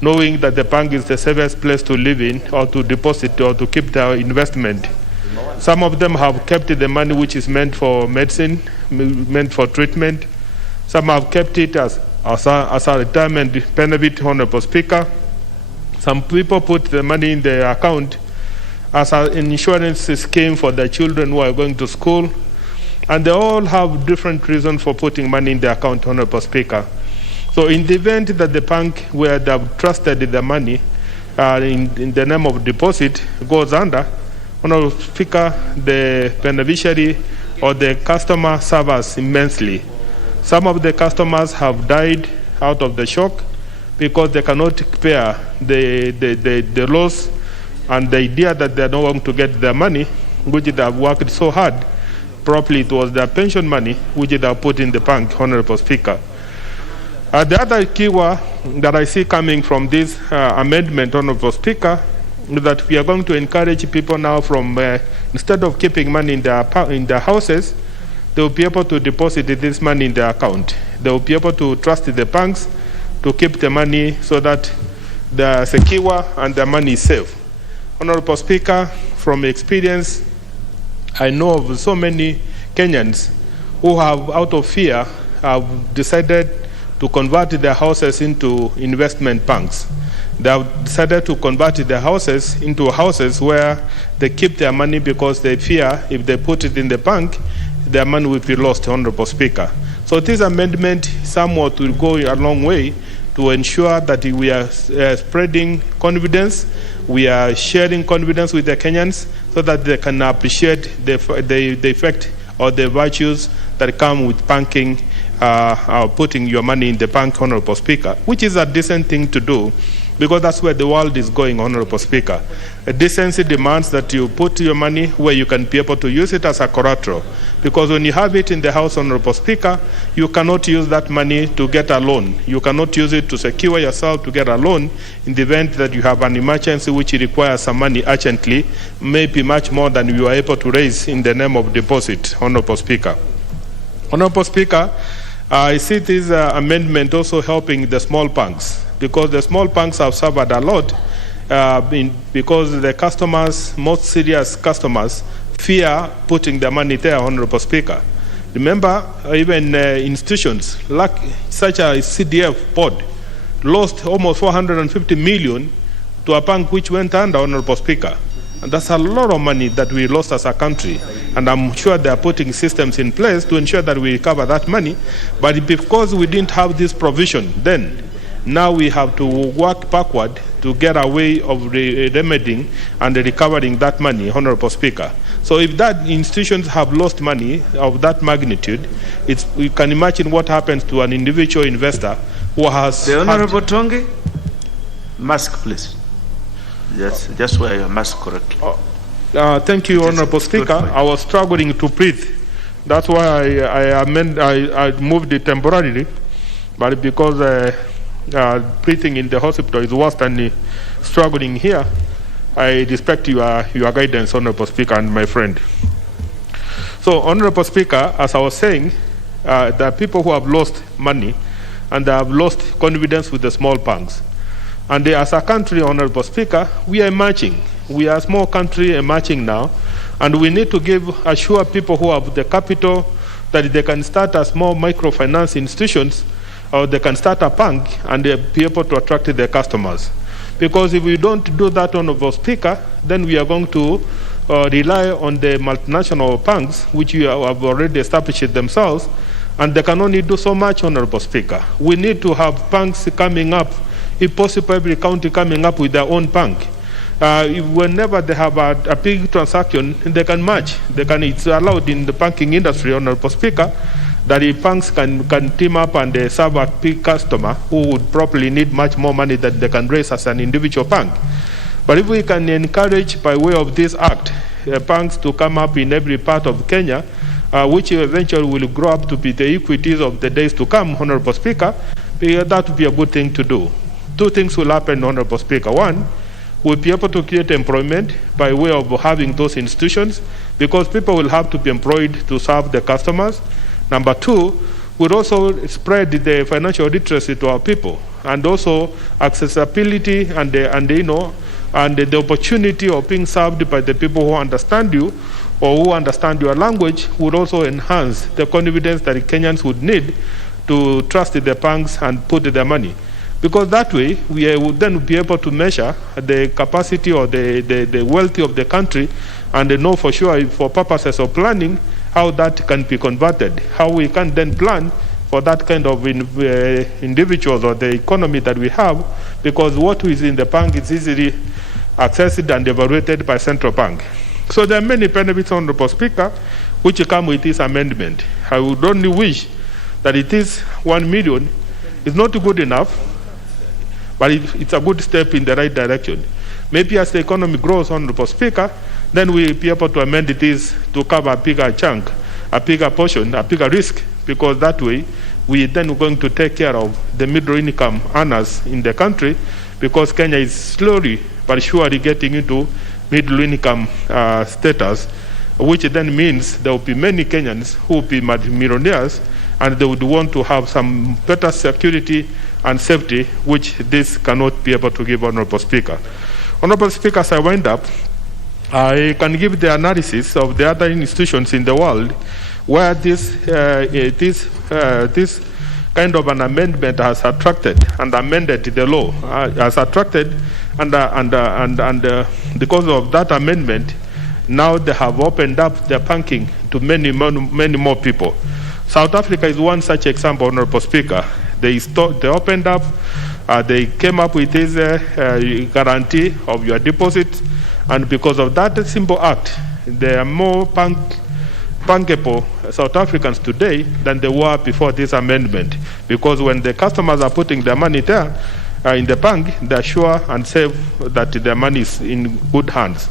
knowing that the bank is the safest place to live in or to deposit or to keep their investment. Some of them have kept the money which is meant for medicine, meant for treatment. Some have kept it as a retirement benefit, Honorable Speaker. Some people put the money in their account as an insurance scheme for their children who are going to school. And they all have different reasons for putting money in their account, Honorable Speaker. So in the event that the bank where they have trusted the money in the name of deposit goes under, Honorable Speaker, the beneficiary or the customer suffers immensely. Some of the customers have died out of the shock because they cannot bear the loss and the idea that they are not going to get their money, which they have worked so hard. Probably it was their pension money which they have put in the bank, Honorable Speaker. The other key word that I see coming from this amendment, Honorable Speaker, is that we are going to encourage people now from, instead of keeping money in their houses, they will be able to deposit this money in their account. They will be able to trust the banks to keep the money so that they are secure and their money is safe. Honorable Speaker, from experience, I know of so many Kenyans who have, out of fear, have decided to convert their houses into investment banks. They have decided to convert their houses into houses where they keep their money because they fear if they put it in the bank, their money will be lost, Honorable Speaker. So this amendment somewhat will go a long way to ensure that we are spreading confidence, we are sharing confidence with the Kenyans so that they can appreciate the effect or the virtues that come with banking, putting your money in the bank, Honorable Speaker, which is a decent thing to do because that's where the world is going, Honorable Speaker. Decency demands that you put your money where you can be able to use it as a collateral, because when you have it in the house, Honorable Speaker, you cannot use that money to get a loan. You cannot use it to secure yourself to get a loan in the event that you have an emergency which requires some money urgently, maybe much more than you are able to raise in the name of deposit, Honorable Speaker. Honorable Speaker, I see this amendment also helping the small banks, because the small banks have suffered a lot because the customers, most serious customers, fear putting their money there, Honorable Speaker. Remember, even institutions like such as CDF board lost almost 450 million to a bank which went under, Honorable Speaker. And that's a lot of money that we lost as a country. And I'm sure they are putting systems in place to ensure that we recover that money. But because we didn't have this provision then, now we have to work backward to get a way of remedying and recovering that money, Honorable Speaker. So if that institutions have lost money of that magnitude, you can imagine what happens to an individual investor who has... The Honorable Tonge, mask please. Just wear your mask correctly. Thank you, Honorable Speaker. I was struggling to breathe. That's why I moved it temporarily, but because breathing in the hospital is worse than struggling here, I respect your guidance, Honorable Speaker, and my friend. So, Honorable Speaker, as I was saying, there are people who have lost money and they have lost confidence with the small banks. And as a country, Honorable Speaker, we are emerging. We are a small country emerging now, and we need to assure people who have the capital that they can start a small microfinance institutions, or they can start a bank and be able to attract their customers. Because if we don't do that, Honorable Speaker, then we are going to rely on the multinational banks, which have already established themselves, and they can only do so much, Honorable Speaker. We need to have banks coming up, if possible, every county coming up with their own bank. Whenever they have a big transaction, they can match. It's allowed in the banking industry, Honorable Speaker, that the banks can team up and they serve a big customer who would probably need much more money than they can raise as an individual bank. But if we can encourage, by way of this act, banks to come up in every part of Kenya, which eventually will grow up to be the equities of the days to come, Honorable Speaker, that would be a good thing to do. Two things will happen, Honorable Speaker. One, we'll be able to create employment by way of having those institutions, because people will have to be employed to serve the customers. Number two, we'll also spread the financial literacy to our people, and also accessibility and the opportunity of being served by the people who understand you or who understand your language would also enhance the confidence that Kenyans would need to trust the banks and put their money. Because that way, we would then be able to measure the capacity or the wealth of the country and know for sure, for purposes of planning, how that can be converted, how we can then plan for that kind of individuals or the economy that we have, because what is in the bank is easily accessed and evaluated by central bank. So there are many benefits, Honorable Speaker, which come with this amendment. I would only wish that it is 1 million. It's not good enough, but it's a good step in the right direction. Maybe as the economy grows, Honorable Speaker, then we'll be able to amend this to cover a bigger chunk, a bigger portion, a bigger risk, because that way we then are going to take care of the middle income earners in the country, because Kenya is slowly but surely getting into middle income status, which then means there will be many Kenyans who will be millionaires, and they would want to have some better security and safety, which this cannot be able to give, Honorable Speaker. Honorable Speaker, as I wind up, I can give the analysis of the other institutions in the world where this kind of an amendment has attracted and amended the law, has attracted, and because of that amendment, now they have opened up their banking to many more people. South Africa is one such example, Honorable Speaker. They opened up, they came up with this guarantee of your deposit, and because of that simple act, there are more bankable South Africans today than there were before this amendment. Because when the customers are putting their money there in the bank, they are sure and safe that their money is in good hands.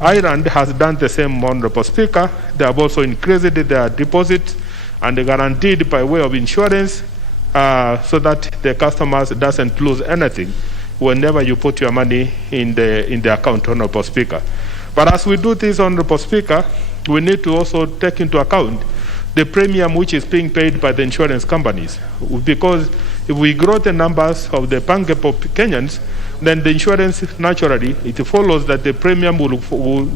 Ireland has done the same, Honorable Speaker. They have also increased their deposits and they guaranteed by way of insurance, so that the customers doesn't lose anything whenever you put your money in the account, Honorable Speaker. But as we do this, Honorable Speaker, we need to also take into account the premium which is being paid by the insurance companies. Because if we grow the numbers of the bankable Kenyans, then the insurance, naturally, it follows that the premium will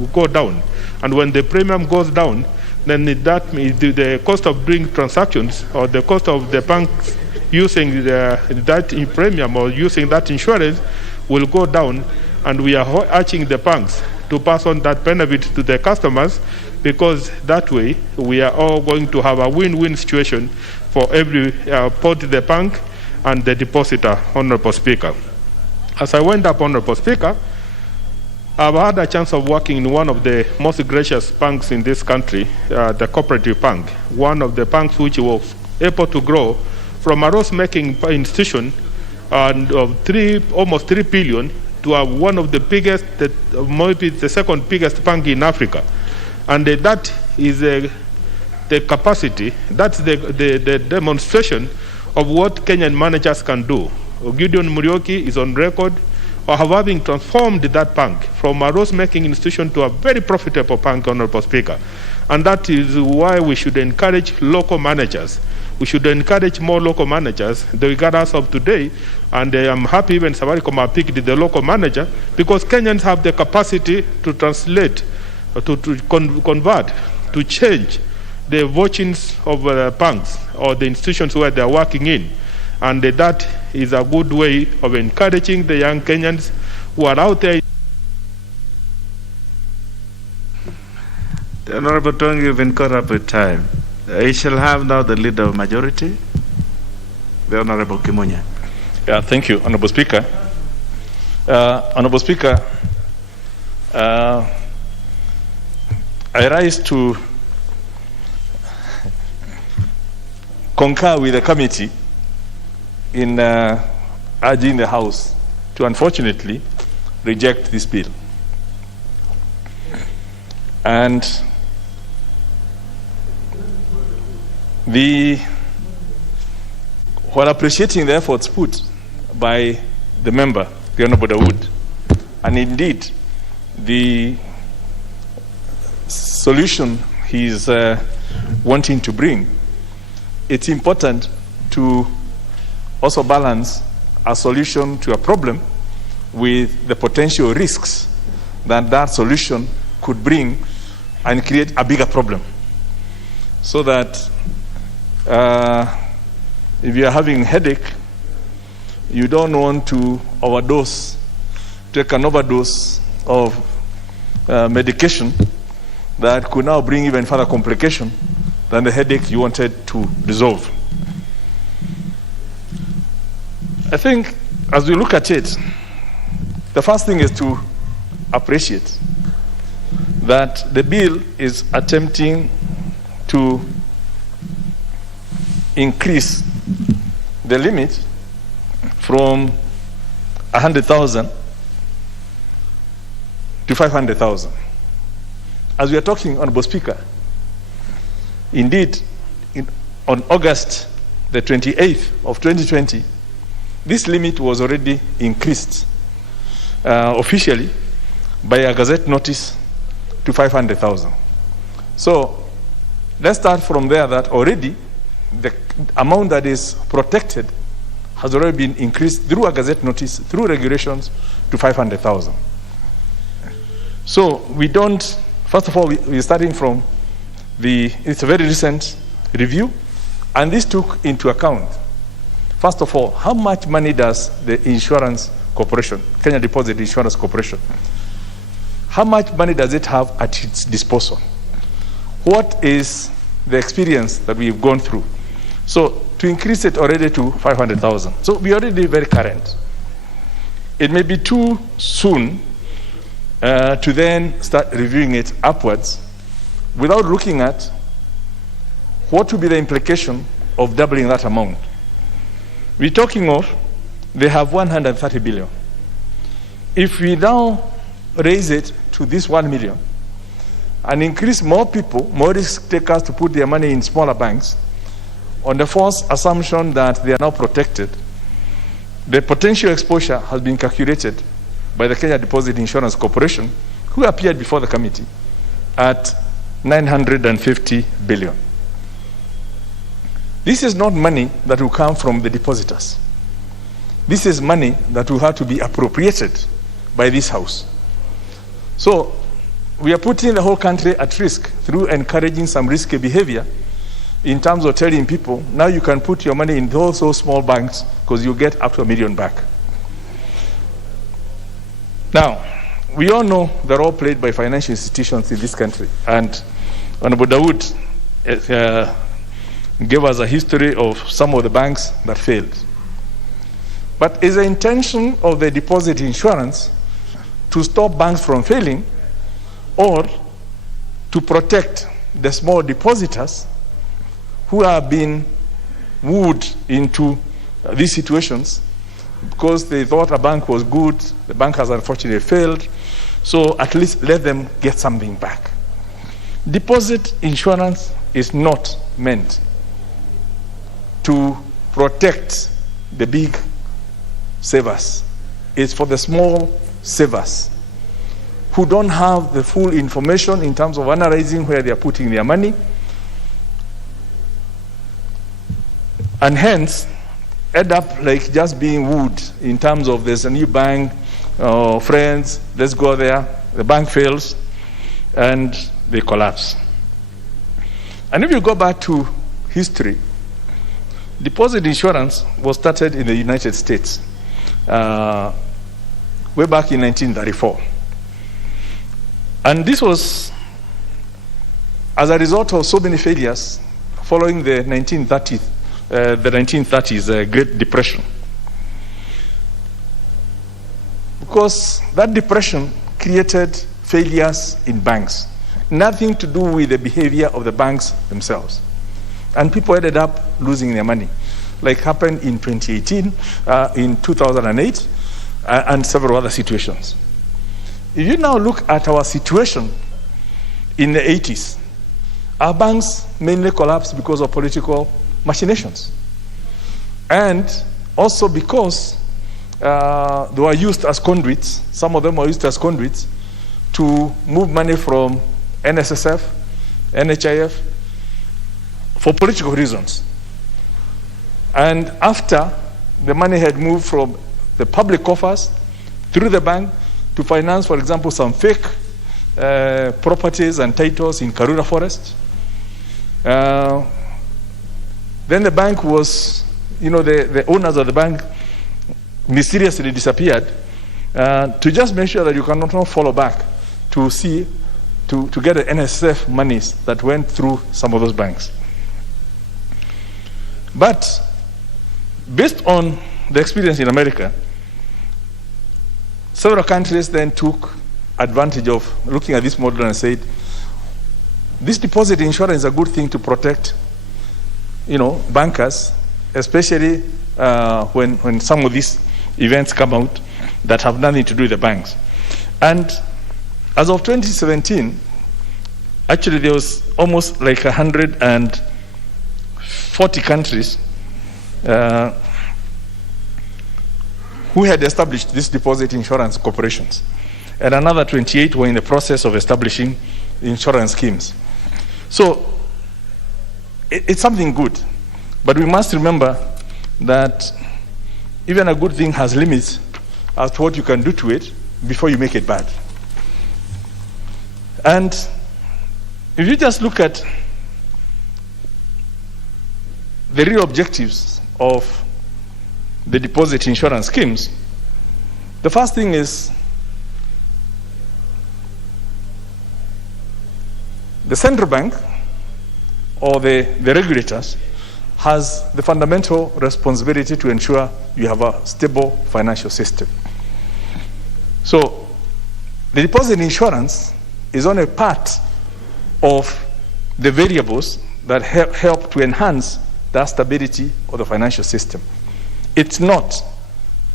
go down. And when the premium goes down, then that means the cost of doing transactions or the cost of the bank using that premium or using that insurance will go down, and we are urging the banks to pass on that benefit to their customers, because that way we are all going to have a win-win situation for every both the bank and the depositor, Honorable Speaker. As I went up, Honorable Speaker, I've had a chance of working in one of the most gracious banks in this country, the Cooperative Bank, one of the banks which was able to grow from a loss-making institution of almost 3 billion to one of the biggest, maybe the second biggest bank in Africa. And that is the capacity, that's the demonstration of what Kenyan managers can do. Gideon Muriuki is on record of having transformed that bank from a loss-making institution to a very profitable bank, Honorable Speaker. And that is why we should encourage local managers. We should encourage more local managers, regardless of today. And I'm happy even Safaricom have picked the local manager, because Kenyans have the capacity to translate, to convert, to change the fortunes of banks or the institutions where they're working in. And that is a good way of encouraging the young Kenyans who are out there. The Honorable Tong, you've been caught up with time. I shall have now the leader of majority, the Honorable Kimunya. Yeah, thank you, Honorable Speaker. Honorable Speaker, I rise to concur with the committee in urging the House to unfortunately reject this bill. And while appreciating the efforts put by the member, the Honorable Dawood, and indeed the solution he's wanting to bring, it's important to also balance a solution to a problem with the potential risks that that solution could bring and create a bigger problem. So that if you're having headache, you don't want to take an overdose of medication that could now bring even further complication than the headache you wanted to resolve. I think as we look at it, the first thing is to appreciate that the bill is attempting to increase the limit from 100,000 to 500,000. As we are talking, Honorable Speaker, indeed, on August the 28th of 2020, this limit was already increased officially by a Gazette notice to 500,000. So let's start from there, that already the amount that is protected has already been increased through a Gazette notice, through regulations, to 500,000. So we don't, first of all, we're starting from it's a very recent review, and this took into account, first of all, how much money does the insurance corporation, Kenya Deposit Insurance Corporation, how much money does it have at its disposal? What is the experience that we've gone through? So to increase it already to 500,000. So we already very current. It may be too soon to then start reviewing it upwards without looking at what will be the implication of doubling that amount. We're talking of, they have 130 billion. If we now raise it to this 1 million and increase more people, more risk takers to put their money in smaller banks, on the false assumption that they are now protected, the potential exposure has been calculated by the Kenya Deposit Insurance Corporation, who appeared before the committee, at 950 billion. This is not money that will come from the depositors. This is money that will have to be appropriated by this House. So we are putting the whole country at risk through encouraging some risky behavior in terms of telling people, now you can put your money in those so small banks because you get up to $1 million back. Now, we all know the role played by financial institutions in this country, and Honorable Dawood gave us a history of some of the banks that failed. But is the intention of the deposit insurance to stop banks from failing, or to protect the small depositors who have been wooed into these situations because they thought a bank was good, the bank has unfortunately failed, so at least let them get something back? Deposit insurance is not meant to protect the big savers. It's for the small savers who don't have the full information in terms of analyzing where they are putting their money, and hence end up like just being wooed in terms of there's a new bank, friends, let's go there, the bank fails, and they collapse. And if you go back to history, Deposit insurance was started in the United States way back in 1934. And this was as a result of so many failures following the 1930s Great Depression. Because that depression created failures in banks, nothing to do with the behavior of the banks themselves. And people ended up losing their money, like happened in 2018, in 2008, and several other situations. If you now look at our situation in the 80s, our banks mainly collapsed because of political machinations. And also because they were used as conduits, some of them were used as conduits to move money from NSSF, NHIF, for political reasons. And after the money had moved from the public coffers through the bank to finance, for example, some fake properties and titles in Karura Forest, then the bank was, the owners of the bank mysteriously disappeared to just make sure that you cannot follow back to see, to get the NSF monies that went through some of those banks. But based on the experience in America, several countries then took advantage of looking at this model and said, this deposit insurance is a good thing to protect, bankers, especially when some of these events come out that have nothing to do with the banks. And as of 2017, actually there was almost like 140 countries who had established these deposit insurance corporations. And another 28 were in the process of establishing insurance schemes. So it's something good. But we must remember that even a good thing has limits as to what you can do to it before you make it bad. And if you just look at the real objectives of the deposit insurance schemes, the first thing is the central bank or the regulators has the fundamental responsibility to ensure you have a stable financial system. So the deposit insurance is only part of the variables that help to enhance the stability of the financial system. It's not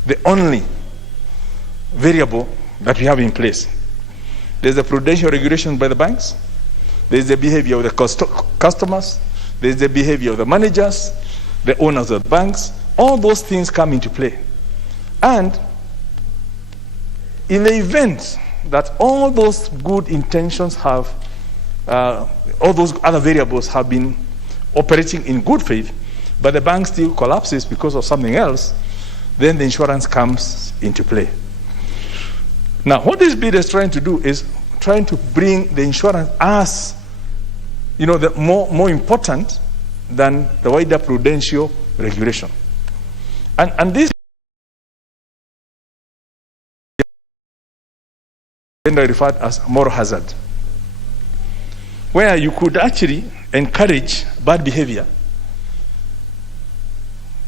the only variable that we have in place. There's the prudential regulation by the banks, there's the behavior of the customers, there's the behavior of the managers, the owners of the banks. All those things come into play. And in the event that all those good intentions have, all those other variables have been operating in good faith, but the bank still collapses because of something else, then the insurance comes into play. Now, what this bill is trying to do is trying to bring the insurance as, the more important than the wider prudential regulation. And this is referred as moral hazard, where you could actually encourage bad behavior,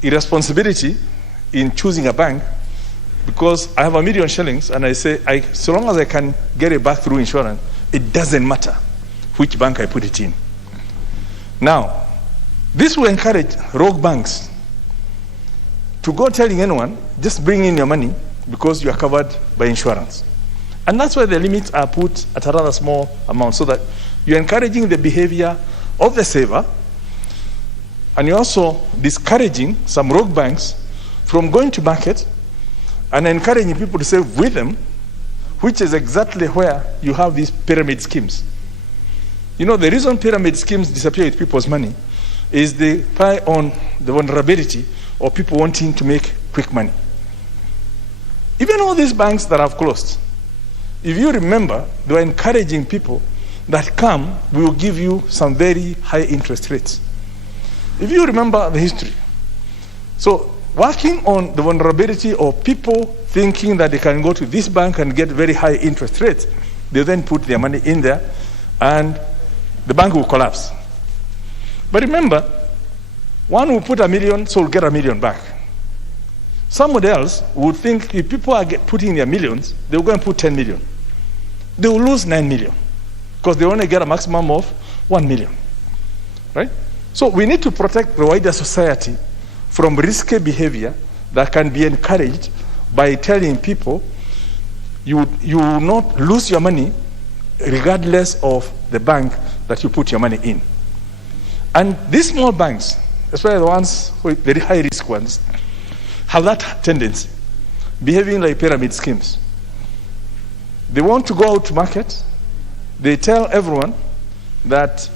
irresponsibility in choosing a bank, because I have $1 million shillings and I say, so long as I can get it back through insurance, it doesn't matter which bank I put it in. Now, this will encourage rogue banks to go telling anyone, just bring in your money because you are covered by insurance. And that's why the limits are put at a rather small amount, so that you're encouraging the behavior of the saver, and you're also discouraging some rogue banks from going to market and encouraging people to save with them, which is exactly where you have these pyramid schemes. The reason pyramid schemes disappear with people's money is they rely on the vulnerability of people wanting to make quick money. Even all these banks that have closed, if you remember, they were encouraging people that come, we will give you some very high interest rates. If you remember the history, So working on the vulnerability of people thinking that they can go to this bank and get very high interest rates, they then put their money in there and the bank will collapse. But remember, one will put $1 million, so will get $1 million back. Somebody else would think if people are putting their millions, they will go and put 10 million. They will lose 9 million because they only get a maximum of 1 million, right? So we need to protect the wider society from risky behavior that can be encouraged by telling people you will not lose your money regardless of the bank that you put your money in. And these small banks, especially the ones with very high risk ones, have that tendency, behaving like pyramid schemes. They want to go out to market. They tell everyone that,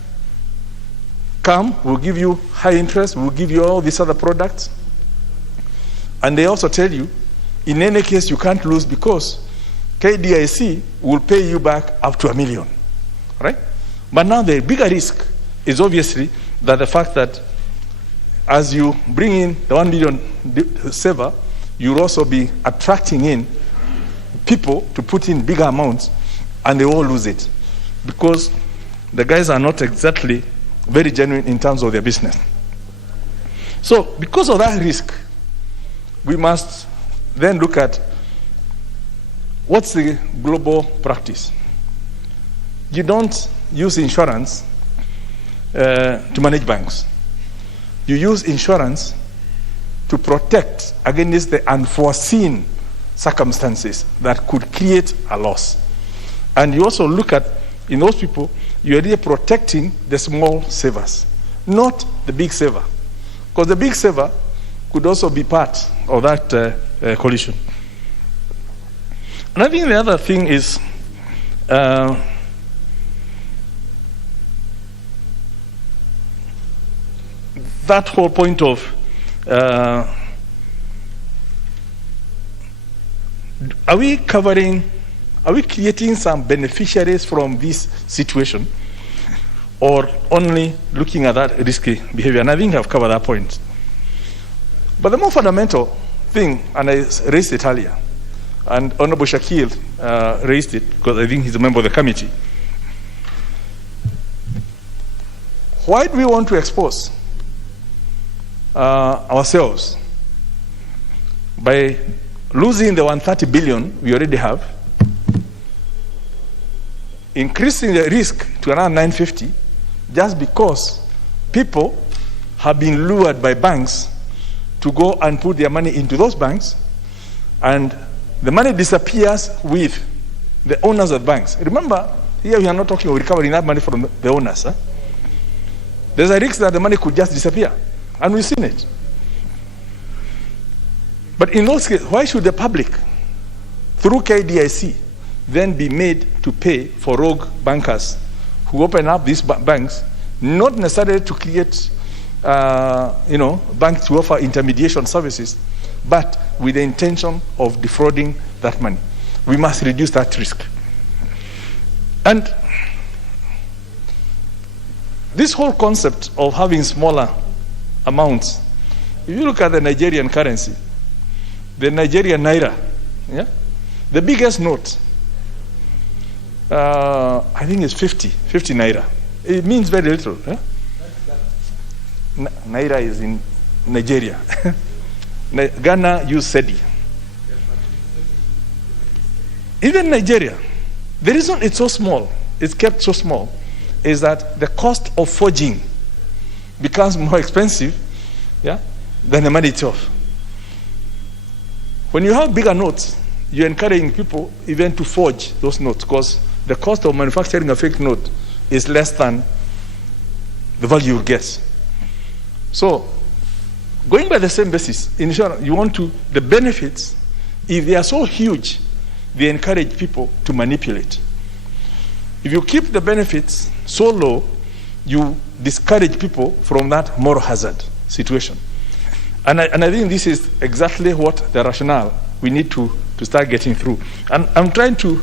come, we'll give you high interest, we'll give you all these other products. And they also tell you, in any case, you can't lose because KDIC will pay you back up to $1 million, right? But now the bigger risk is obviously that the fact that as you bring in the 1 million saver, you'll also be attracting in people to put in bigger amounts, and they all lose it because the guys are not exactly very genuine in terms of their business. So because of that risk, we must then look at what's the global practice. You don't use insurance to manage banks. You use insurance to protect against the unforeseen circumstances that could create a loss. And you also look at, in those people, you're really protecting the small savers, not the big saver. Because the big saver could also be part of that collision. And I think the other thing is that whole point of are we creating some beneficiaries from this situation or only looking at that risky behavior? And I think I've covered that point. But the more fundamental thing, and I raised it earlier, and Honorable Shakil raised it because I think he's a member of the committee. Why do we want to expose ourselves by losing the 130 billion we already have, increasing the risk to around 950 just because people have been lured by banks to go and put their money into those banks, and the money disappears with the owners of banks. Remember, here we are not talking of recovering that money from the owners. There's a risk that the money could just disappear, and we've seen it. But in those cases, why should the public, through KDIC, then be made to pay for rogue bankers who open up these banks, not necessarily to create, banks to offer intermediation services, but with the intention of defrauding that money? We must reduce that risk. And this whole concept of having smaller amounts, if you look at the Nigerian currency, the Nigerian naira, the biggest note, I think it's 50 naira. It means very little. Naira is in Nigeria. Ghana use Cedi. Even Nigeria, the reason it's so small, it's kept so small, is that the cost of forging becomes more expensive than the money itself. When you have bigger notes, you're encouraging people even to forge those notes because the cost of manufacturing a fake note is less than the value you get. So, going by the same basis, insurance, you want to, the benefits, if they are so huge, they encourage people to manipulate. If you keep the benefits so low, you discourage people from that moral hazard situation. And I think this is exactly what the rationale we need to start getting through. And I'm trying to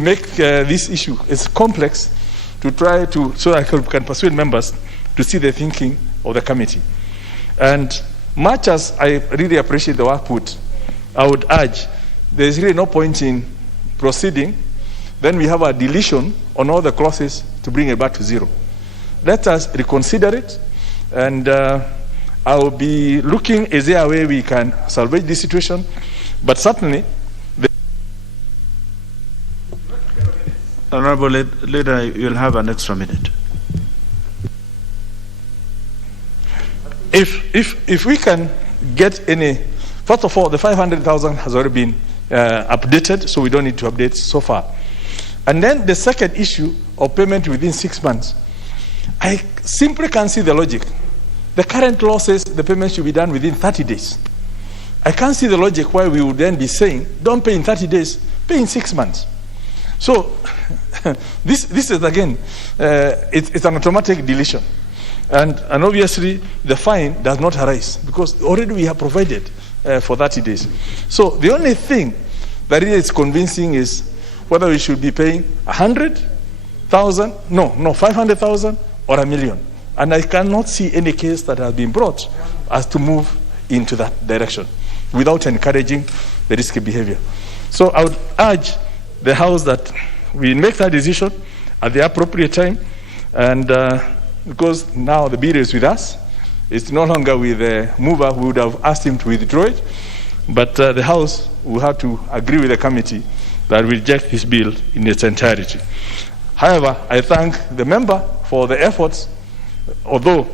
make this issue as complex to try to, so I can persuade members to see the thinking of the committee. And much as I really appreciate the work put, I would urge there's really no point in proceeding. Then we have a deletion on all the clauses to bring it back to zero. Let us reconsider it, and I will be looking, is there a way we can salvage this situation? But certainly, Honorable Leader, you'll have an extra minute. If we can get any, first of all, the 500,000 has already been updated, so we don't need to update so far. And then the second issue of payment within 6 months, I simply can't see the logic. The current law says the payment should be done within 30 days. I can't see the logic why we would then be saying, don't pay in 30 days, pay in 6 months. So this is again, it's an automatic deletion. And obviously the fine does not arise because already we have provided for 30 days. So the only thing that is convincing is whether we should be paying 100,000, no, 500,000 or $1 million. And I cannot see any case that has been brought as to move into that direction without encouraging the risky behavior. So I would urge the House that we make that decision at the appropriate time, and because now the bill is with us, it's no longer with the mover who would have asked him to withdraw it, but the House will have to agree with the committee that we reject this bill in its entirety. However, I thank the member for the efforts, although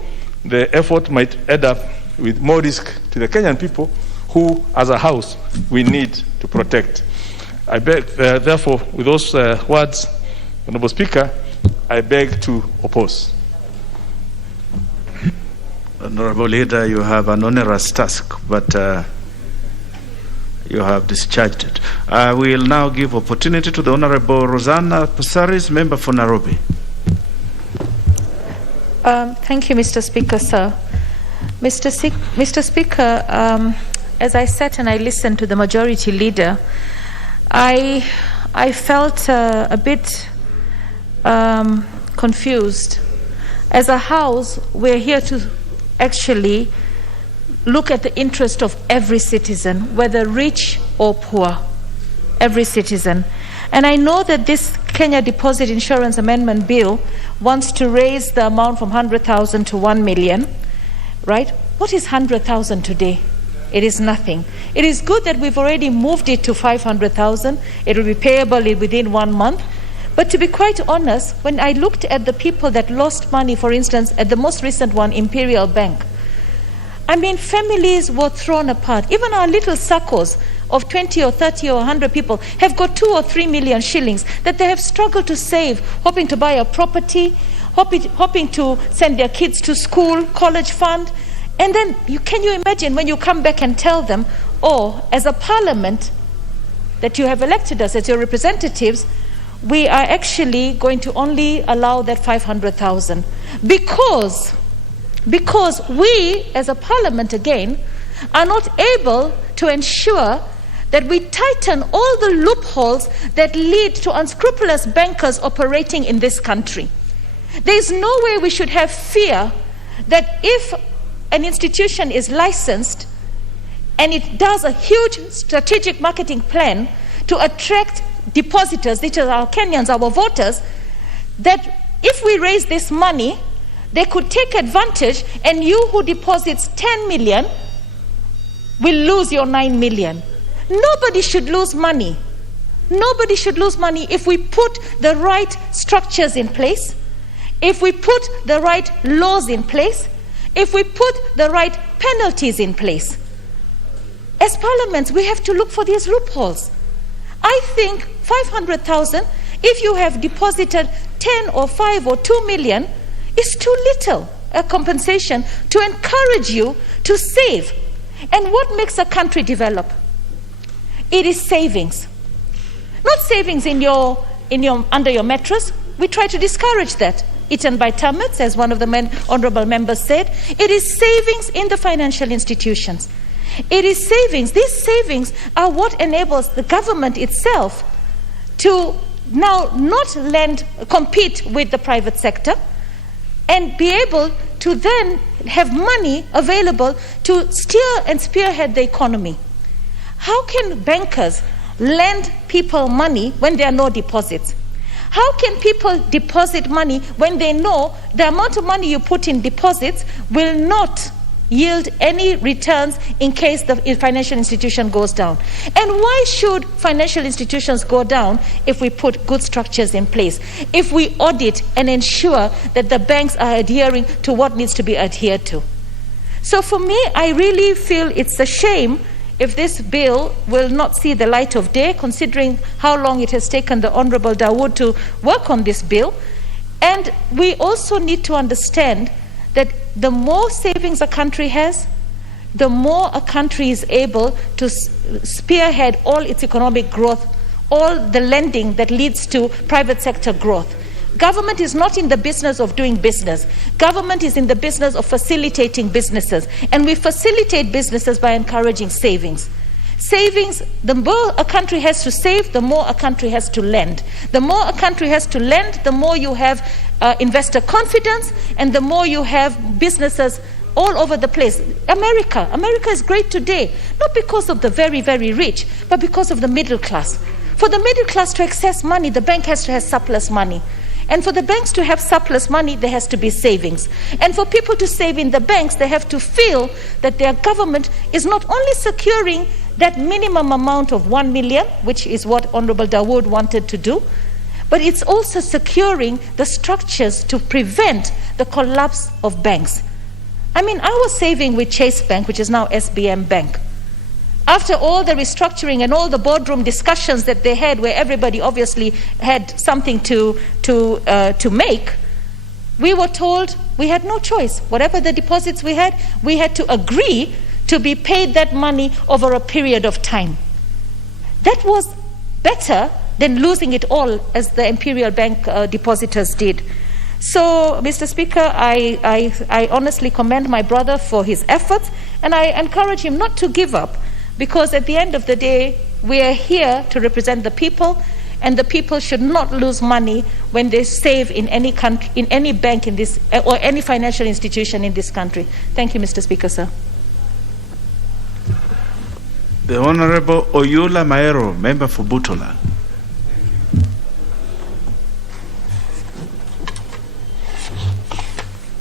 the effort might end up with more risk to the Kenyan people who, as a House, we need to protect. I beg, therefore, with those words, Honourable Speaker, I beg to oppose. Honourable Leader, you have an onerous task, but you have discharged it. I will now give opportunity to the Honourable Rosanna Pusaris, member for Nairobi. Thank you, Mr. Speaker, sir. Mr. Speaker, as I sat and I listened to the majority leader, I felt a bit confused. As a House, we're here to actually look at the interest of every citizen, whether rich or poor, every citizen. And I know that this Kenya Deposit Insurance Amendment Bill wants to raise the amount from 100,000 to 1 million, right? What is 100,000 today? It is nothing. It is good that we've already moved it to 500,000. It will be payable within 1 month. But to be quite honest, when I looked at the people that lost money, for instance, at the most recent one, Imperial Bank, I mean, families were thrown apart. Even our little circles of 20 or 30 or 100 people have got 2 or 3 million shillings that they have struggled to save, hoping to buy a property, hoping to send their kids to school, college fund. And then, can you imagine when you come back and tell them, oh, as a parliament that you have elected us as your representatives, we are actually going to only allow that 500,000 because we as a parliament again are not able to ensure that we tighten all the loopholes that lead to unscrupulous bankers operating in this country. There is no way we should have fear that if an institution is licensed and it does a huge strategic marketing plan to attract depositors, which are our Kenyans, our voters, that if we raise this money, they could take advantage, and you who deposits 10 million will lose your 9 million. Nobody should lose money. Nobody should lose money if we put the right structures in place, if we put the right laws in place, if we put the right penalties in place. As parliaments, we have to look for these loopholes. I think 500,000, if you have deposited 10 or 5 or 2 million, is too little a compensation to encourage you to save. And what makes a country develop? It is savings. Not savings in your under your mattress. We try to discourage that. Eaten by termites, as one of the honourable members said. It is savings in the financial institutions. It is savings. These savings are what enables the government itself to now not compete with the private sector and be able to then have money available to steer and spearhead the economy. How can bankers lend people money when there are no deposits? How can people deposit money when they know the amount of money you put in deposits will not yield any returns in case the financial institution goes down? And why should financial institutions go down if we put good structures in place, if we audit and ensure that the banks are adhering to what needs to be adhered to? So for me, I really feel it's a shame if this bill will not see the light of day, considering how long it has taken the Honorable Dawood to work on this bill. And we also need to understand that the more savings a country has, the more a country is able to spearhead all its economic growth, all the lending that leads to private sector growth. Government is not in the business of doing business. Government is in the business of facilitating businesses. And we facilitate businesses by encouraging savings. Savings, the more a country has to save, the more a country has to lend. The more a country has to lend, the more you have investor confidence, and the more you have businesses all over the place. America is great today, not because of the very, very rich, but because of the middle class. For the middle class to access money, the bank has to have surplus money. And for the banks to have surplus money, there has to be savings. And for people to save in the banks, they have to feel that their government is not only securing that minimum amount of 1 million, which is what Honorable Dawood wanted to do, but it's also securing the structures to prevent the collapse of banks. I mean, I was saving with Chase Bank, which is now SBM Bank. After all the restructuring and all the boardroom discussions that they had, where everybody obviously had something to make, we were told we had no choice. Whatever the deposits we had to agree to be paid that money over a period of time. That was better than losing it all, as the Imperial Bank depositors did. So, Mr. Speaker, I honestly commend my brother for his efforts, and I encourage him not to give up. Because at the end of the day, we are here to represent the people, and the people should not lose money when they save in any country, in any bank in this, or any financial institution in this country. Thank you, Mr. Speaker, sir. The Honorable Oyula Maero, member for Butola.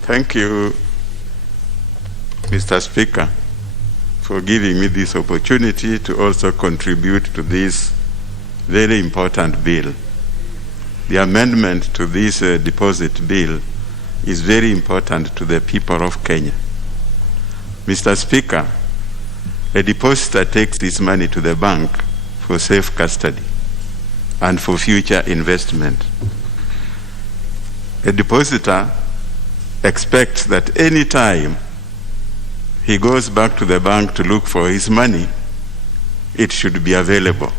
Thank you, Mr. Speaker, for giving me this opportunity to also contribute to this very important bill. The amendment to this deposit bill is very important to the people of Kenya. Mr. Speaker, a depositor takes this money to the bank for safe custody and for future investment. A depositor expects that any time he goes back to the bank to look for his money, it should be available,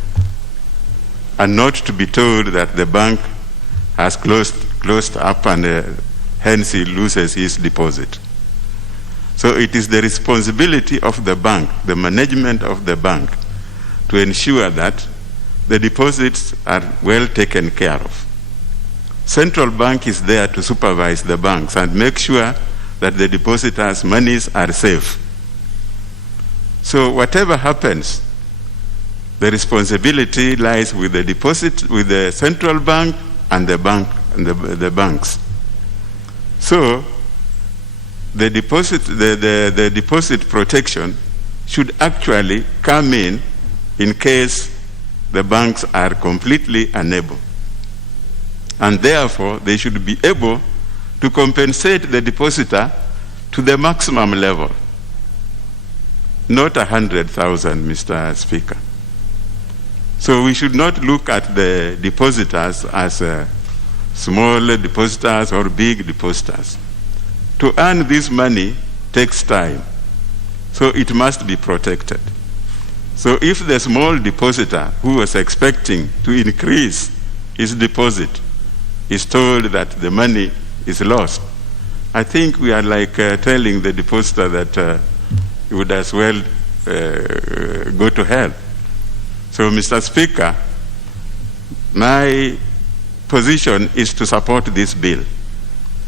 and not to be told that the bank has closed up and hence he loses his deposit. So it is the responsibility of the bank, the management of the bank, to ensure that the deposits are well taken care of. Central Bank is there to supervise the banks and make sure that the depositors' monies are safe. So whatever happens, the responsibility lies with the deposit, with the central bank and the bank and the banks. So the deposit protection should actually come in case the banks are completely unable. And therefore, they should be able to compensate the depositor to the maximum level, not 100,000, Mr. Speaker. So we should not look at the depositors as small depositors or big depositors. To earn this money takes time, so it must be protected. So if the small depositor who was expecting to increase his deposit is told that the money is lost, I think we are like telling the depositor that he would as well go to hell. So, Mr. Speaker, my position is to support this bill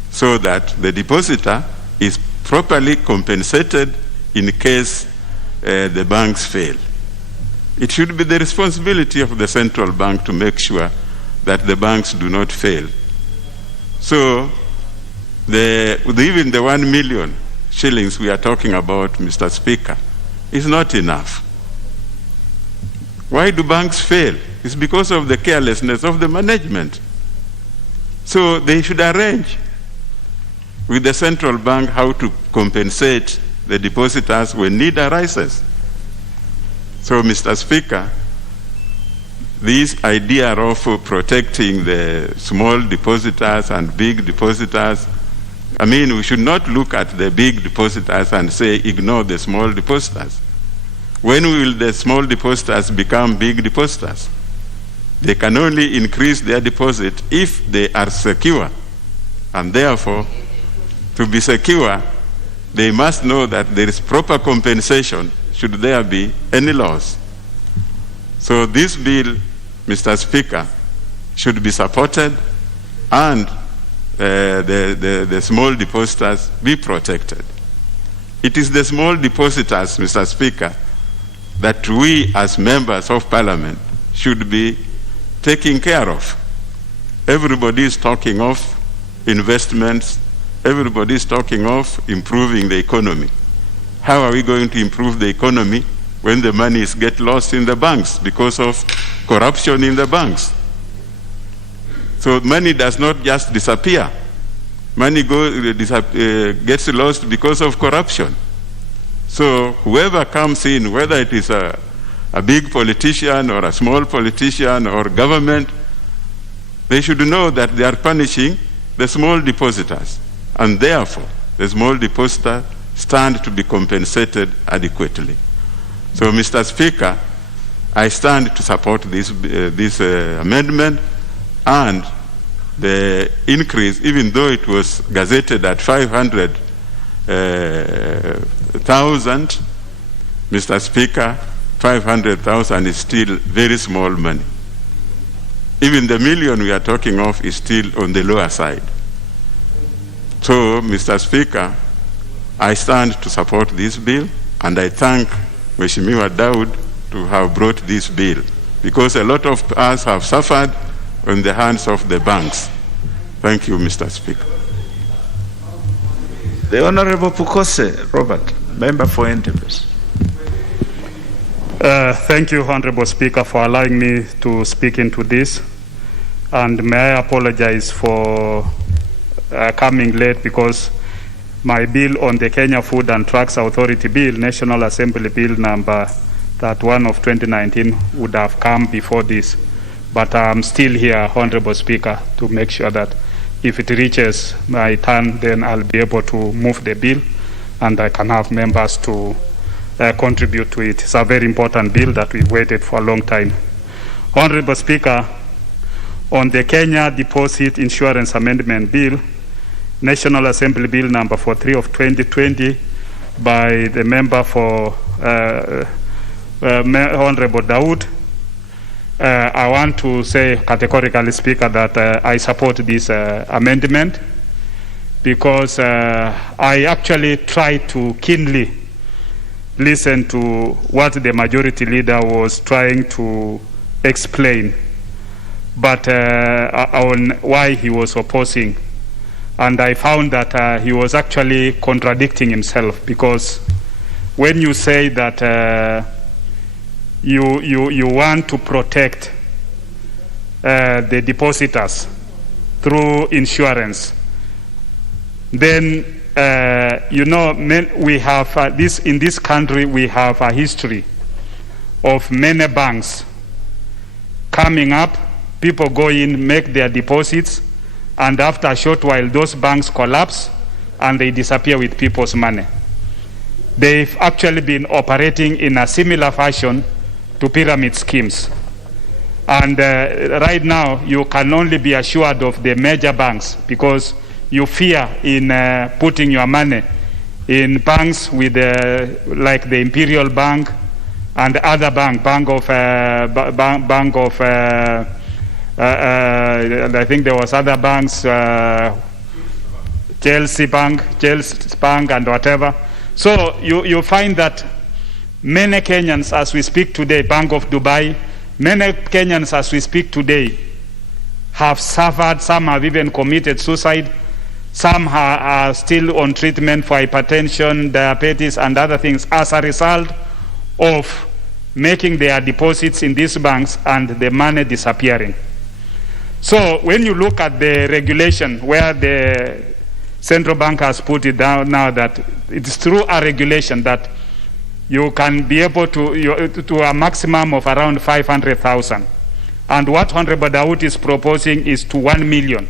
so that the depositor is properly compensated in case the banks fail. It should be the responsibility of the central bank to make sure that the banks do not fail. So even the 1 million shillings we are talking about, Mr. Speaker, is not enough. Why do banks fail? It's because of the carelessness of the management. So they should arrange with the central bank how to compensate the depositors when need arises. So, Mr. Speaker, this idea of protecting the small depositors and big depositors, I mean, we should not look at the big depositors and say ignore the small depositors. When will the small depositors become big depositors? They can only increase their deposit if they are secure. And therefore, to be secure, they must know that there is proper compensation should there be any loss. So this bill, Mr. Speaker, should be supported and the small depositors be protected. It is the small depositors, Mr. Speaker, that we as members of Parliament should be taking care of. Everybody is talking of investments. Everybody is talking of improving the economy. How are we going to improve the economy when the monies get lost in the banks because of corruption in the banks? So money does not just disappear. Money gets lost because of corruption. So whoever comes in, whether it is a big politician or a small politician or government, they should know that they are punishing the small depositors. And therefore, the small depositor stand to be compensated adequately. So, Mr. Speaker, I stand to support this amendment, and the increase, even though it was gazetted at 500,000, Mr. Speaker, 500,000 is still very small money. Even the million we are talking of is still on the lower side. So, Mr. Speaker, I stand to support this bill, and I thank Mheshimiwa Daud to have brought this bill, because a lot of us have suffered on the hands of the banks. Thank you, Mr. Speaker. The Honorable Pukose Robert, member for Entebres. Thank you, Honorable Speaker, for allowing me to speak into this. And may I apologize for coming late, because my bill on the Kenya Food and Drugs Authority Bill, National Assembly Bill number 31 of 2019, would have come before this. But I'm still here, Honorable Speaker, to make sure that if it reaches my turn, then I'll be able to move the bill, and I can have members to contribute to it. It's a very important bill that we've waited for a long time. Honorable Speaker, on the Kenya Deposit Insurance Amendment Bill, National Assembly Bill number 43 of 2020, by the member for Honorable Daud, I want to say categorically, Speaker, that I support this amendment, because I actually tried to keenly listen to what the majority leader was trying to explain, but on why he was opposing. And I found that he was actually contradicting himself, because when you say that you want to protect the depositors through insurance, then we have this in this country. We have a history of many banks coming up. People go in, make their deposits, and after a short while, those banks collapse and they disappear with people's money. They've actually been operating in a similar fashion to pyramid schemes. And right now, you can only be assured of the major banks, because you fear in putting your money in banks with like the Imperial Bank and other bank of I think there was other banks, Chelsea Bank, and whatever. So you find that many Kenyans, as we speak today, Bank of Dubai, many Kenyans, as we speak today, have suffered. Some have even committed suicide. Some are still on treatment for hypertension, diabetes, and other things as a result of making their deposits in these banks and the money disappearing. So when you look at the regulation where the central bank has put it down now, that it's through a regulation that you can be able to a maximum of around 500,000. And what Honorable Daud is proposing is to 1 million.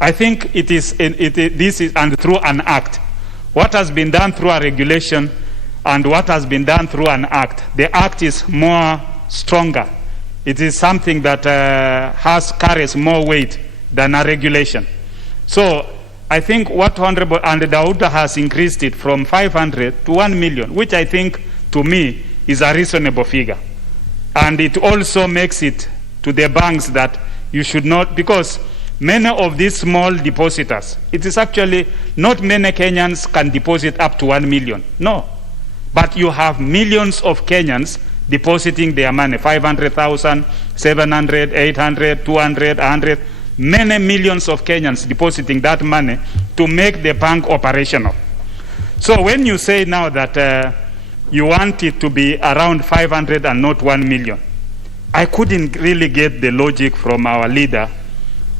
I think this is and through an act. What has been done through a regulation and what has been done through an act, the act is more stronger. It is something that carries more weight than a regulation. So I think what Honorable Daud has increased it from 500 to 1 million, which I think to me is a reasonable figure. And it also makes it to the banks that you should not, because many of these small depositors, it is actually not many Kenyans can deposit up to 1 million. No. But you have millions of Kenyans depositing their money, 500,000, 700, 800, 200, 100, many millions of Kenyans depositing that money to make the bank operational. So when you say now that you want it to be around 500 and not 1 million, I couldn't really get the logic from our leader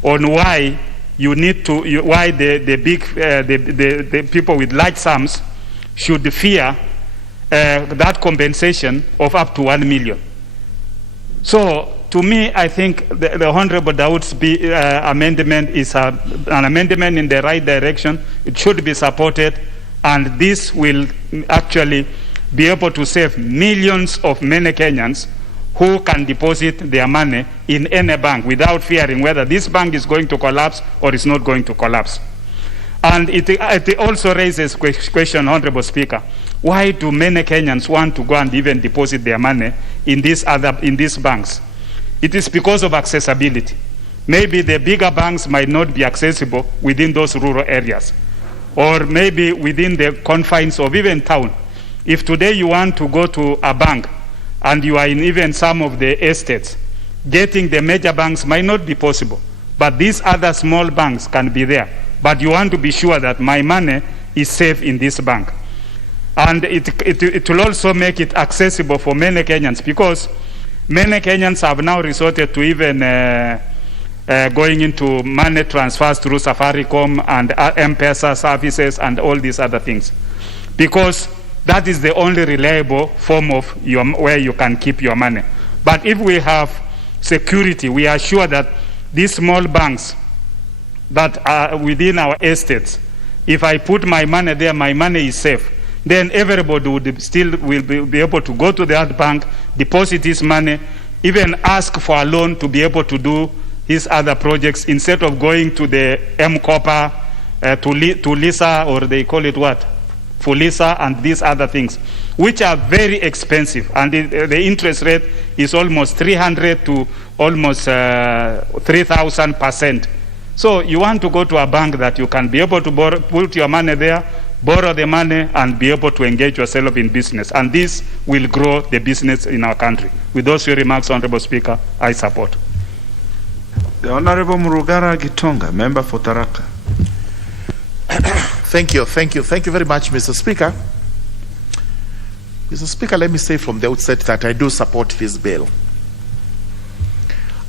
on why you need to, why the people with large sums should fear that compensation of up to 1 million. So to me, I think the Honorable Daud's amendment is an amendment in the right direction. It should be supported, and this will actually be able to save millions of many Kenyans who can deposit their money in any bank without fearing whether this bank is going to collapse or is not going to collapse. And it also raises question, Honorable Speaker, why do many Kenyans want to go and even deposit their money in these banks? It is because of accessibility. Maybe the bigger banks might not be accessible within those rural areas, or maybe within the confines of even town. If today you want to go to a bank and you are in even some of the estates, getting the major banks might not be possible, but these other small banks can be there. But you want to be sure that my money is safe in this bank. And it will also make it accessible for many Kenyans, because many Kenyans have now resorted to even going into money transfers through Safaricom and M-Pesa services and all these other things, because that is the only reliable form of where you can keep your money. But if we have security, we are sure that these small banks that are within our estates, if I put my money there, my money is safe, then everybody will be able to go to that bank, deposit his money, even ask for a loan to be able to do his other projects, instead of going to the M-Copper, to Lisa, or they call it what? Fulisa, and these other things, which are very expensive, and the interest rate is almost 300 to almost 3,000%. So you want to go to a bank that you can be able to put your money there, borrow the money, and be able to engage yourself in business. And this will grow the business in our country. With those few remarks, Honorable Speaker, I support. The Honorable Murugara Gitonga, member for Tharaka. Thank you very much, Mr. Speaker. Mr. Speaker, let me say from the outset that I do support this bill.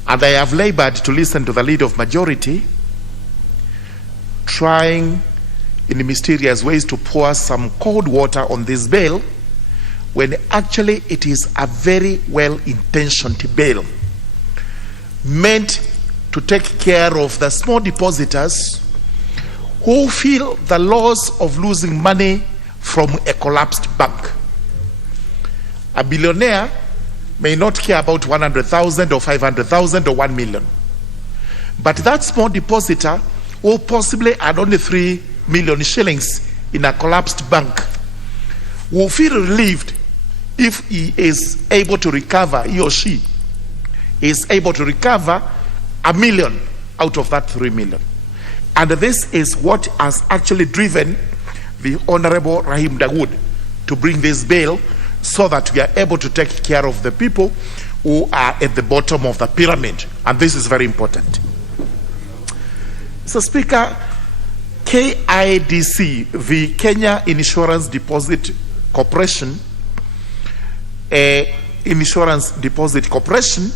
And I have labored to listen to the leader of majority, trying in mysterious ways to pour some cold water on this bill, when actually it is a very well-intentioned bill, meant to take care of the small depositors who feel the loss of losing money from a collapsed bank. A billionaire may not care about 100,000 or 500,000 or 1 million. But that small depositor will possibly add only 3 million shillings in a collapsed bank, will feel relieved if he is able to recover, he or she is able to recover 1 million out of that 3 million. And this is what has actually driven the Honorable Rahim Dawood to bring this bill, so that we are able to take care of the people who are at the bottom of the pyramid. And this is very important. So, Speaker, KIDC, the Kenya Insurance Deposit Corporation, Insurance Deposit Corporation,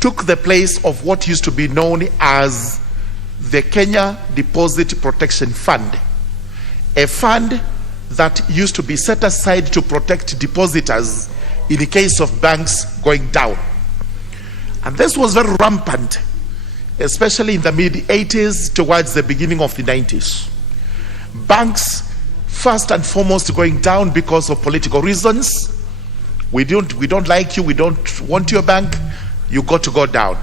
took the place of what used to be known as the Kenya Deposit Protection Fund, a fund that used to be set aside to protect depositors in the case of banks going down. And this was very rampant, especially in the mid-80s towards the beginning of the 90s. Banks, first and foremost, going down because of political reasons. We don't like you, we don't want your bank, you got to go down.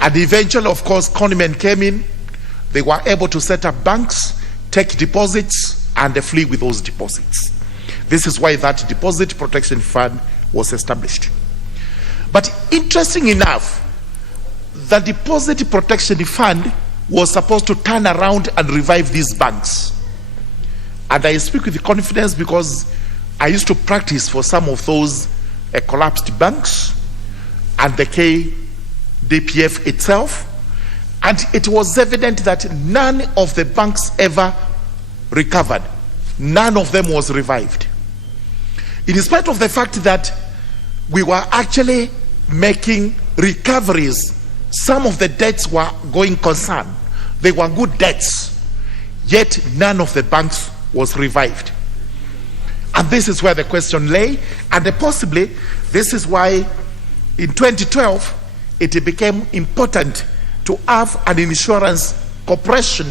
And eventually, of course, conmen came in. They were able to set up banks, take deposits, and they flee with those deposits. This is why that Deposit Protection Fund was established. But interesting enough, the Deposit Protection Fund was supposed to turn around and revive these banks. And I speak with confidence because I used to practice for some of those collapsed banks and the KDPF itself. And it was evident that none of the banks ever recovered. None of them was revived. In spite of the fact that we were actually making recoveries, some of the debts were going concern. They were good debts, yet none of the banks was revived. And this is where the question lay, and possibly this is why in 2012 it became important to have an insurance corporation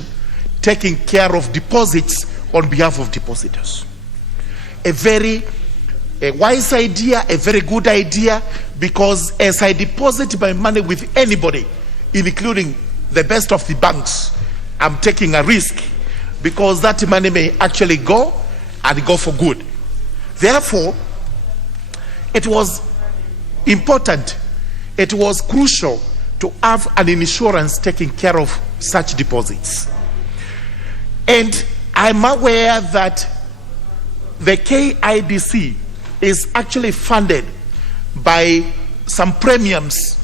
taking care of deposits on behalf of depositors. A wise idea, a very good idea, because as I deposit my money with anybody, including the best of the banks, I'm taking a risk because that money may actually go and go for good. Therefore, it was important, it was crucial to have an insurance taking care of such deposits. And I'm aware that the KIDC is actually funded by some premiums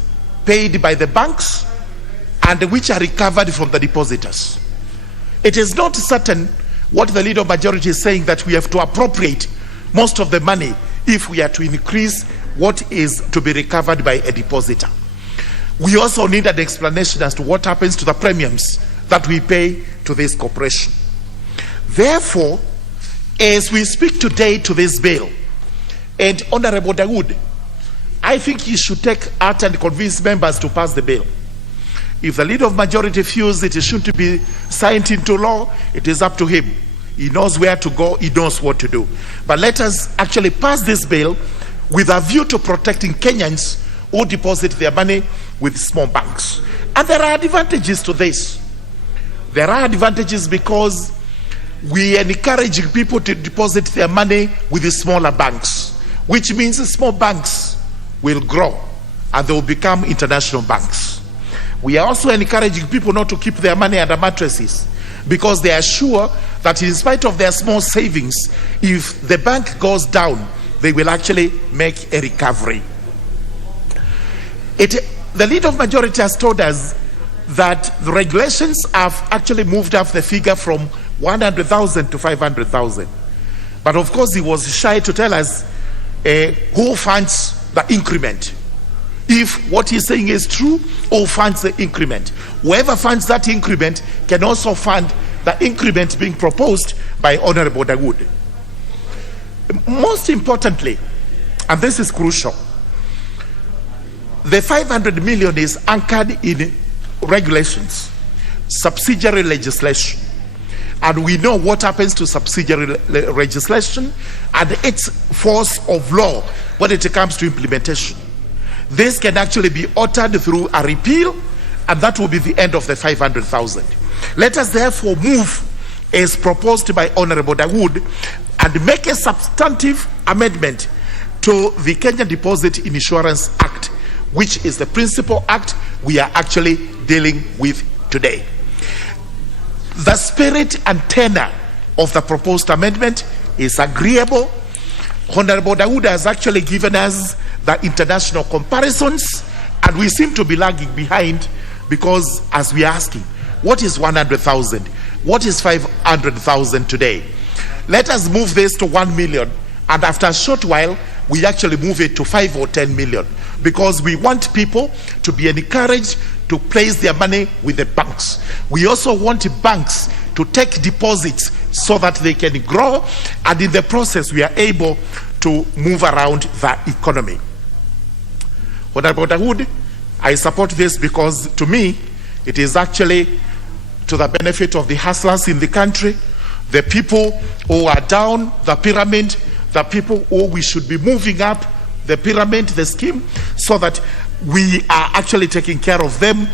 paid by the banks and which are recovered from the depositors. It is not certain what the leader majority is saying, that we have to appropriate most of the money if we are to increase what is to be recovered by a depositor. We also need an explanation as to what happens to the premiums that we pay to this corporation. Therefore, as we speak today to this bill, and Honorable Dawood, I think he should take out and convince members to pass the bill. If the leader of majority feels it shouldn't be signed into law, it is up to him. He knows where to go, he knows what to do. But let us actually pass this bill with a view to protecting Kenyans who deposit their money with small banks. And there are advantages to this. There are advantages because we are encouraging people to deposit their money with the smaller banks, which means the small banks will grow and they will become international banks. We are also encouraging people not to keep their money under mattresses, because they are sure that in spite of their small savings, if the bank goes down, they will actually make a recovery. The leader of majority has told us that the regulations have actually moved up the figure from 100,000 to 500,000. But of course, he was shy to tell us who funds the increment. If what he's saying is true, who funds the increment? Whoever funds that increment can also fund the increment being proposed by Honorable Dawood. Most importantly, and this is crucial, the 500 million is anchored in regulations, subsidiary legislation. And we know what happens to subsidiary legislation and its force of law when it comes to implementation. This can actually be altered through a repeal, and that will be the end of the 500,000. Let us therefore move as proposed by Honorable Dawood and make a substantive amendment to the Kenya Deposit Insurance Act, which is the principal act we are actually dealing with today. The spirit and tenor of the proposed amendment is agreeable. Honorable Dawood has actually given us the international comparisons, and we seem to be lagging behind because, as we are asking, what is 100,000? What is 500,000 today? Let us move this to 1 million, and after a short while, we actually move it to 5 or 10 million, because we want people to be encouraged to place their money with the banks. We also want banks to take deposits so that they can grow, and in the process, we are able to move around the economy. Honorable Dawood, I support this because, to me, it is actually to the benefit of the hustlers in the country, the people who are down the pyramid, the people who we should be moving up the pyramid, the scheme, so that we are actually taking care of them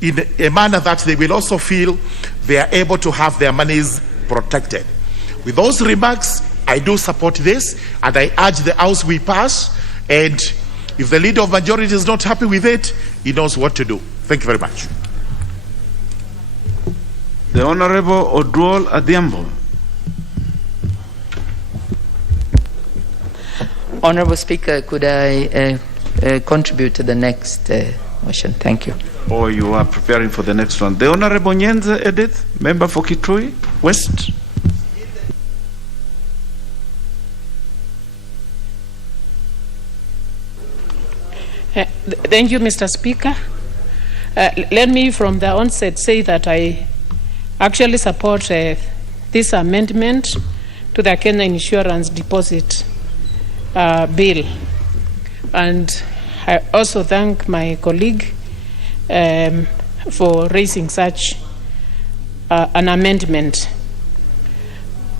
in a manner that they will also feel they are able to have their monies protected. With those remarks, I do support this, and I urge the House we pass, and if the leader of majority is not happy with it, he knows what to do. Thank you very much. The Honorable Oduol Adhiambo. Honorable Speaker, could I contribute to the next motion? Thank you. Oh, you are preparing for the next one. The Honorable Nyenze Edith, member for Kitui West. Thank you, Mr. Speaker. Let me from the onset say that I actually support this amendment to the Kenya Insurance Deposit Bill. And I also thank my colleague for raising such an amendment.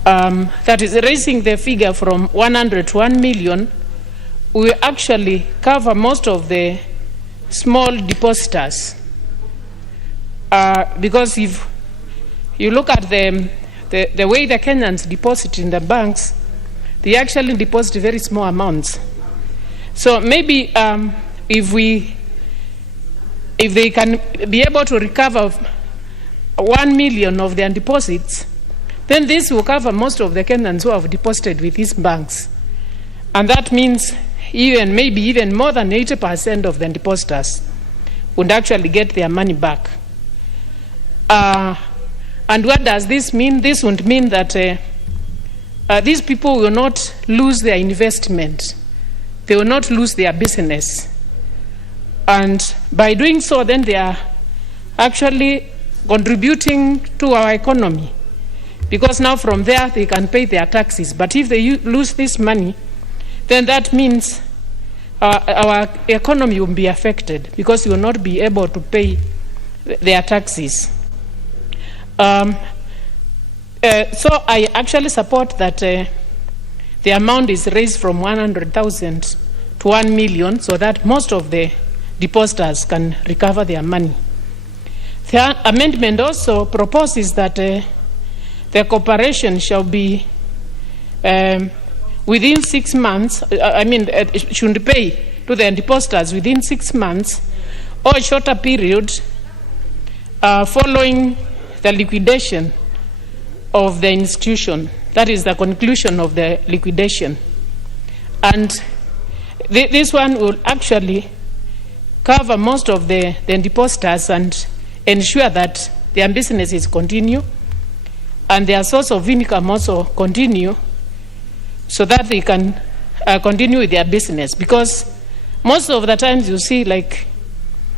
That is raising the figure from 100 to 1 million. We actually cover most of the small depositors, because if you look at the way the Kenyans deposit in the banks, they actually deposit very small amounts. So maybe if they can be able to recover 1 million of their deposits, then this will cover most of the Kenyans who have deposited with these banks, and that means maybe even more than 80% of the depositors would actually get their money back. And what does this mean? This would mean that these people will not lose their investment. They will not lose their business. And by doing so, then they are actually contributing to our economy, because now from there they can pay their taxes. But if they lose this money, then that means our economy will be affected, because we will not be able to pay their taxes. So I actually support that the amount is raised from 100,000 to 1 million, so that most of the depositors can recover their money. The amendment also proposes that the corporation shall be within 6 months, it should pay to the depositors within 6 months or a shorter period following the liquidation of the institution. That is the conclusion of the liquidation. And this one will actually cover most of the depositors and ensure that their businesses continue and their source of income also continue, so that they can continue with their business. Because most of the times you see, like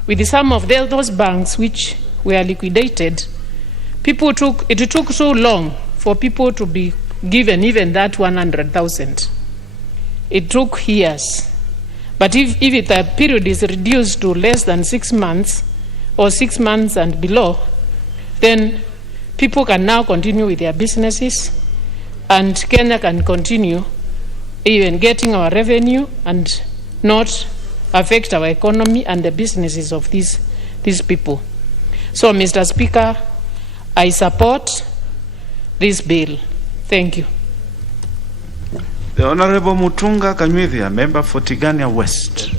with some of those banks which were liquidated, it took so long for people to be given even that 100,000. It took years. But if the period is reduced to less than 6 months or 6 months and below, then people can now continue with their businesses, and Kenya can continue even getting our revenue and not affect our economy and the businesses of these people. So, Mr. Speaker, I support this bill. Thank you. The Honorable Mutunga Kanyuithia, member for Tigania West.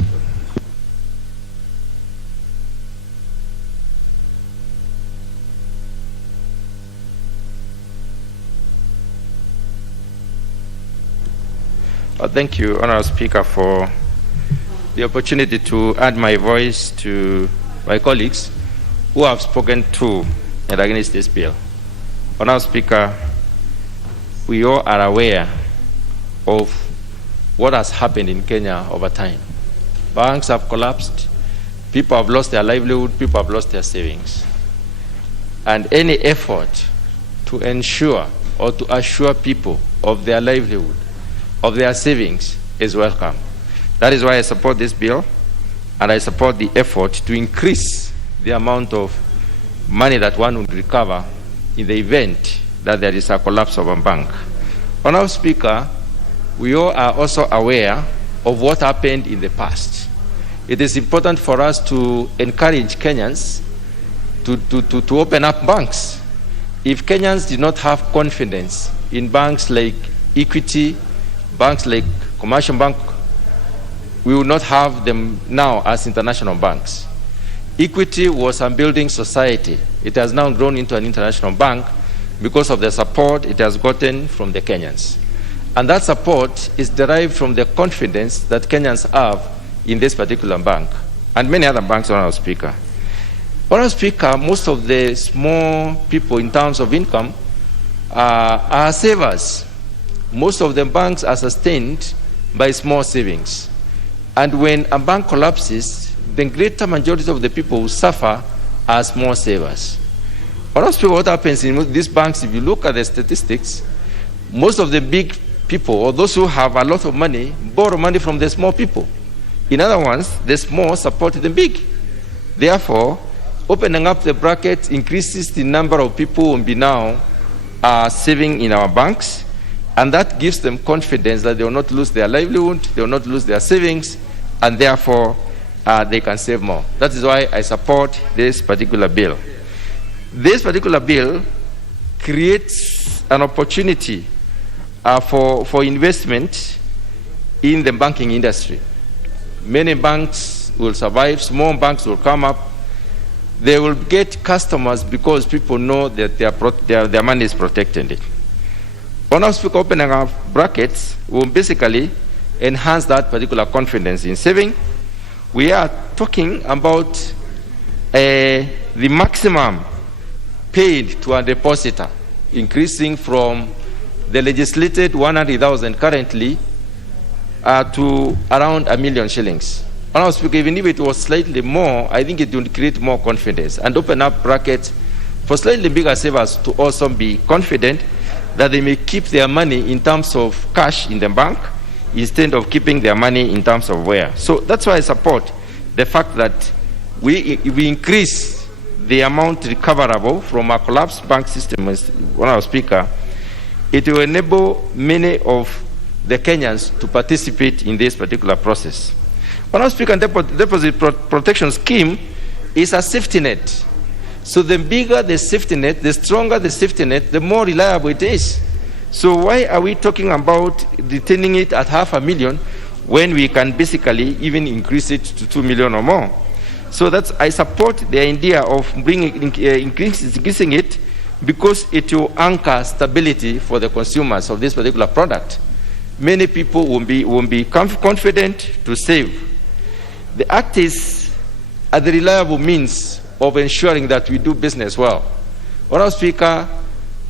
Thank you, Honourable Speaker, for the opportunity to add my voice to my colleagues who have spoken to and against this bill. Honourable Speaker, we all are aware of what has happened in Kenya over time. Banks have collapsed, people have lost their livelihood, people have lost their savings. And any effort to ensure or to assure people of their livelihood, of their savings, is welcome. That is why I support this bill, and I support the effort to increase the amount of money that one would recover in the event that there is a collapse of a bank. Honourable Speaker, we all are also aware of what happened in the past. It is important for us to encourage Kenyans to open up banks. If Kenyans did not have confidence in banks like Equity, banks like Commercial Bank, we will not have them now as international banks. Equity was a building society. It has now grown into an international bank because of the support it has gotten from the Kenyans. And that support is derived from the confidence that Kenyans have in this particular bank and many other banks, Honourable Speaker. Honourable Speaker, most of the small people in terms of income are savers. Most of the banks are sustained by small savings. And when a bank collapses, the greater majority of the people who suffer are small savers. Honourable Speaker, what happens in these banks, if you look at the statistics, most of the big people, or those who have a lot of money, borrow money from the small people. In other words, the small support the big. Therefore, opening up the bracket increases the number of people who will be now saving in our banks, and that gives them confidence that they will not lose their livelihood, they will not lose their savings, and therefore they can save more. That is why I support this particular bill. This particular bill creates an opportunity for investment in the banking industry. Many banks will survive, small banks will come up. They will get customers because people know that their money is protected. Honourable Speaker, opening up brackets will basically enhance that particular confidence in saving. We are talking about the maximum paid to a depositor increasing from the legislated 100,000 currently to around 1 million shillings. Honourable Speaker, even if it was slightly more, I think it would create more confidence and open up brackets for slightly bigger savers to also be confident that they may keep their money in terms of cash in the bank instead of keeping their money in terms of where. So that's why I support the fact that we increase the amount recoverable from a collapsed bank system. Honourable Speaker, it will enable many of the Kenyans to participate in this particular process. Honourable Speaker, deposit protection scheme is a safety net. So the bigger the safety net, the stronger the safety net, the more reliable it is. So why are we talking about retaining it at 500,000 when we can basically even increase it to 2 million or more? So I support the idea of increasing it because it will anchor stability for the consumers of this particular product. Many people won't be confident to save. The Act is a reliable means of ensuring that we do business well. Honourable Speaker,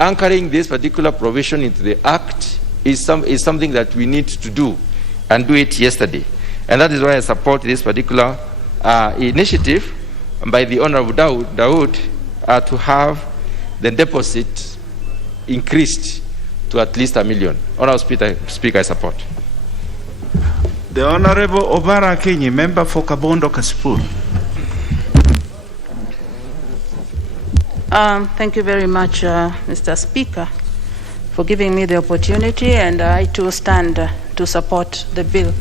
anchoring this particular provision into the Act is something that we need to do and do it yesterday. And that is why I support this particular initiative by the Honourable Dawood to have the deposit increased to at least 1 million. Honourable Speaker, I support. The Honourable Obara Akinyi, member for Kabondo Kasipul. Thank you very much, Mr. Speaker, for giving me the opportunity, and I too stand to support the bill.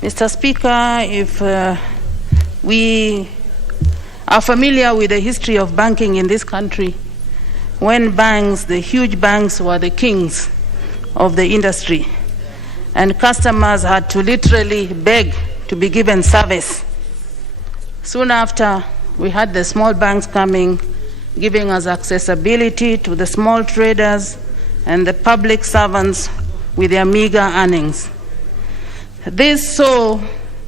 Mr. Speaker, if we are familiar with the history of banking in this country, when banks, the huge banks, were the kings of the industry, and customers had to literally beg to be given service. Soon after, we had the small banks coming, giving us accessibility to the small traders and the public servants with their meager earnings. This saw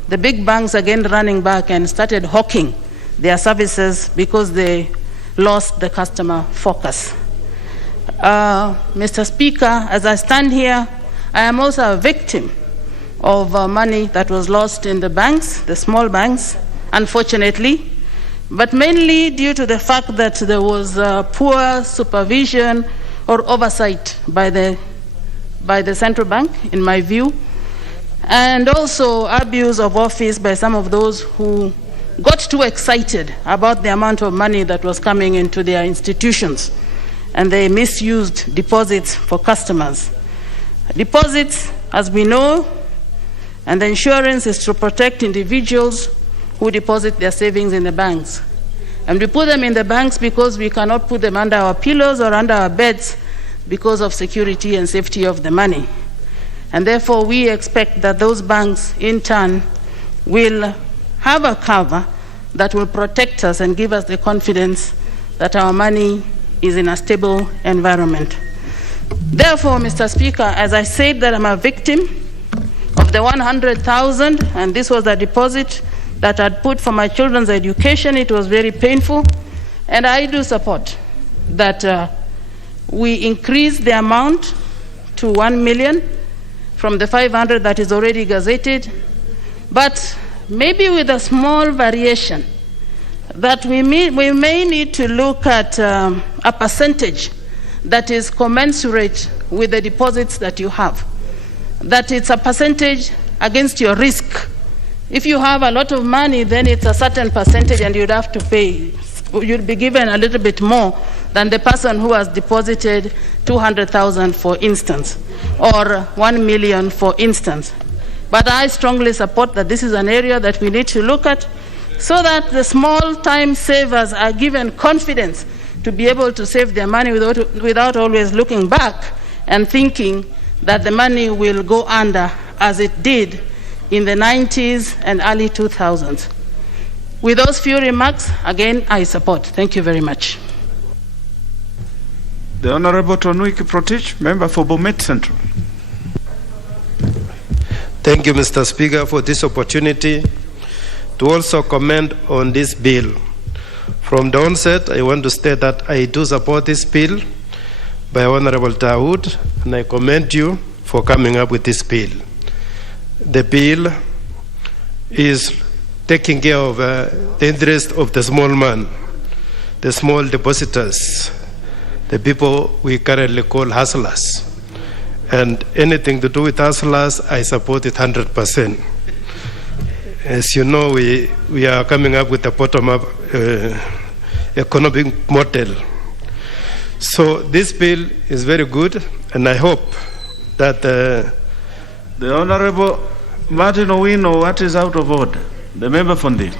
the big banks again running back and started hawking their services because they lost the customer focus. Mr. Speaker, as I stand here, I am also a victim of money that was lost in the banks, the small banks, unfortunately, but mainly due to the fact that there was poor supervision or oversight by the central bank, in my view, and also abuse of office by some of those who got too excited about the amount of money that was coming into their institutions, and they misused deposits for customers. Deposits, as we know, and the insurance is to protect individuals who deposit their savings in the banks. And we put them in the banks because we cannot put them under our pillows or under our beds because of security and safety of the money. And therefore, we expect that those banks, in turn, will have a cover that will protect us and give us the confidence that our money is in a stable environment. Therefore, Mr. Speaker, as I said that I'm a victim of the 100,000, and this was a deposit that I'd put for my children's education. It was very painful, and I do support that we increase the amount to 1 million from the 500 that is already gazetted, but maybe with a small variation that we may need to look at a percentage that is commensurate with the deposits that you have, that it's a percentage against your risk. If you have a lot of money, then it's a certain percentage and you'd have to pay. You'd be given a little bit more than the person who has deposited 200,000, for instance, or 1 million, for instance. But I strongly support that this is an area that we need to look at so that the small-time savers are given confidence to be able to save their money without always looking back and thinking that the money will go under as it did in the 90s and early 2000s. With those few remarks, again, I support. Thank you very much. The Honorable Tonui Kiprotich, member for Bomet Central. Thank you, Mr. Speaker, for this opportunity to also comment on this bill. From the onset, I want to state that I do support this bill by Honorable Dawood, and I commend you for coming up with this bill. The bill is taking care of the interest of the small man, the small depositors, the people we currently call hustlers. And anything to do with hustlers, I support it 100%. As you know, we are coming up with a bottom-up economic model. So this bill is very good, and I hope that the Honorable Martin Owino, what is out of order? The member from the.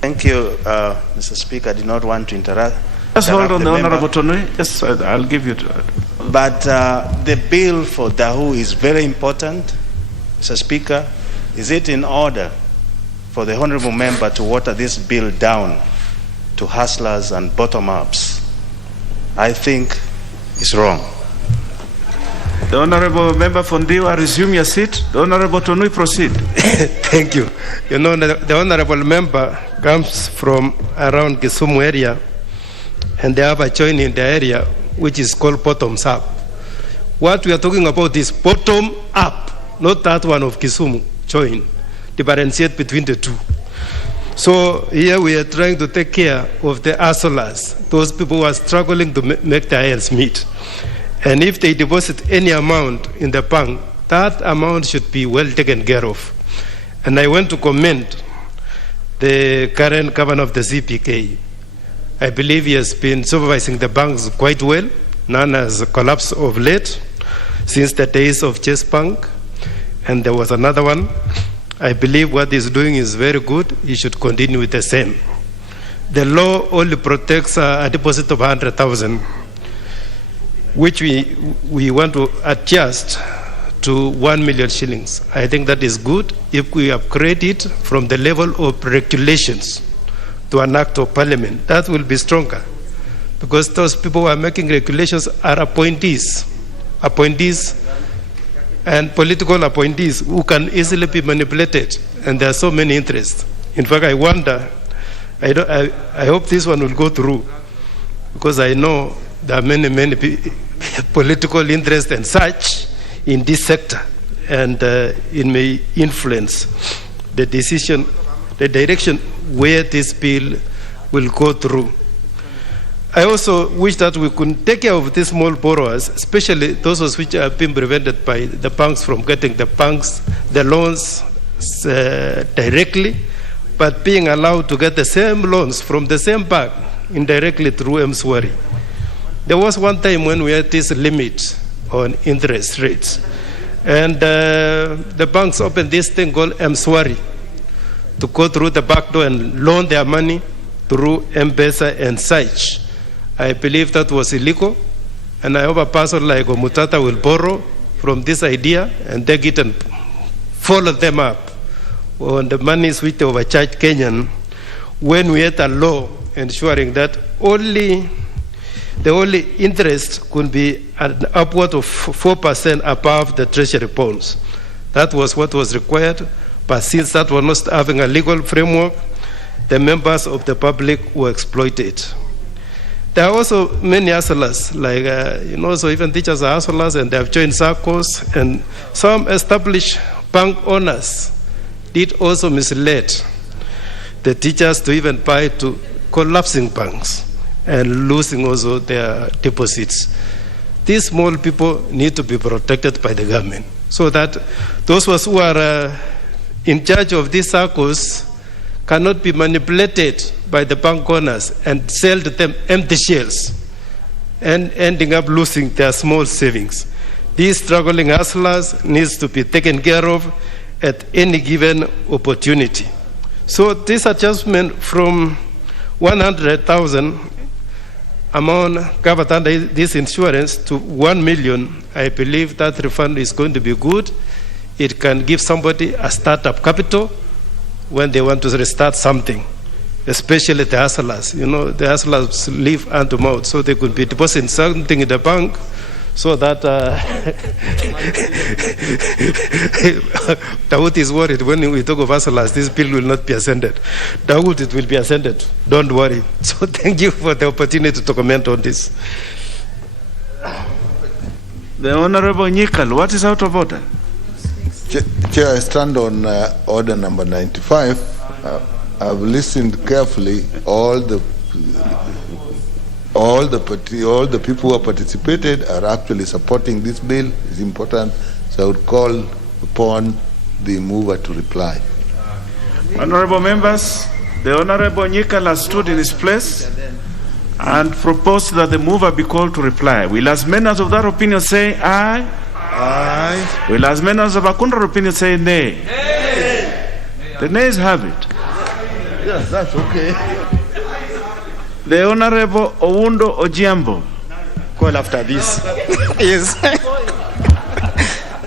Thank you, Mr. Speaker. I did not want to interrupt. Just hold on, the Honorable Tonui. Yes, I'll give you to it. But the bill for Dahu is very important. Mr. Speaker, is it in order for the Honorable Member to water this bill down to hustlers and bottom-ups? I think it's wrong. The Honorable Member from Diwa, resume your seat. The Honorable Tonui, proceed. Thank you. You know, the Honorable Member comes from around Kisumu area, and they have a joint in the area which is called bottoms up. What we are talking about is bottom up, not that one of Kisumu joint. Differentiate between the two. So here we are trying to take care of the hustlers, those people who are struggling to make their ends meet. And if they deposit any amount in the bank, that amount should be well taken care of. And I want to commend the current governor of the CPK. I believe he has been supervising the banks quite well. None has collapsed of late since the days of Chase Bank. And there was another one. I believe what he's doing is very good. He should continue with the same. The law only protects a deposit of 100,000, which we want to adjust to 1 million shillings. I think that is good if we upgrade it from the level of regulations to an act of parliament. That will be stronger, because those people who are making regulations are appointees. Appointees and political appointees who can easily be manipulated, and there are so many interests. In fact, I wonder, I hope this one will go through, because I know there are many political interests and such in this sector, and it may influence the decision, the direction where this bill will go through. I also wish that we could take care of these small borrowers, especially those which have been prevented by the banks from getting the loans directly, but being allowed to get the same loans from the same bank indirectly through M-Swari. There was one time when we had this limit on interest rates, and the banks opened this thing called M-Swari to go through the back door and loan their money through M-Pesa and such. I believe that was illegal, and I hope a person like Omutata will borrow from this idea and take it and follow them up on the monies which they overcharge Kenyan, when we had a law ensuring that the only interest could be an upward of 4% above the treasury bonds. That was what was required, but since that was not having a legal framework, the members of the public were exploited. There are also many hustlers, like, so even teachers are hustlers, and they have joined circles, and some established bank owners did also mislead the teachers to even buy to collapsing banks and losing also their deposits. These small people need to be protected by the government, so that those who are in charge of these circles cannot be manipulated by the bank owners and sell to them empty shells and ending up losing their small savings. These struggling hustlers needs to be taken care of at any given opportunity. So this adjustment from 100,000 amount covered under this insurance to 1 million, I believe that refund is going to be good. It can give somebody a startup capital when they want to restart something, especially the hustlers. The hustlers live hand to mouth, so they could be depositing something in the bank so that Dawood is worried when we talk of hustlers, this bill will not be ascended. Dawood, it will be ascended. Don't worry. So thank you for the opportunity to comment on this. The Honorable Nyikal, what is out of order? Chair, I stand on order number 95. I've listened carefully. All the people who have participated are actually supporting this bill. It's important, so I would call upon the mover to reply. Honorable members, the Honorable Nyikal has stood in his place and proposed that the mover be called to reply. Will as many as of that opinion say aye? Aye. Will as many as of a contrary opinion say nay? Nay. The nays have it. Yes, that's okay. The Honorable Owundo Ojiambo. Call after this. Yes.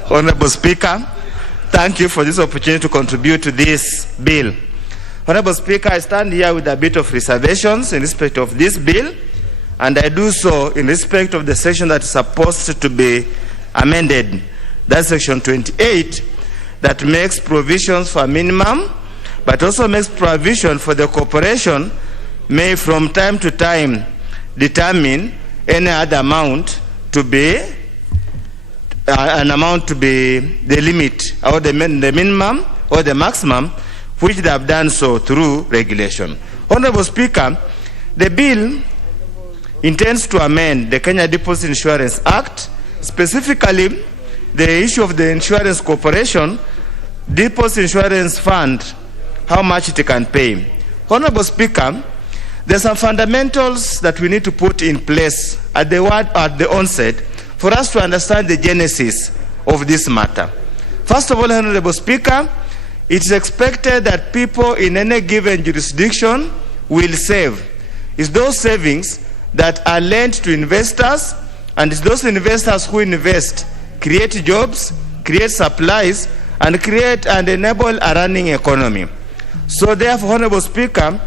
Honorable Speaker, thank you for this opportunity to contribute to this bill. Honorable Speaker, I stand here with a bit of reservations in respect of this bill, and I do so in respect of the section that is supposed to be amended. That's section 28, that makes provisions for minimum, but also makes provision for the corporation may from time to time determine any other amount to be an amount to be the limit or the minimum or the maximum, which they have done so through regulation. Honorable Speaker, the bill intends to amend the Kenya Deposit Insurance Act, specifically the issue of the insurance corporation, deposit insurance fund, how much it can pay. Honorable Speaker, there's some fundamentals that we need to put in place at the onset for us to understand the genesis of this matter. First of all, Honorable Speaker, it is expected that people in any given jurisdiction will save. It's those savings that are lent to investors, and it's those investors who invest, create jobs, create supplies, and create and enable a running economy. So therefore, Honorable Speaker,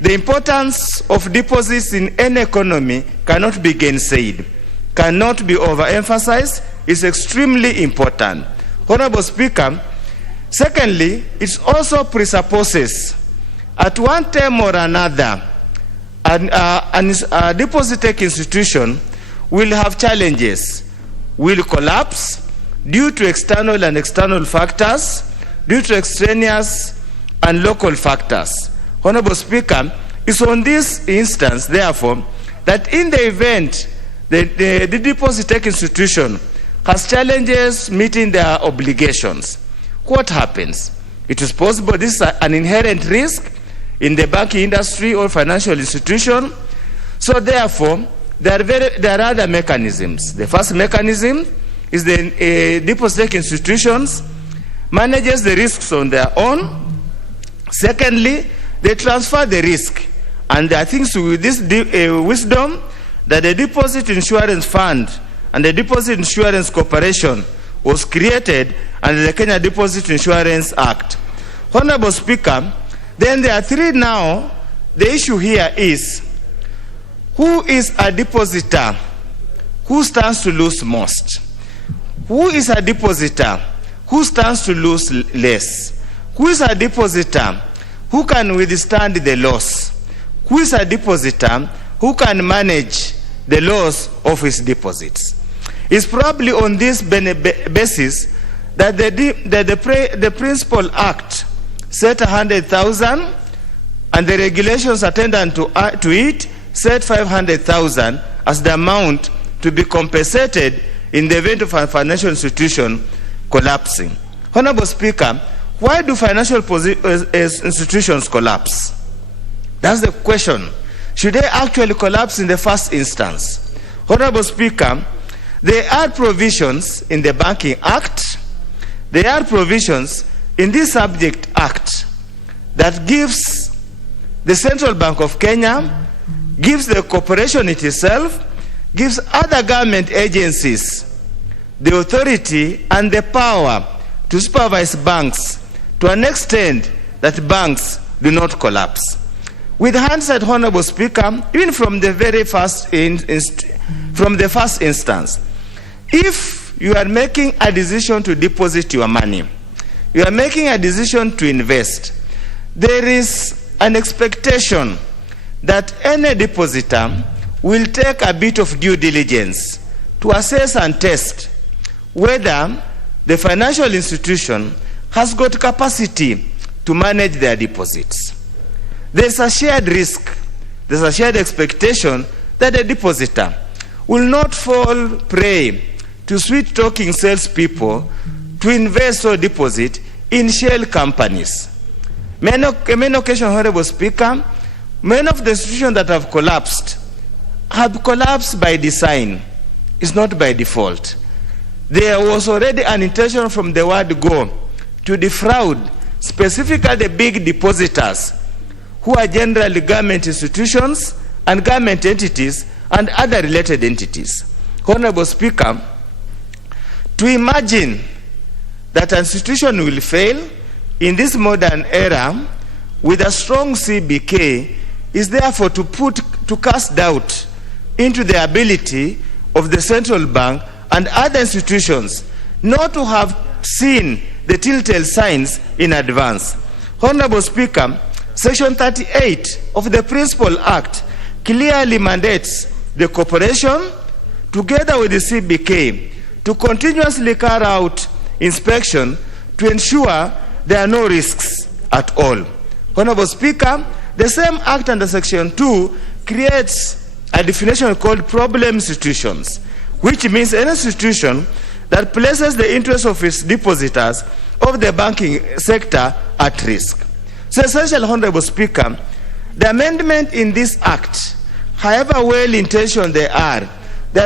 the importance of deposits in any economy cannot be gainsaid, cannot be overemphasized, is extremely important. Honorable Speaker, secondly, it also presupposes at one time or another, a deposit-taking institution will have challenges, will collapse due to external and external factors, due to extraneous and local factors. Honorable Speaker, it's on this instance, therefore, that in the event the deposit-taking institution has challenges meeting their obligations, what happens? It is possible this is an inherent risk in the banking industry or financial institution. So therefore, there are other mechanisms. The first mechanism is the deposit-taking institutions manages the risks on their own. Secondly, they transfer the risk. And I think so with this wisdom that the Deposit Insurance Fund and the Deposit Insurance Corporation was created under the Kenya Deposit Insurance Act. Honorable Speaker, then there are three now. The issue here is, who is a depositor who stands to lose most? Who is a depositor who stands to lose less? Who is a depositor who can withstand the loss? Who is a depositor who can manage the loss of his deposits? It's probably on this basis that the Principal Act set 100,000 and the regulations attendant to it set 500,000 as the amount to be compensated in the event of a financial institution collapsing. Honorable Speaker, why do financial institutions collapse? That's the question. Should they actually collapse in the first instance? Honorable Speaker, there are provisions in the Banking Act, there are provisions in this Subject Act that gives the Central Bank of Kenya, gives the corporation itself, gives other government agencies the authority and the power to supervise banks to an extent that banks do not collapse. With hindsight, Honorable Speaker, even from the very first instance, if you are making a decision to deposit your money, you are making a decision to invest, there is an expectation that any depositor will take a bit of due diligence to assess and test whether the financial institution has got capacity to manage their deposits. There's a shared risk, there's a shared expectation that the depositor will not fall prey to sweet-talking salespeople to invest or deposit in shell companies. Many occasions, Honorable Speaker, many of the institutions that have collapsed by design. It's not by default. There was already an intention from the word go to defraud specifically the big depositors who are generally government institutions and government entities and other related entities. Honorable Speaker, to imagine that an institution will fail in this modern era with a strong CBK is therefore to cast doubt into the ability of the central bank and other institutions not to have seen the telltale signs in advance. Honorable Speaker, Section 38 of the Principal Act clearly mandates the corporation, together with the CBK, to continuously carry out inspection to ensure there are no risks at all. Honorable Speaker, the same Act under Section 2 creates a definition called problem institutions, which means any institution that places the interests of its depositors of the banking sector at risk. So essentially, Honorable Speaker, the amendment in this Act, however well-intentioned they are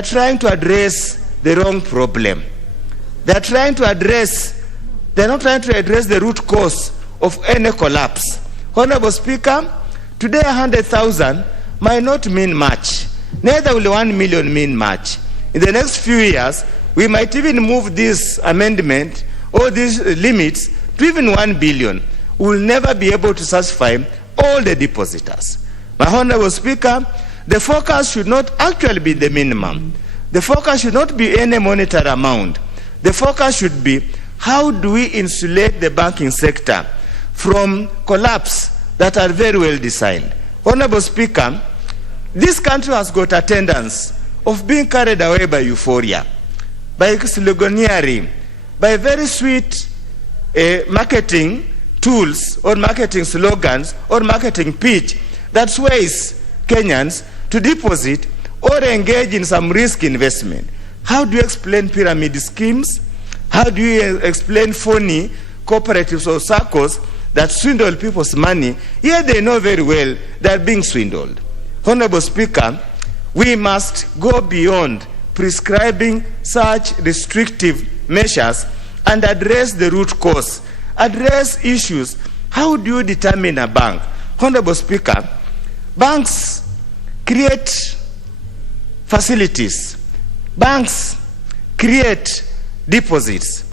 trying to address the wrong problem. They're not trying to address the root cause of any collapse. Honorable Speaker, today 100,000 might not mean much. Neither will 1 million mean much. In the next few years, we might even move this amendment or these limits to even 1 billion. We will never be able to satisfy all the depositors. My Honorable Speaker, the focus should not actually be the minimum. the focus should not be any monetary amount. The focus should be how do we insulate the banking sector from collapse that are very well designed. Honorable Speaker, this country has got a tendency of being carried away by euphoria, by sloganeering, by very sweet marketing tools or marketing slogans or marketing pitch that sways Kenyans to deposit or engage in some risk investment. How do you explain pyramid schemes? How do you explain phony cooperatives or circles that swindle people's money? Yet they know very well they are being swindled. Honorable Speaker, we must go beyond prescribing such restrictive measures and address the root cause, address issues. How do you determine a bank? Honorable Speaker, banks create facilities. Banks create deposits.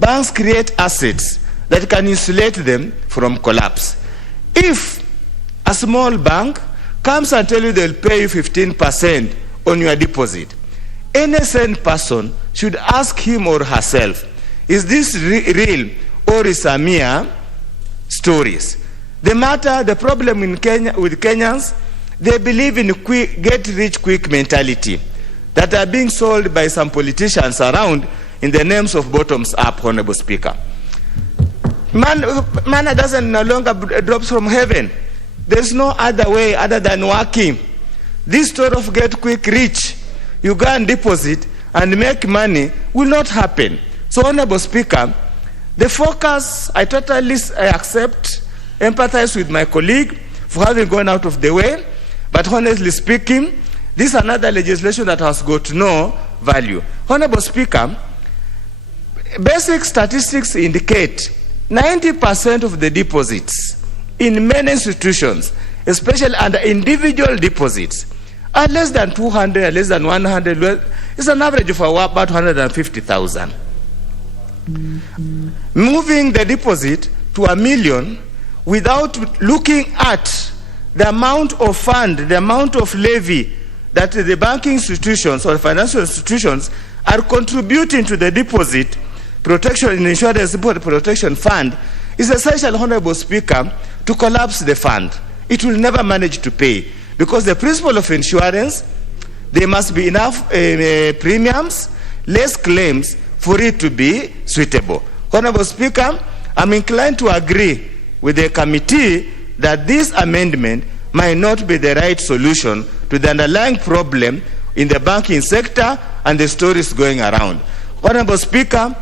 Banks create assets that can insulate them from collapse. If a small bank comes and tells you they'll pay you 15% on your deposit, any sane person should ask him or herself, is this real or is a mere stories? The problem in Kenya with Kenyans, they believe in get rich quick mentality that are being sold by some politicians around in the names of bottoms up, Honorable Speaker. Manna doesn't no longer drops from heaven. There's no other way other than working. This story of get quick rich, you go and deposit and make money, will not happen. So, Honorable Speaker, the focus, I totally accept, empathize with my colleague for having gone out of the way, but honestly speaking, this is another legislation that has got no value. Honorable Speaker, basic statistics indicate 90% of the deposits in many institutions, especially under individual deposits, are less than 200, less than 100. It's an average of about 150,000. Moving the deposit to $1 million without looking at the amount of fund, the amount of levy that the banking institutions or financial institutions are contributing to the deposit protection and insurance protection fund is essential, Honorable Speaker, to collapse the fund. It will never manage to pay because the principle of insurance, there must be enough premiums, less claims for it to be suitable. Honorable Speaker, I'm inclined to agree with the committee that this amendment might not be the right solution to the underlying problem in the banking sector and the stories going around. Honorable Speaker,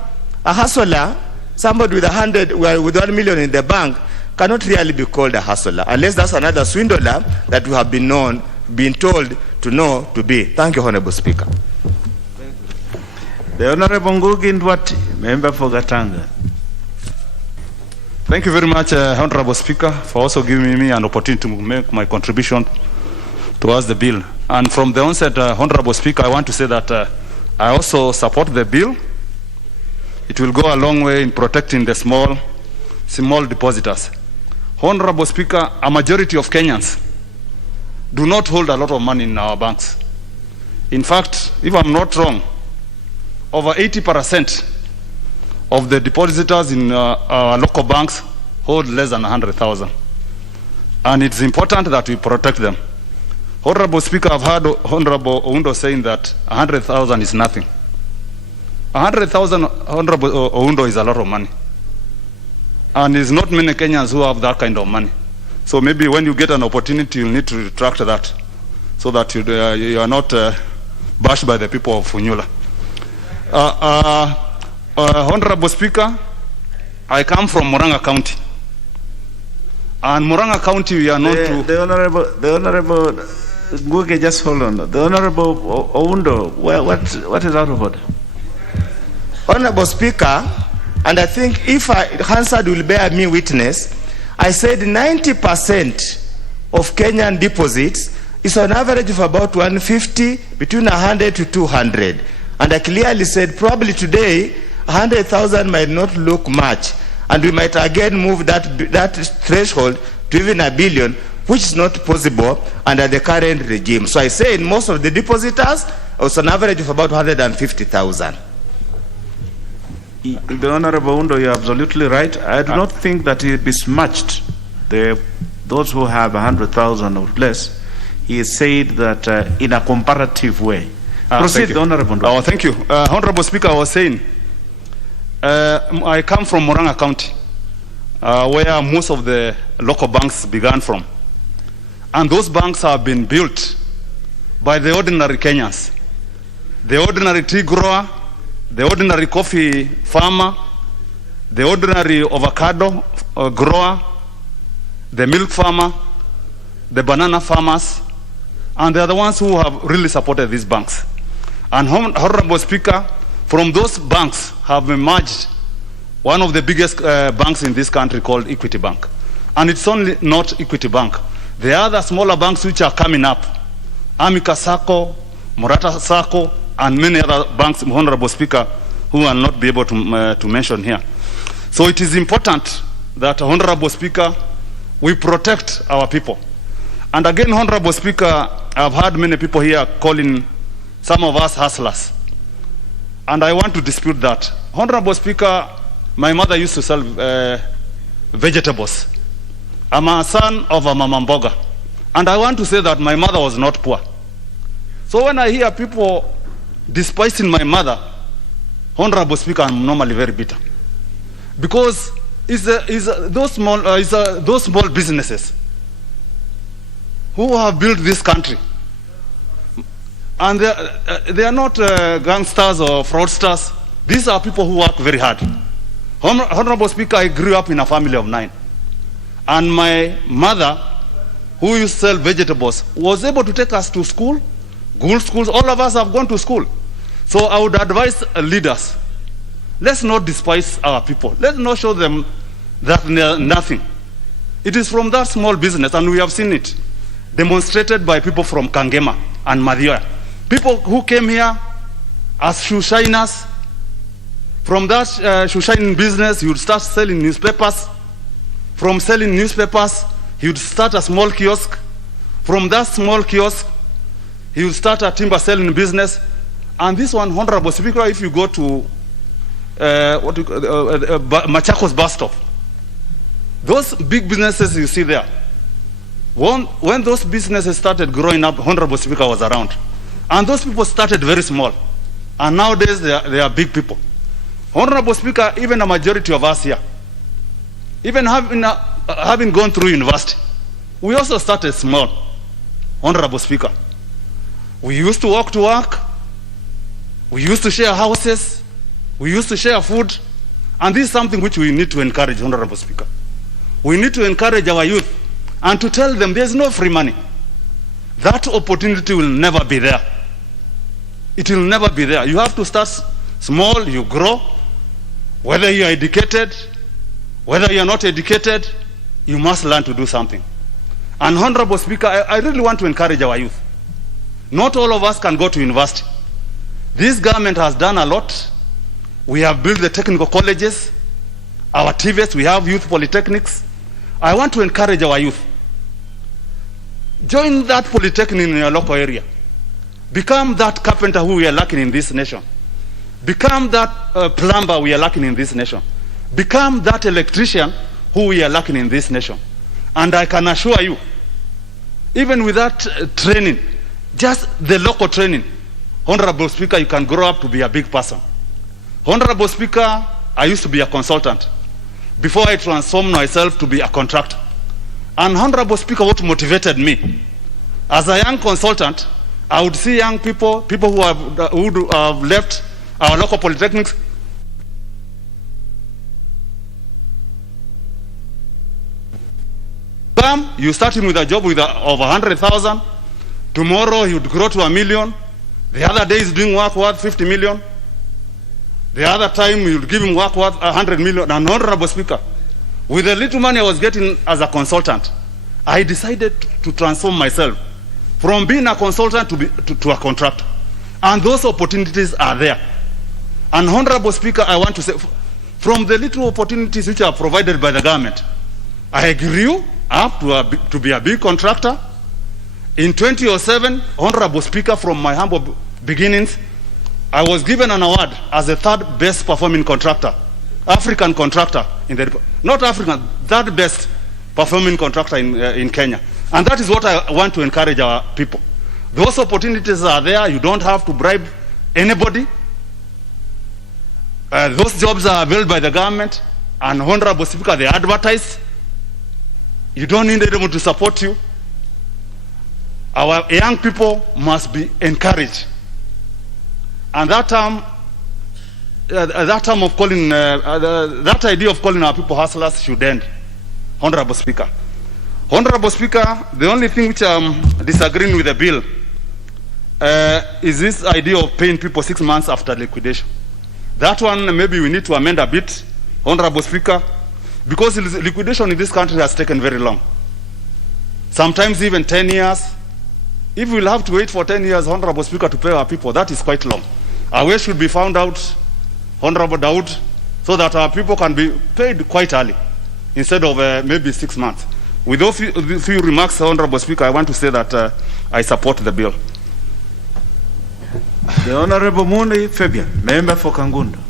a hustler, somebody with $1 million in the bank, cannot really be called a hustler unless that's another swindler that we have been told to know to be. Thank you, Honorable Speaker. The Honorable Ngugi Ndwati, member for Gatanga. Thank you very much, Honorable Speaker, for also giving me an opportunity to make my contribution towards the bill. And from the onset, Honorable Speaker, I want to say that I also support the bill. It will go a long way in protecting the small depositors. Honorable Speaker, a majority of Kenyans do not hold a lot of money in our banks. In fact, if I'm not wrong, over 80% of the depositors in our local banks hold less than 100,000. And it's important that we protect them. Honorable Speaker, I've heard Honorable Oundo saying that 100,000 is nothing. 100,000, Honorable Oundo, is a lot of money. And there's not many Kenyans who have that kind of money. So maybe when you get an opportunity, you'll need to retract that so that you are not bashed by the people of Funyula. Honorable Speaker, I come from Murang'a County. And Murang'a County, we are known to... The Honorable Ngugi, just hold on. The Honorable Oundo, what is out of order? Honorable Speaker, and I think if Hansard will bear me witness, I said 90% of Kenyan deposits is on average of about 150, between 100 to 200. And I clearly said probably today 100,000 might not look much, and we might again move that threshold to even $1 billion, which is not possible under the current regime. So I say most of the depositors was an average of about 150,000. The Honorable Undo, you're absolutely right. I do not think that he besmirched those who have 100,000 or less. He said that in a comparative way. Proceed, the Honorable Undo. Oh, thank you. Honorable Speaker, I was saying, I come from Murang'a County, where most of the local banks began from. And those banks have been built by the ordinary Kenyans. The ordinary tea grower, the ordinary coffee farmer, the ordinary avocado grower, the milk farmer, the banana farmers, and they are the ones who have really supported these banks. And Honorable Speaker, from those banks have emerged one of the biggest banks in this country called Equity Bank. And it's only not Equity Bank. There are other smaller banks which are coming up. Amica Sacco, Murata Sacco, and many other banks, Honorable Speaker, who will not be able to mention here. So it is important that, Honorable Speaker, we protect our people. And again, Honorable Speaker, I've heard many people here calling some of us hustlers. And I want to dispute that. Honorable Speaker, my mother used to sell vegetables. I'm a son of a mama mboga. And I want to say that my mother was not poor. So when I hear people despising my mother, Honorable Speaker, I'm normally very bitter. Because those small businesses who have built this country, and they are not gangsters or fraudsters. These are people who work very hard. Honorable Speaker, I grew up in a family of 9. And my mother, who used to sell vegetables, was able to take us to school, good schools. All of us have gone to school. So I would advise leaders, let's not despise our people. Let's not show them that they are nothing. It is from that small business, and we have seen it demonstrated by people from Kangema and Madhya. People who came here as shoe shiners. From that shoe shining business, he would start selling newspapers. From selling newspapers, he would start a small kiosk. From that small kiosk, he would start a timber selling business. And this one, Honorable Speaker, if you go to Machakos bus stop, those big businesses you see there, when those businesses started growing up, Honorable Speaker was around. And those people started very small. And nowadays, they are big people. Honorable Speaker, even a majority of us here, even having gone through university, we also started small. Honorable Speaker, we used to walk to work, we used to share houses, we used to share food, and this is something which we need to encourage, Honorable Speaker. We need to encourage our youth and to tell them there's no free money. That opportunity will never be there. It will never be there. You have to start small, you grow. Whether you are educated, whether you are not educated, you must learn to do something. And Honorable Speaker, I really want to encourage our youth. Not all of us can go to university. This government has done a lot. We have built the technical colleges, our TVETs, we have youth polytechnics. I want to encourage our youth. Join that polytechnic in your local area. Become that carpenter who we are lacking in this nation. Become that plumber we are lacking in this nation. Become that electrician who we are lacking in this nation. And I can assure you, even with that training, just the local training, Honorable Speaker, you can grow up to be a big person. Honorable Speaker, I used to be a consultant before I transformed myself to be a contractor. And Honorable Speaker, what motivated me? As a young consultant, I would see young people who have left our local polytechnics. You start him with a job of 100,000. Tomorrow he would grow to 1 million. The other day he's doing work worth 50 million. The other time you would give him work worth 100 million. And Honorable Speaker, with the little money I was getting as a consultant, I decided to transform myself from being a consultant to a contractor. And those opportunities are there. And Honorable Speaker, I want to say, from the little opportunities which are provided by the government, I grew up to be a big contractor. In 2007, Honorable Speaker, from my humble beginnings. I was given an award as the third best performing contractor, African contractor in the, not African, third best performing contractor in Kenya. And that is what I want to encourage our people. Those opportunities are there. You don't have to bribe anybody. Those jobs are available by the government, and Honorable Speaker, they advertise. You don't need anyone to support you. Our young people must be encouraged. And that term of calling, that idea of calling our people hustlers should end. Honorable Speaker. Honorable Speaker, the only thing which I'm disagreeing with the bill is this idea of paying people 6 months after liquidation. That one, maybe we need to amend a bit, Honorable Speaker, because liquidation in this country has taken very long. Sometimes even 10 years. If we'll have to wait for 10 years, Honorable Speaker, to pay our people, that is quite long. Our way should be found out, Honorable Daud, so that our people can be paid quite early, instead of maybe 6 months. With those few remarks, Honorable Speaker, I want to say that I support the bill. The Honorable Mundi Fabian, member for Kangundo.